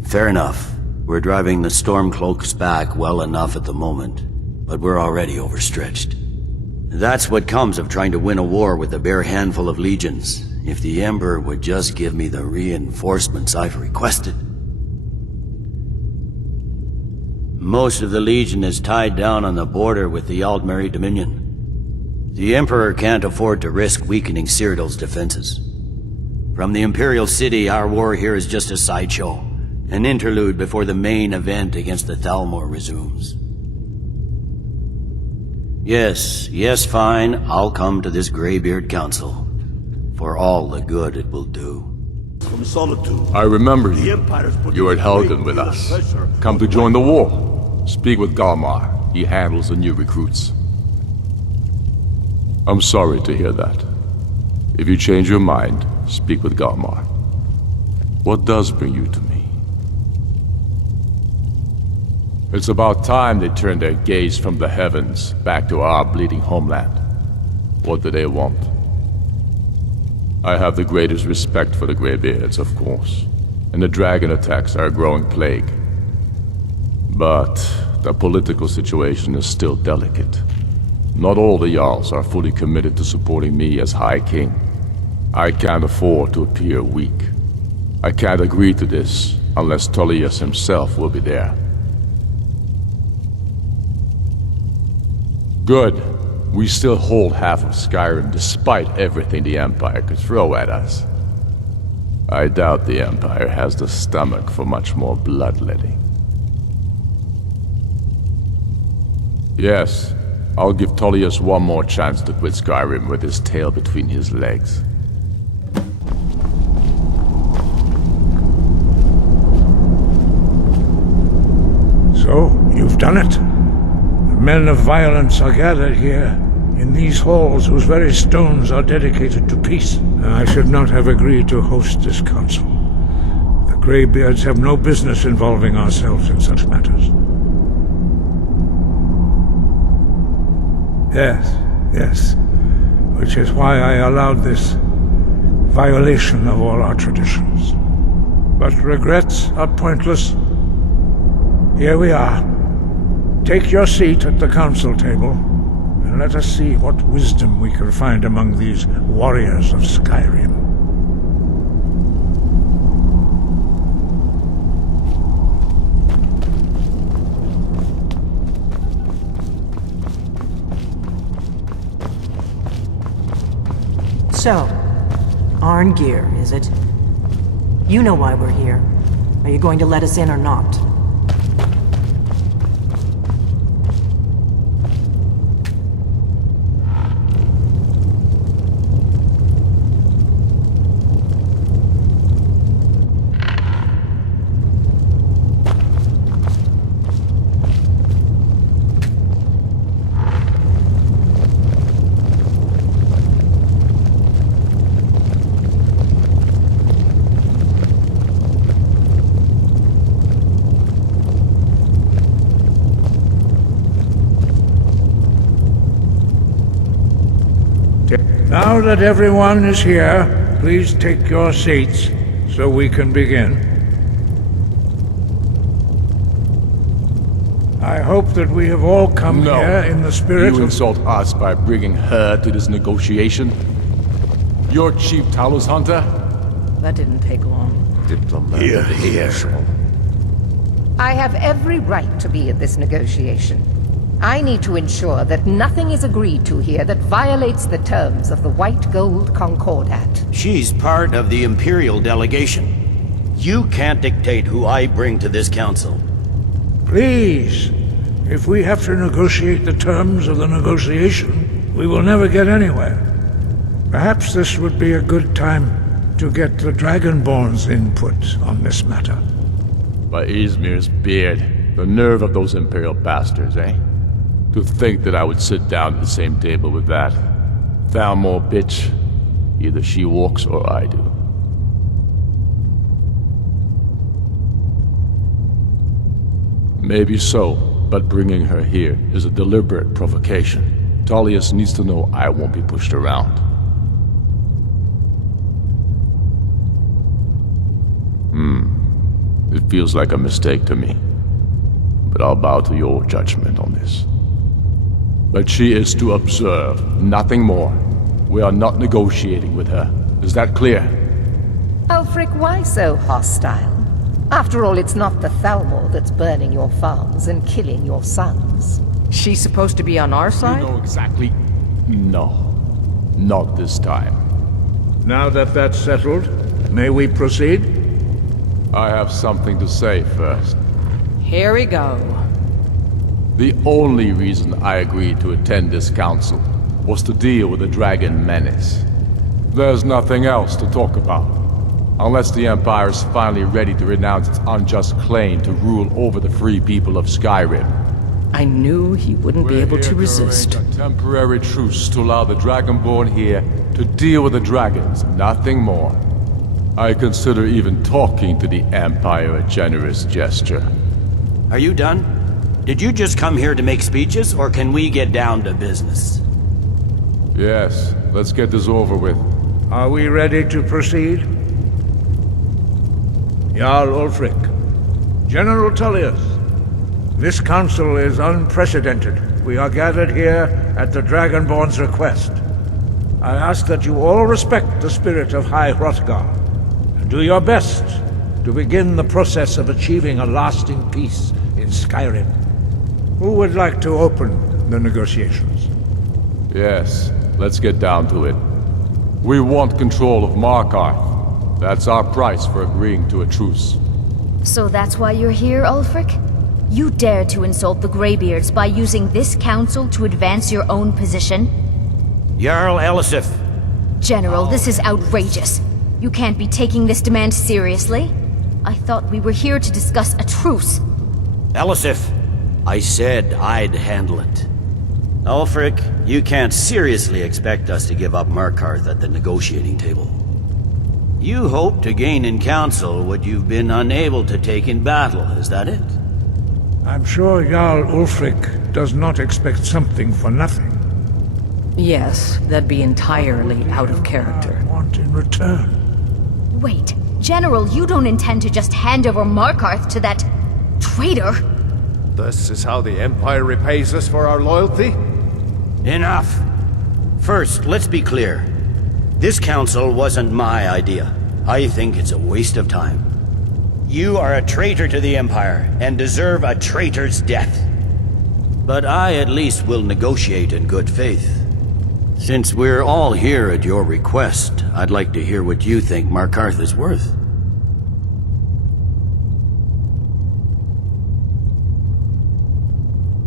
Fair enough. We're driving the Stormcloaks back well enough at the moment, but we're already overstretched. That's what comes of trying to win a war with a bare handful of legions. If the Emperor would just give me the reinforcements I've requested. Most of the Legion is tied down on the border with the Aldmeri Dominion. The Emperor can't afford to risk weakening Cyrodiil's defenses. From the Imperial City, our war here is just a sideshow, an interlude before the main event against the Thalmor resumes. Yes, fine, I'll come to this Greybeard Council, for all the good it will do. From Solitude. I remember The you. Empire's put You were at great Helgen with deal of us. pressure Come to join the war. Speak with Galmar. He handles the new recruits. I'm sorry to hear that. If you change your mind, speak with Galmar. What does bring you to me? It's about time they turned their gaze from the heavens back to our bleeding homeland. What do they want? I have the greatest respect for the Greybeards, of course, and the dragon attacks are a growing plague. But the political situation is still delicate. Not all the Jarls are fully committed to supporting me as High King. I can't afford to appear weak. I can't agree to this unless Tullius himself will be there. Good. We still hold half of Skyrim despite everything the Empire could throw at us. I doubt the Empire has the stomach for much more bloodletting. Yes, I'll give Tullius one more chance to quit Skyrim with his tail between his legs. So, you've done it. The men of violence are gathered here, in these halls whose very stones are dedicated to peace. I should not have agreed to host this council. The Greybeards have no business involving ourselves in such matters. Yes. Which is why I allowed this violation of all our traditions. But regrets are pointless. Here we are. Take your seat at the council table, and let us see what wisdom we can find among these warriors of Skyrim. So, Arngeir, is it? You know why we're here. Are you going to let us in or not? Now that everyone is here, please take your seats so we can begin. I hope that we have all come here in the spirit You of... insult us by bringing her to this negotiation? You're Chief Talos Hunter? That didn't take long. Here, here. I have every right to be at this negotiation. I need to ensure that nothing is agreed to here that violates the terms of the White Gold Concordat. She's part of the Imperial delegation. You can't dictate who I bring to this council. Please, if we have to negotiate the terms of the negotiation, we will never get anywhere. Perhaps this would be a good time to get the Dragonborn's input on this matter. By Izmir's beard, the nerve of those Imperial bastards, eh? To think that I would sit down at the same table with that. Thalmor bitch. Either she walks or I do. Maybe so, but bringing her here is a deliberate provocation. Tullius needs to know I won't be pushed around. It feels like a mistake to me. But I'll bow to your judgment on this. But she is to observe, nothing more. We are not negotiating with her. Is that clear? Ulfric, why so hostile? After all, it's not the Thalmor that's burning your farms and killing your sons. She's supposed to be on our side? You know exactly... No. Not this time. Now that that's settled, may we proceed? I have something to say first. Here we go. The only reason I agreed to attend this council was to deal with the dragon menace. There's nothing else to talk about. Unless the Empire is finally ready to renounce its unjust claim to rule over the free people of Skyrim. I knew he wouldn't be able to resist. A temporary truce to allow the Dragonborn here to deal with the dragons, nothing more. I consider even talking to the Empire a generous gesture. Are you done? Did you just come here to make speeches, or can we get down to business? Yes, let's get this over with. Are we ready to proceed? Jarl Ulfric, General Tullius, this council is unprecedented. We are gathered here at the Dragonborn's request. I ask that you all respect the spirit of High Hrothgar, and do your best to begin the process of achieving a lasting peace in Skyrim. Who would like to open the negotiations? Yes, let's get down to it. We want control of Markarth. That's our price for agreeing to a truce. So that's why you're here, Ulfric? You dare to insult the Greybeards by using this council to advance your own position? Jarl Elisif. General, this is outrageous. You can't be taking this demand seriously. I thought we were here to discuss a truce. Elisif, I said I'd handle it. Ulfric, you can't seriously expect us to give up Markarth at the negotiating table. You hope to gain in council what you've been unable to take in battle, is that it? I'm sure Jarl Ulfric does not expect something for nothing. Yes, that'd be entirely out of character. I want in return. Wait, General, you don't intend to just hand over Markarth to that traitor? This is how the Empire repays us for our loyalty? Enough! First, let's be clear. This council wasn't my idea. I think it's a waste of time. You are a traitor to the Empire, and deserve a traitor's death. But I at least will negotiate in good faith. Since we're all here at your request, I'd like to hear what you think Markarth is worth.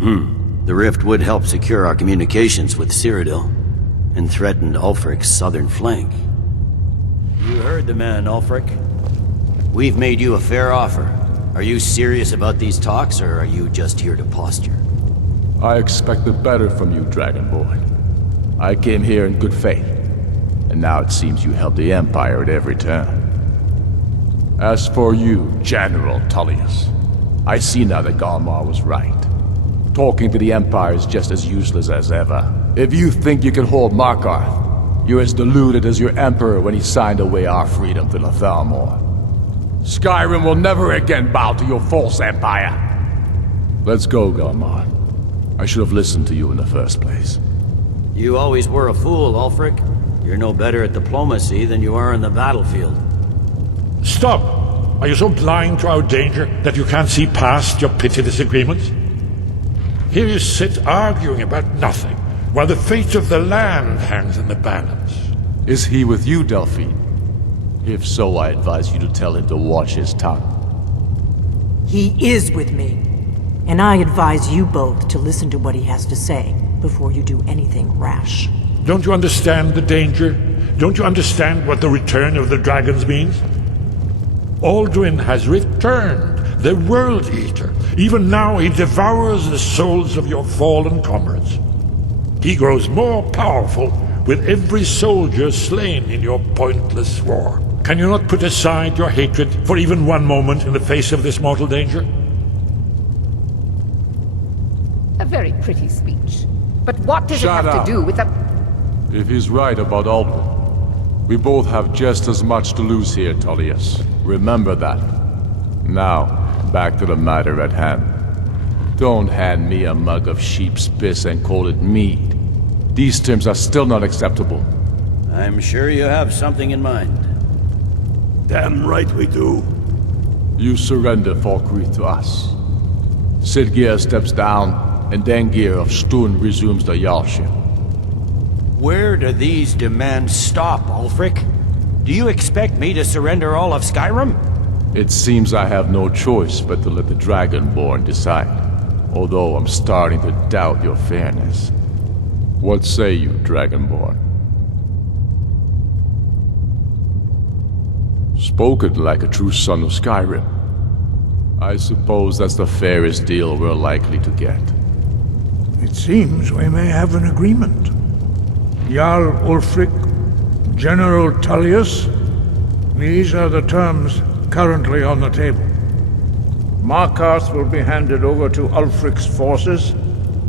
The rift would help secure our communications with Cyrodiil, and threatened Ulfric's southern flank. You heard the man, Ulfric. We've made you a fair offer. Are you serious about these talks, or are you just here to posture? I expected better from you, Dragonborn. I came here in good faith, and now it seems you help the Empire at every turn. As for you, General Tullius, I see now that Galmar was right. Talking to the Empire is just as useless as ever. If you think you can hold Markarth, you're as deluded as your Emperor when he signed away our freedom to Thalmor. Skyrim will never again bow to your false empire. Let's go, Galmar. I should have listened to you in the first place. You always were a fool, Ulfric. You're no better at diplomacy than you are in the battlefield. Stop! Are you so blind to our danger that you can't see past your petty disagreements? Here you sit arguing about nothing, while the fate of the land hangs in the balance. Is he with you, Delphine? If so, I advise you to tell him to watch his tongue. He is with me. And I advise you both to listen to what he has to say before you do anything rash. Don't you understand the danger? Don't you understand what the return of the dragons means? Alduin has returned, the World Eater. Even now he devours the souls of your fallen comrades. He grows more powerful with every soldier slain in your pointless war. Can you not put aside your hatred for even one moment in the face of this mortal danger? A very pretty speech. But what does it have to do with the... If he's right about Alduin, we both have just as much to lose here, Tullius. Remember that. Now, back to the matter at hand. Don't hand me a mug of sheep's piss and call it mead. These terms are still not acceptable. I'm sure you have something in mind. Damn right we do. You surrender Falkreath to us. Sidgeir steps down, and Dengir of Stun resumes the Jarlship. Where do these demands stop, Ulfric? Do you expect me to surrender all of Skyrim? It seems I have no choice but to let the Dragonborn decide. Although I'm starting to doubt your fairness. What say you, Dragonborn? Spoken like a true son of Skyrim. I suppose that's the fairest deal we're likely to get. It seems we may have an agreement. Jarl Ulfric, General Tullius, these are the terms currently on the table. Markarth will be handed over to Ulfric's forces,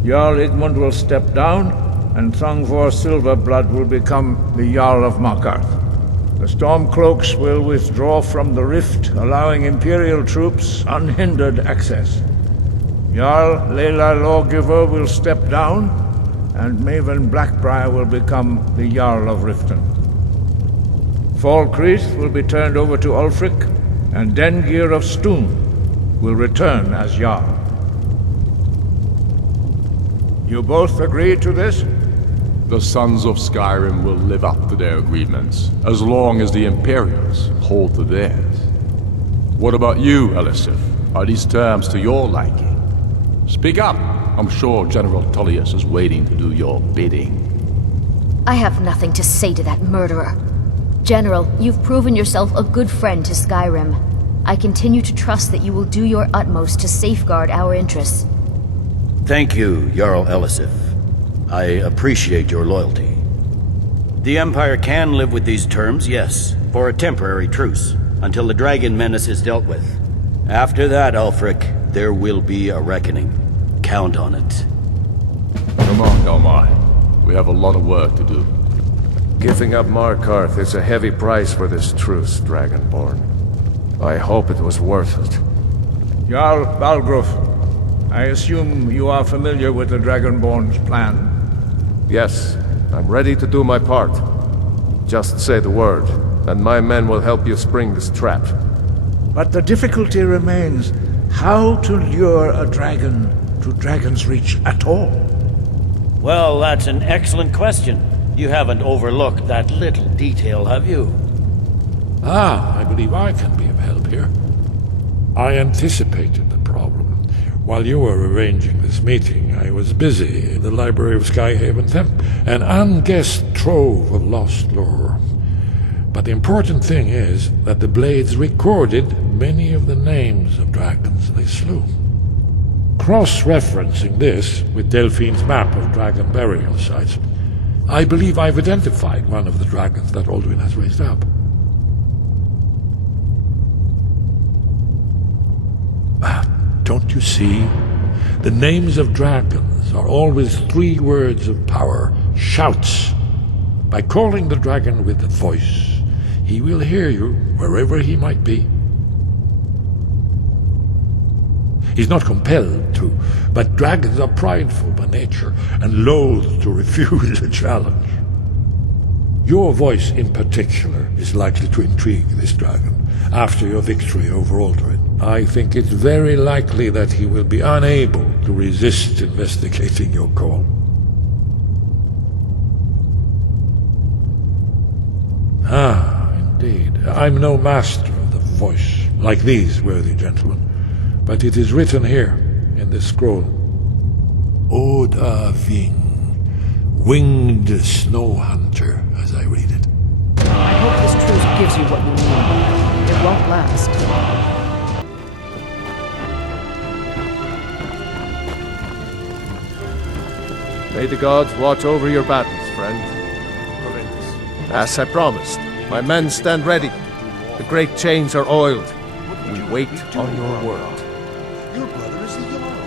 Jarl Igmund will step down, and Thangvor Silverblood will become the Jarl of Markarth. The Stormcloaks will withdraw from the rift, allowing Imperial troops unhindered access. Jarl Leila Lawgiver will step down, and Maven Blackbriar will become the Jarl of Riften. Falkreath will be turned over to Ulfric, and Dengir of Stun will return as Jarl. You both agree to this? The Sons of Skyrim will live up to their agreements, as long as the Imperials hold to theirs. What about you, Elisif? Are these terms to your liking? Speak up! I'm sure General Tullius is waiting to do your bidding. I have nothing to say to that murderer. General, you've proven yourself a good friend to Skyrim. I continue to trust that you will do your utmost to safeguard our interests. Thank you, Jarl Elisif. I appreciate your loyalty. The Empire can live with these terms, yes, for a temporary truce, until the dragon menace is dealt with. After that, Ulfric, there will be a reckoning. Count on it. Come on, Galmar. We have a lot of work to do. Giving up Markarth is a heavy price for this truce, Dragonborn. I hope it was worth it. Jarl Balgruf, I assume you are familiar with the Dragonborn's plan. Yes, I'm ready to do my part. Just say the word, and my men will help you spring this trap. But the difficulty remains how to lure a dragon to Dragon's Reach at all. Well, that's an excellent question. You haven't overlooked that little detail, have you? I believe I can be of help here. I anticipated the problem. While you were arranging this meeting, I was busy in the library of Skyhaven Temple, an unguessed trove of lost lore. But the important thing is that the Blades recorded many of the names of dragons they slew. Cross-referencing this with Delphine's map of dragon burial sites, I believe I've identified one of the dragons that Alduin has raised up. Don't you see? The names of dragons are always 3 words of power, shouts. By calling the dragon with a voice, he will hear you wherever he might be. He's not compelled to, but dragons are prideful by nature and loath to refuse a challenge. Your voice in particular is likely to intrigue this dragon after your victory over Alduin. I think it's very likely that he will be unable to resist investigating your call. Ah, indeed. I'm no master of the voice, like these worthy gentlemen, but it is written here in this scroll. Oda Ving, winged snow hunter, as I read it. I hope this truce gives you what you need. It won't last. May the gods watch over your battles, friend. As I promised, my men stand ready. The great chains are oiled. We wait on your word. Your brother is the Jarl.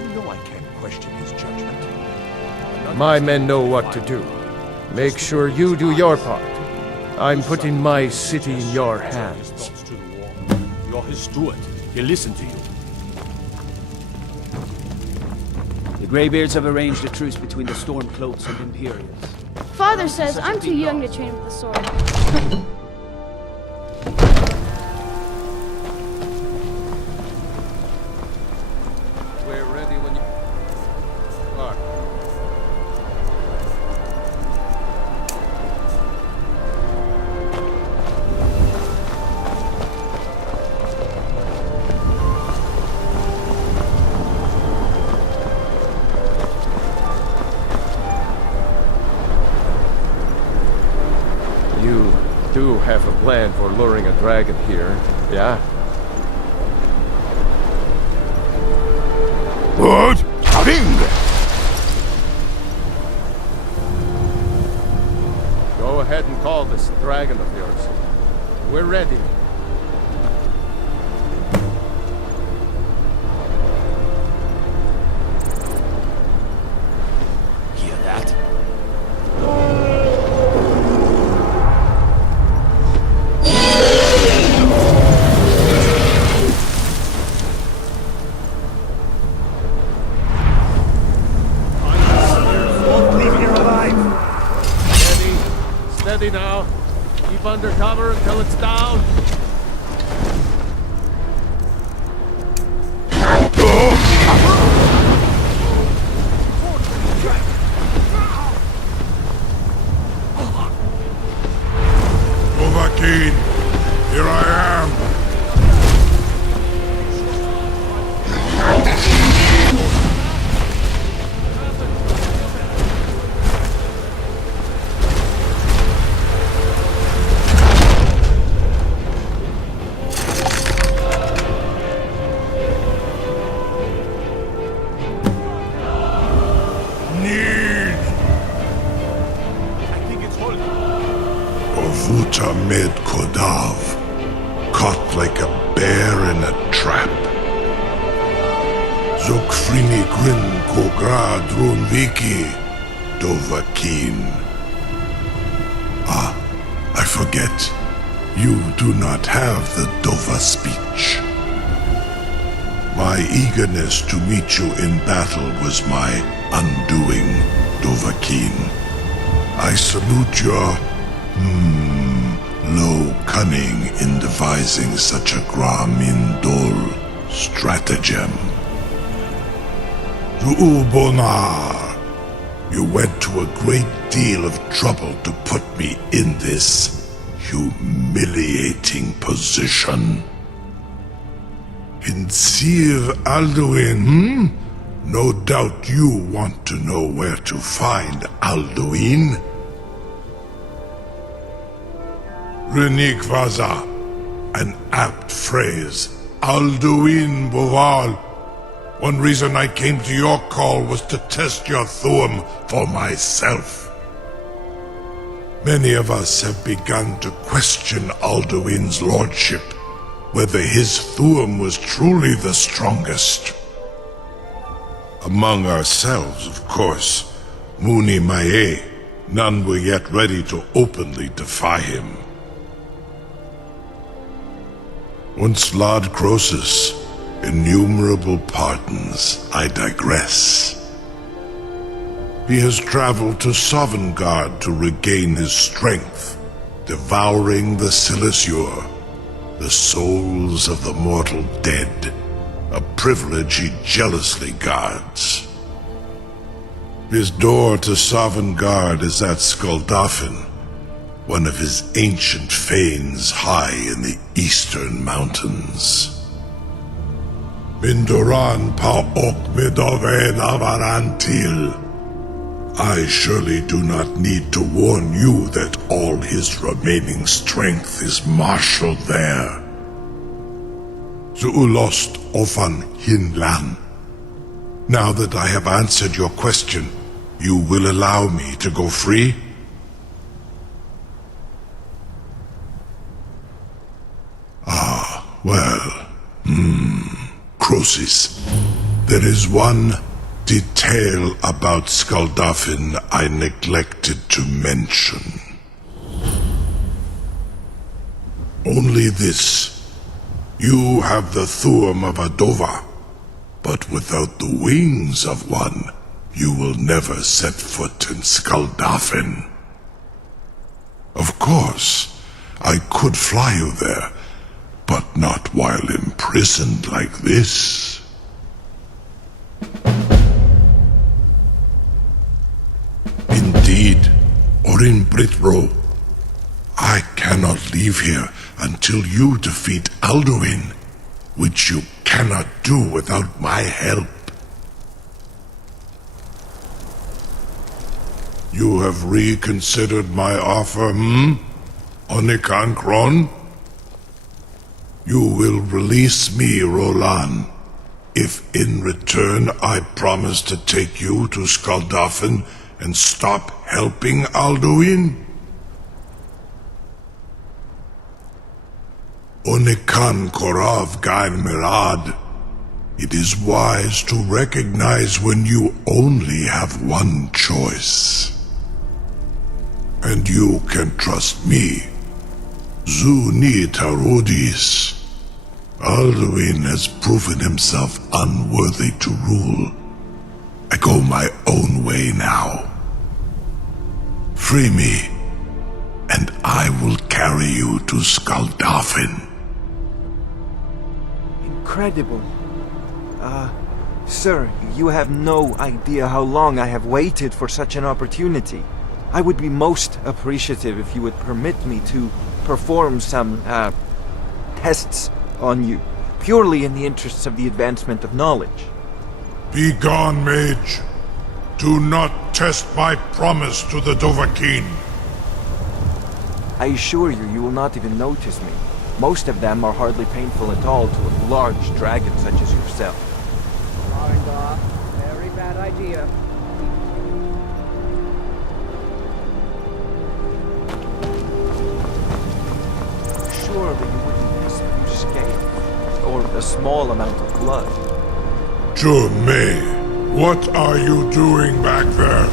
You know I can't question his judgment. My men know what to do. Make sure you do your part. I'm putting my city in your hands. You're his steward. He'll listen to you. The Greybeards have arranged a truce between the Stormcloaks and Imperials. Father says I'm too young to train with the sword. We're ready when you are. You do have a plan for luring a dragon here, yeah? What? Ring! Go ahead and call this dragon of yours. We're ready. Hear that? Steady now. Keep under cover until it's down. Dovahkiin, here I am. Ovuta med Kodav, caught like a bear in a trap. Zokfrini Grin Kogra Drunviki, Dovahkiin. Ah, I forget. You do not have the Dova speech. My eagerness to meet you in battle was my undoing, Dovahkiin. I salute your low cunning in devising such a Gramindol stratagem. Zuubonar, you went to a great deal of trouble to put me in this humiliating position. Sir Alduin, No doubt you want to know where to find Alduin. Renik Vaza, an apt phrase. Alduin Boval. One reason I came to your call was to test your Thuum for myself. Many of us have begun to question Alduin's lordship, whether his Thuum was truly the strongest. Among ourselves, of course, Muni Mae, none were yet ready to openly defy him. Once Lord Croesus, innumerable pardons, I digress. He has traveled to Sovngarde to regain his strength, devouring the Silesure, the souls of the mortal dead, a privilege he jealously guards. His door to Sovngarde is at Skuldafn, one of his ancient fanes high in the eastern mountains. Mindoran pa ok midove navarantil. I surely do not need to warn you that all his remaining strength is marshaled there. Zuulost ofan hinlan. Now that I have answered your question, you will allow me to go free? Croesus, there is one detail about Skuldafn I neglected to mention. Only this. You have the Thuum of a Dova, but without the wings of one, you will never set foot in Skuldafn. Of course, I could fly you there, but not while imprisoned like this. Indeed, Orin Britbro, I cannot leave here until you defeat Alduin, which you cannot do without my help. You have reconsidered my offer, Onikan Kron? You will release me, Roland, if in return I promise to take you to Skuldafn and stop helping Alduin? Onikan Korav Gain Mirad. It is wise to recognize when you only have one choice. And you can trust me. Zuni Tarudis. Alduin has proven himself unworthy to rule. I go my own way now. Free me, and I will carry you to Skuldafn. Incredible. Sir, you have no idea how long I have waited for such an opportunity. I would be most appreciative if you would permit me to perform some, tests on you, purely in the interests of the advancement of knowledge. Be gone, mage. Do not test my promise to the Dovahkiin. I assure you, you will not even notice me. Most of them are hardly painful at all to a large dragon such as yourself. Very bad idea. Surely you wouldn't miss a few scales, or a small amount of blood. May, what are you doing back there?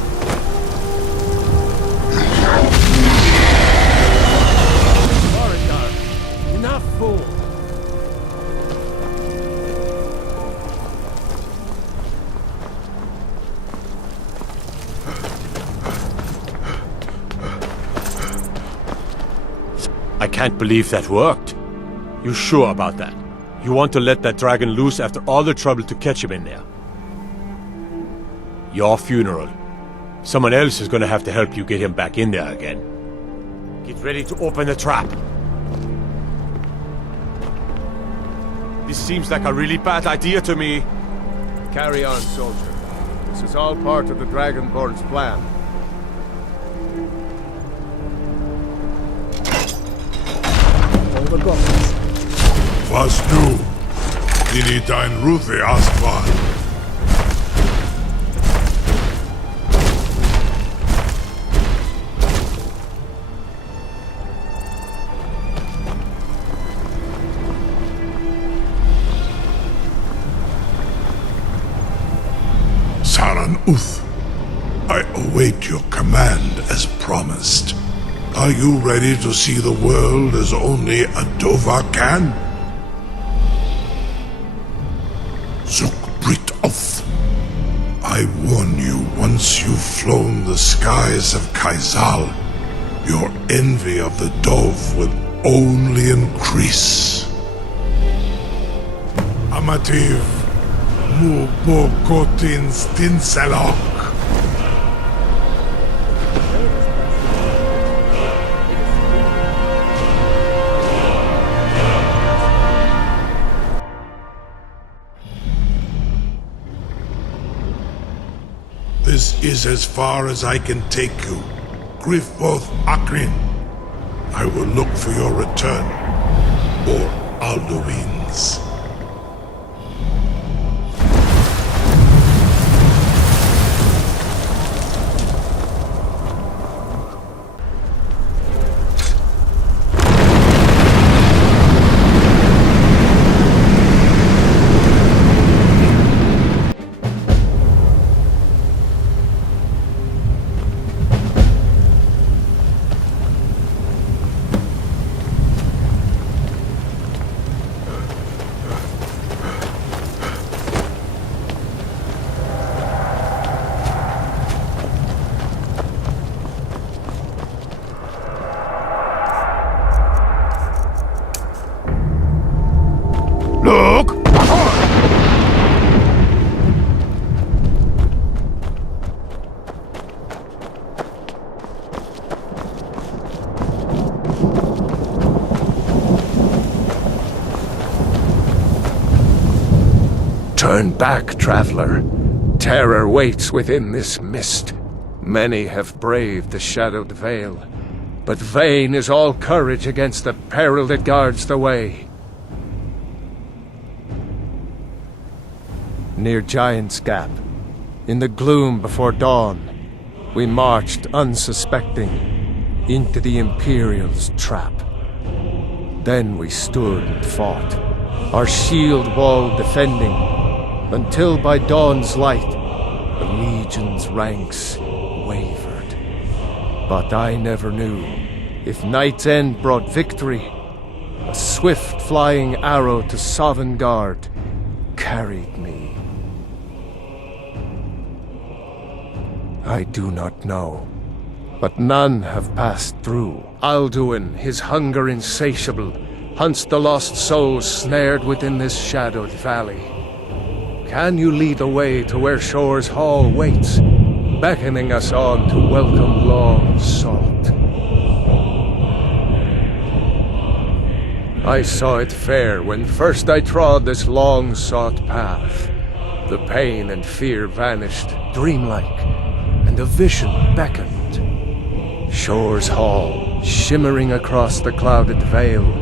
Enough, fool! I can't believe that worked. You sure about that? You want to let that dragon loose after all the trouble to catch him in there? Your funeral. Someone else is gonna have to help you get him back in there again. Get ready to open the trap. This seems like a really bad idea to me. Carry on, soldier. This is all part of the Dragonborn's plan. All the goblins. Was du? Dini dein Ruthi Astval. Saran Uth, I await your command as promised. Are you ready to see the world as only a Dova can? Zukbrit Oth, I warn you, once you've flown the skies of Kaizal, your envy of the Dove will only increase. Amativ, mu bokotin stinselok. This is as far as I can take you. Griffboth Akrin. I will look for your return. Or Alduin's. Look! Turn back, traveler. Terror waits within this mist. Many have braved the shadowed vale, but vain is all courage against the peril that guards the way. Near Giant's Gap, in the gloom before dawn, we marched unsuspecting into the Imperial's trap. Then we stood and fought, our shield wall defending, until by dawn's light, the Legion's ranks wavered. But I never knew if Night's End brought victory, a swift flying arrow to Sovngarde carried me. I do not know, but none have passed through. Alduin, his hunger insatiable, hunts the lost souls snared within this shadowed valley. Can you lead the way to where Shore's Hall waits, beckoning us on to welcome long sought? I saw it fair when first I trod this long sought path. The pain and fear vanished, dreamlike, and a vision beckoned. Shore's Hall, shimmering across the clouded vale,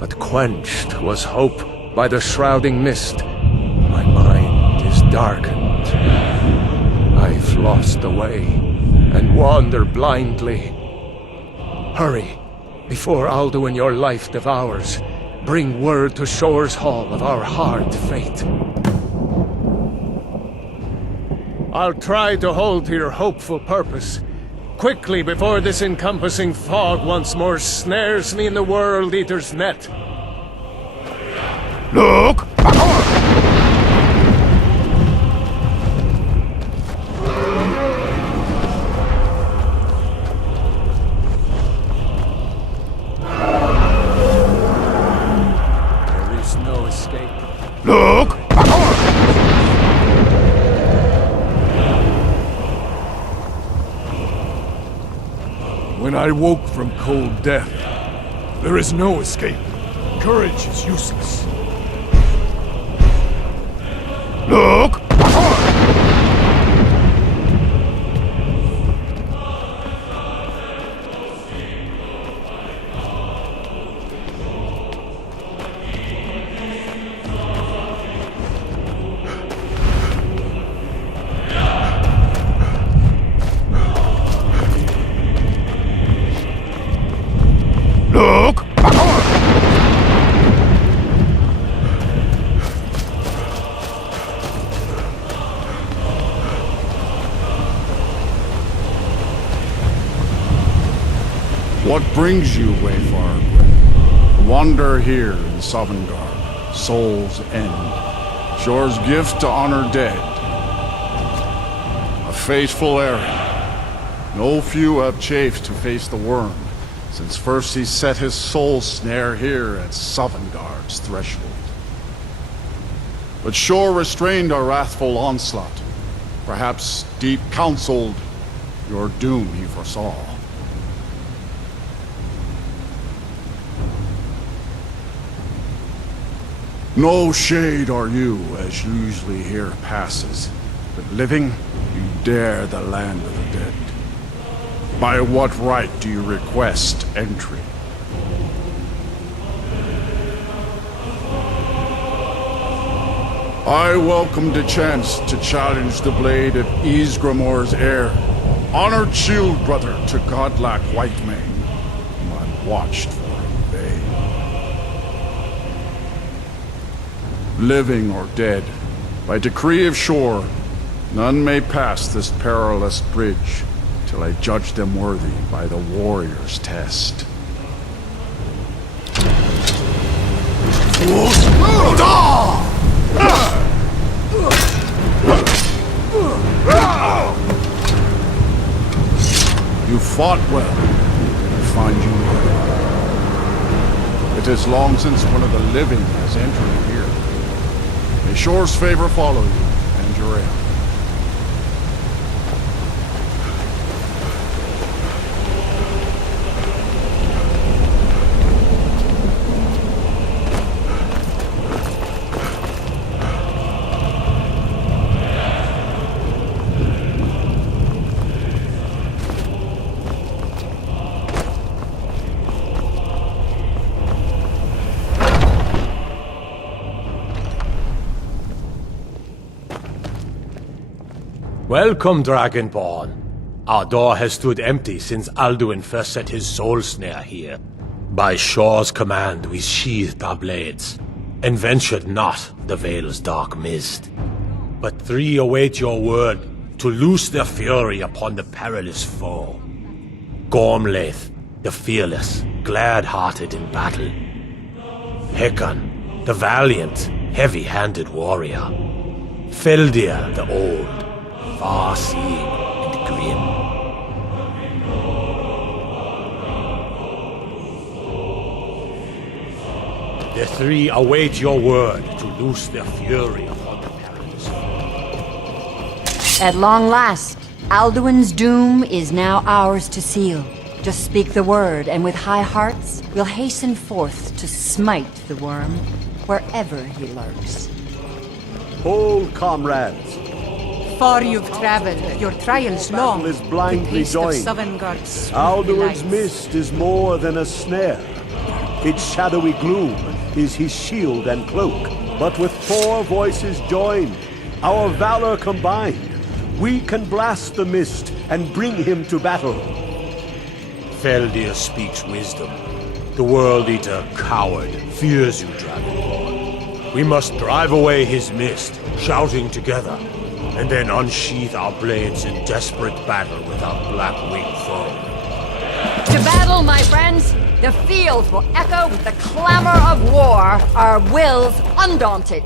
but quenched was hope by the shrouding mist. My mind is darkened. I've lost the way, and wander blindly. Hurry, before Alduin your life devours. Bring word to Shore's Hall of our hard fate. I'll try to hold to your hopeful purpose. Quickly, before this encompassing fog once more snares me in the World Eater's net. Look! There is no escape. Look! When I woke from cold death, there is no escape. Courage is useless. Look! Look! What brings you, Wayfarer? A wanderer here in Sovngarde, Soul's End. Shore's gift to honor dead. A fateful errand. No few have chafed to face the worm, since first he set his soul snare here at Sovngarde's threshold. But Shore restrained our wrathful onslaught. Perhaps deep counseled your doom he foresaw. No shade are you, as usually here passes. But living, you dare the land of the dead. By what right do you request entry? I welcome the chance to challenge the blade of Ysgramor's heir, honored shield brother to godlike Whitemane, whom I've watched for in vain. Living or dead, by decree of Shore, none may pass this perilous bridge till I judge them worthy by the warrior's test. You fought well. I find you well. It is long since one of the living has entered here. May Shore's favor follow you and your heir. Welcome, Dragonborn. Our door has stood empty since Alduin first set his soul snare here. By Shore's command, we sheathed our blades, and ventured not the Vale's dark mist. But three await your word to loose their fury upon the perilous foe. Gormlaith, the fearless, glad-hearted in battle. Hekon, the valiant, heavy-handed warrior. Feldir, the old, far-seeing and grim. The three await your word to loose their fury upon the perilous foe. At long last, Alduin's doom is now ours to seal. Just speak the word, and with high hearts, we'll hasten forth to smite the worm wherever he lurks. Hold, comrades. Far you've traveled, your trials long. Is blindly joined. Alduin's mist is more than a snare. Its shadowy gloom is his shield and cloak. But with 4 voices joined, our valor combined, we can blast the mist and bring him to battle. Feldir speaks wisdom. The World Eater, coward, fears you, Dragonborn. We must drive away his mist, shouting together, and then unsheath our blades in desperate battle with our black-winged foe. To battle, my friends! The field will echo with the clamor of war, our wills undaunted.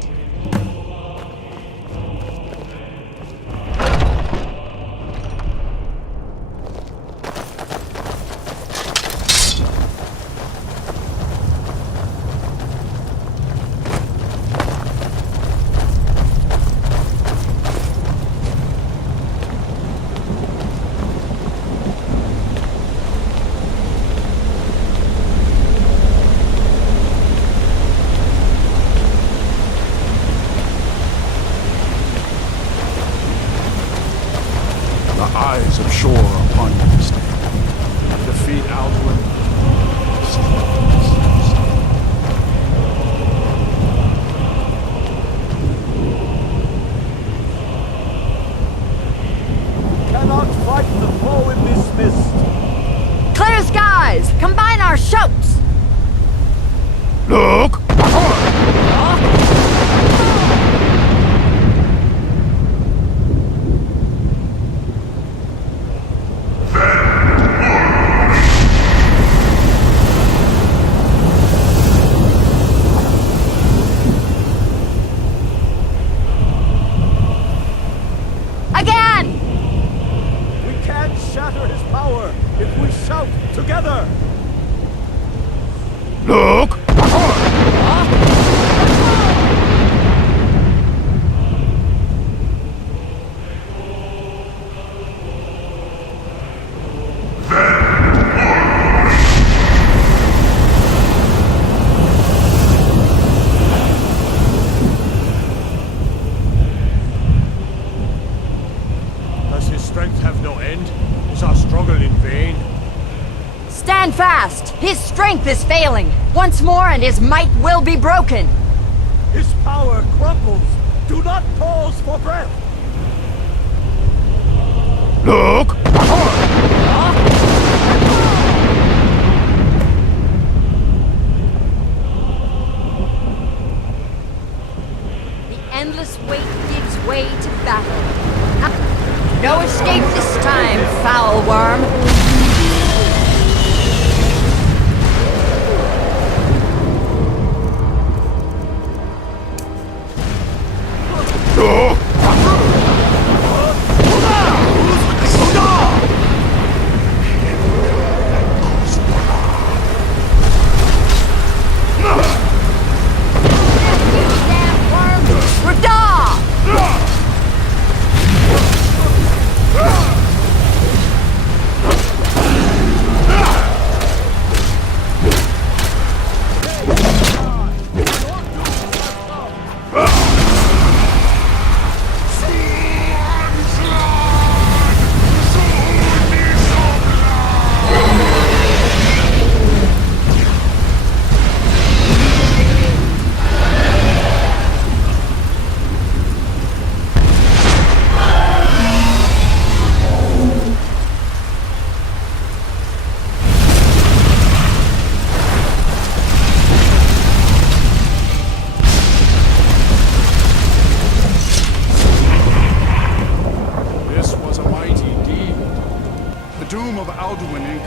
His strength is failing. Once more and his might will be broken. His power crumbles. Do not pause for breath. Look! The endless wait gives way to battle. No escape this time, foul worm.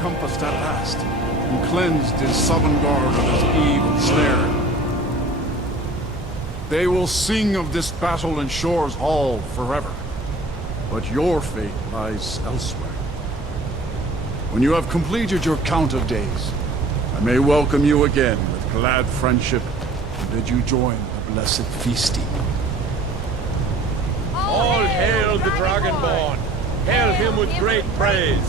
encompassed at last, and cleansed his Sovngarde of his evil snare. They will sing of this battle in Shore's Hall forever, but your fate lies elsewhere. When you have completed your count of days, I may welcome you again with glad friendship and bid you join the blessed feasting. All hail the Dragonborn! Hail him with great praise!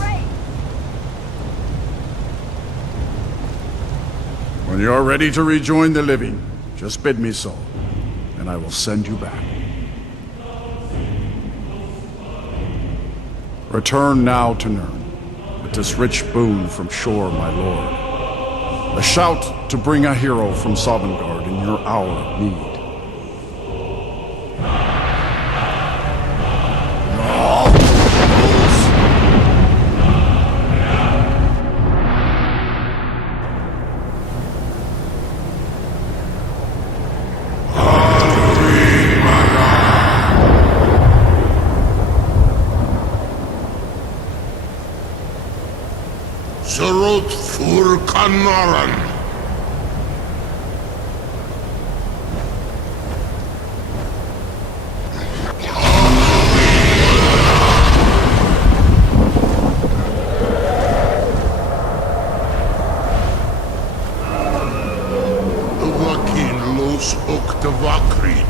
When you are ready to rejoin the living, just bid me so, and I will send you back. Return now to Nirn, with this rich boon from Shore, my lord. A shout to bring a hero from Sovngarde in your hour of need. Surut fur Kanaran. Vakin los Oktavakrid.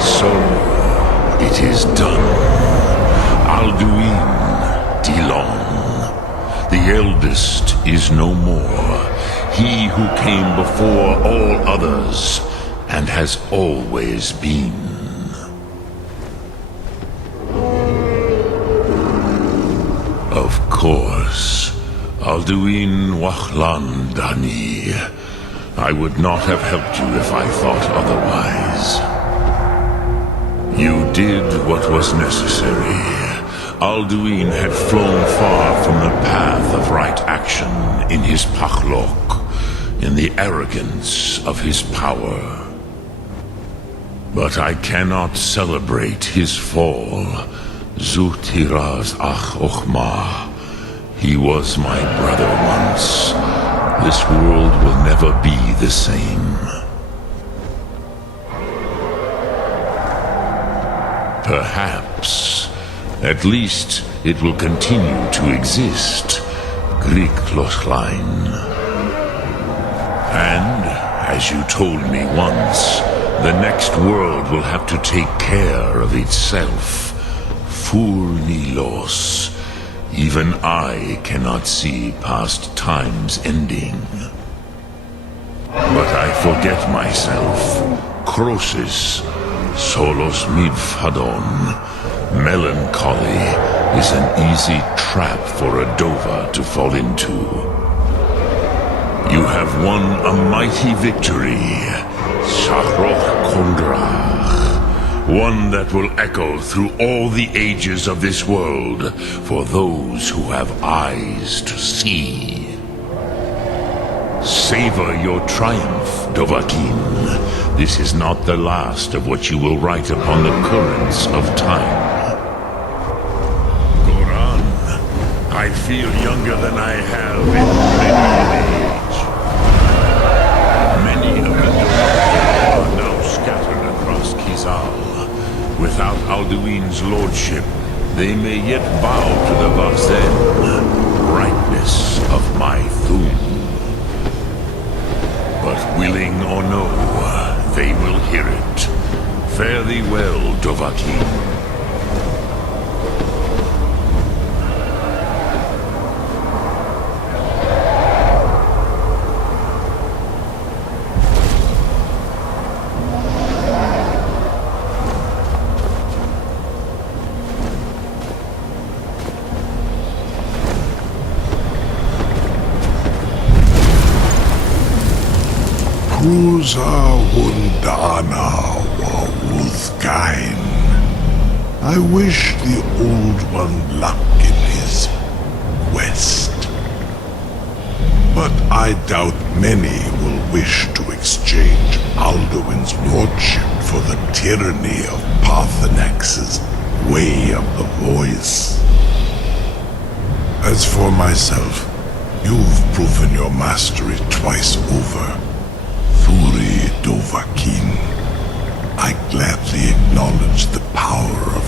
So, it is done. Alduin, Dilon. The eldest is no more. He who came before all others, and has always been. Of course, Alduin Wachlan Dani. I would not have helped you if I thought otherwise. You did what was necessary. Alduin had flown far from the path of right action in his Pachlok, in the arrogance of his power. But I cannot celebrate his fall. Zutiraz Ach Ochma. He was my brother once. This world will never be the same. Perhaps. At least it will continue to exist. Griklochlein. And, as you told me once, the next world will have to take care of itself. Furnilos. Even I cannot see past time's ending. But I forget myself. Crosis. Solos midfadon. Melancholy is an easy trap for a Dova to fall into. You have won a mighty victory, Shahroch Kondrach. One that will echo through all the ages of this world for those who have eyes to see. Savor your triumph, Dovahkiin. This is not the last of what you will write upon the currents of time. Goran, I feel younger than I have in many an age. Many of the Dovahkiin are now scattered across Kizal. Without Alduin's lordship, they may yet bow to the Vazen, brightness of my Thum. But willing or no, they will hear it. Fare thee well, Dovahkiin. Kruza Wundana wa Uthgain. I wish the Old One luck in his quest. But I doubt many will wish to exchange Alduin's lordship for the tyranny of Parthenax's way of the voice. As for myself, you've proven your mastery twice over. Thuri Dovahkiin, I gladly acknowledge the power of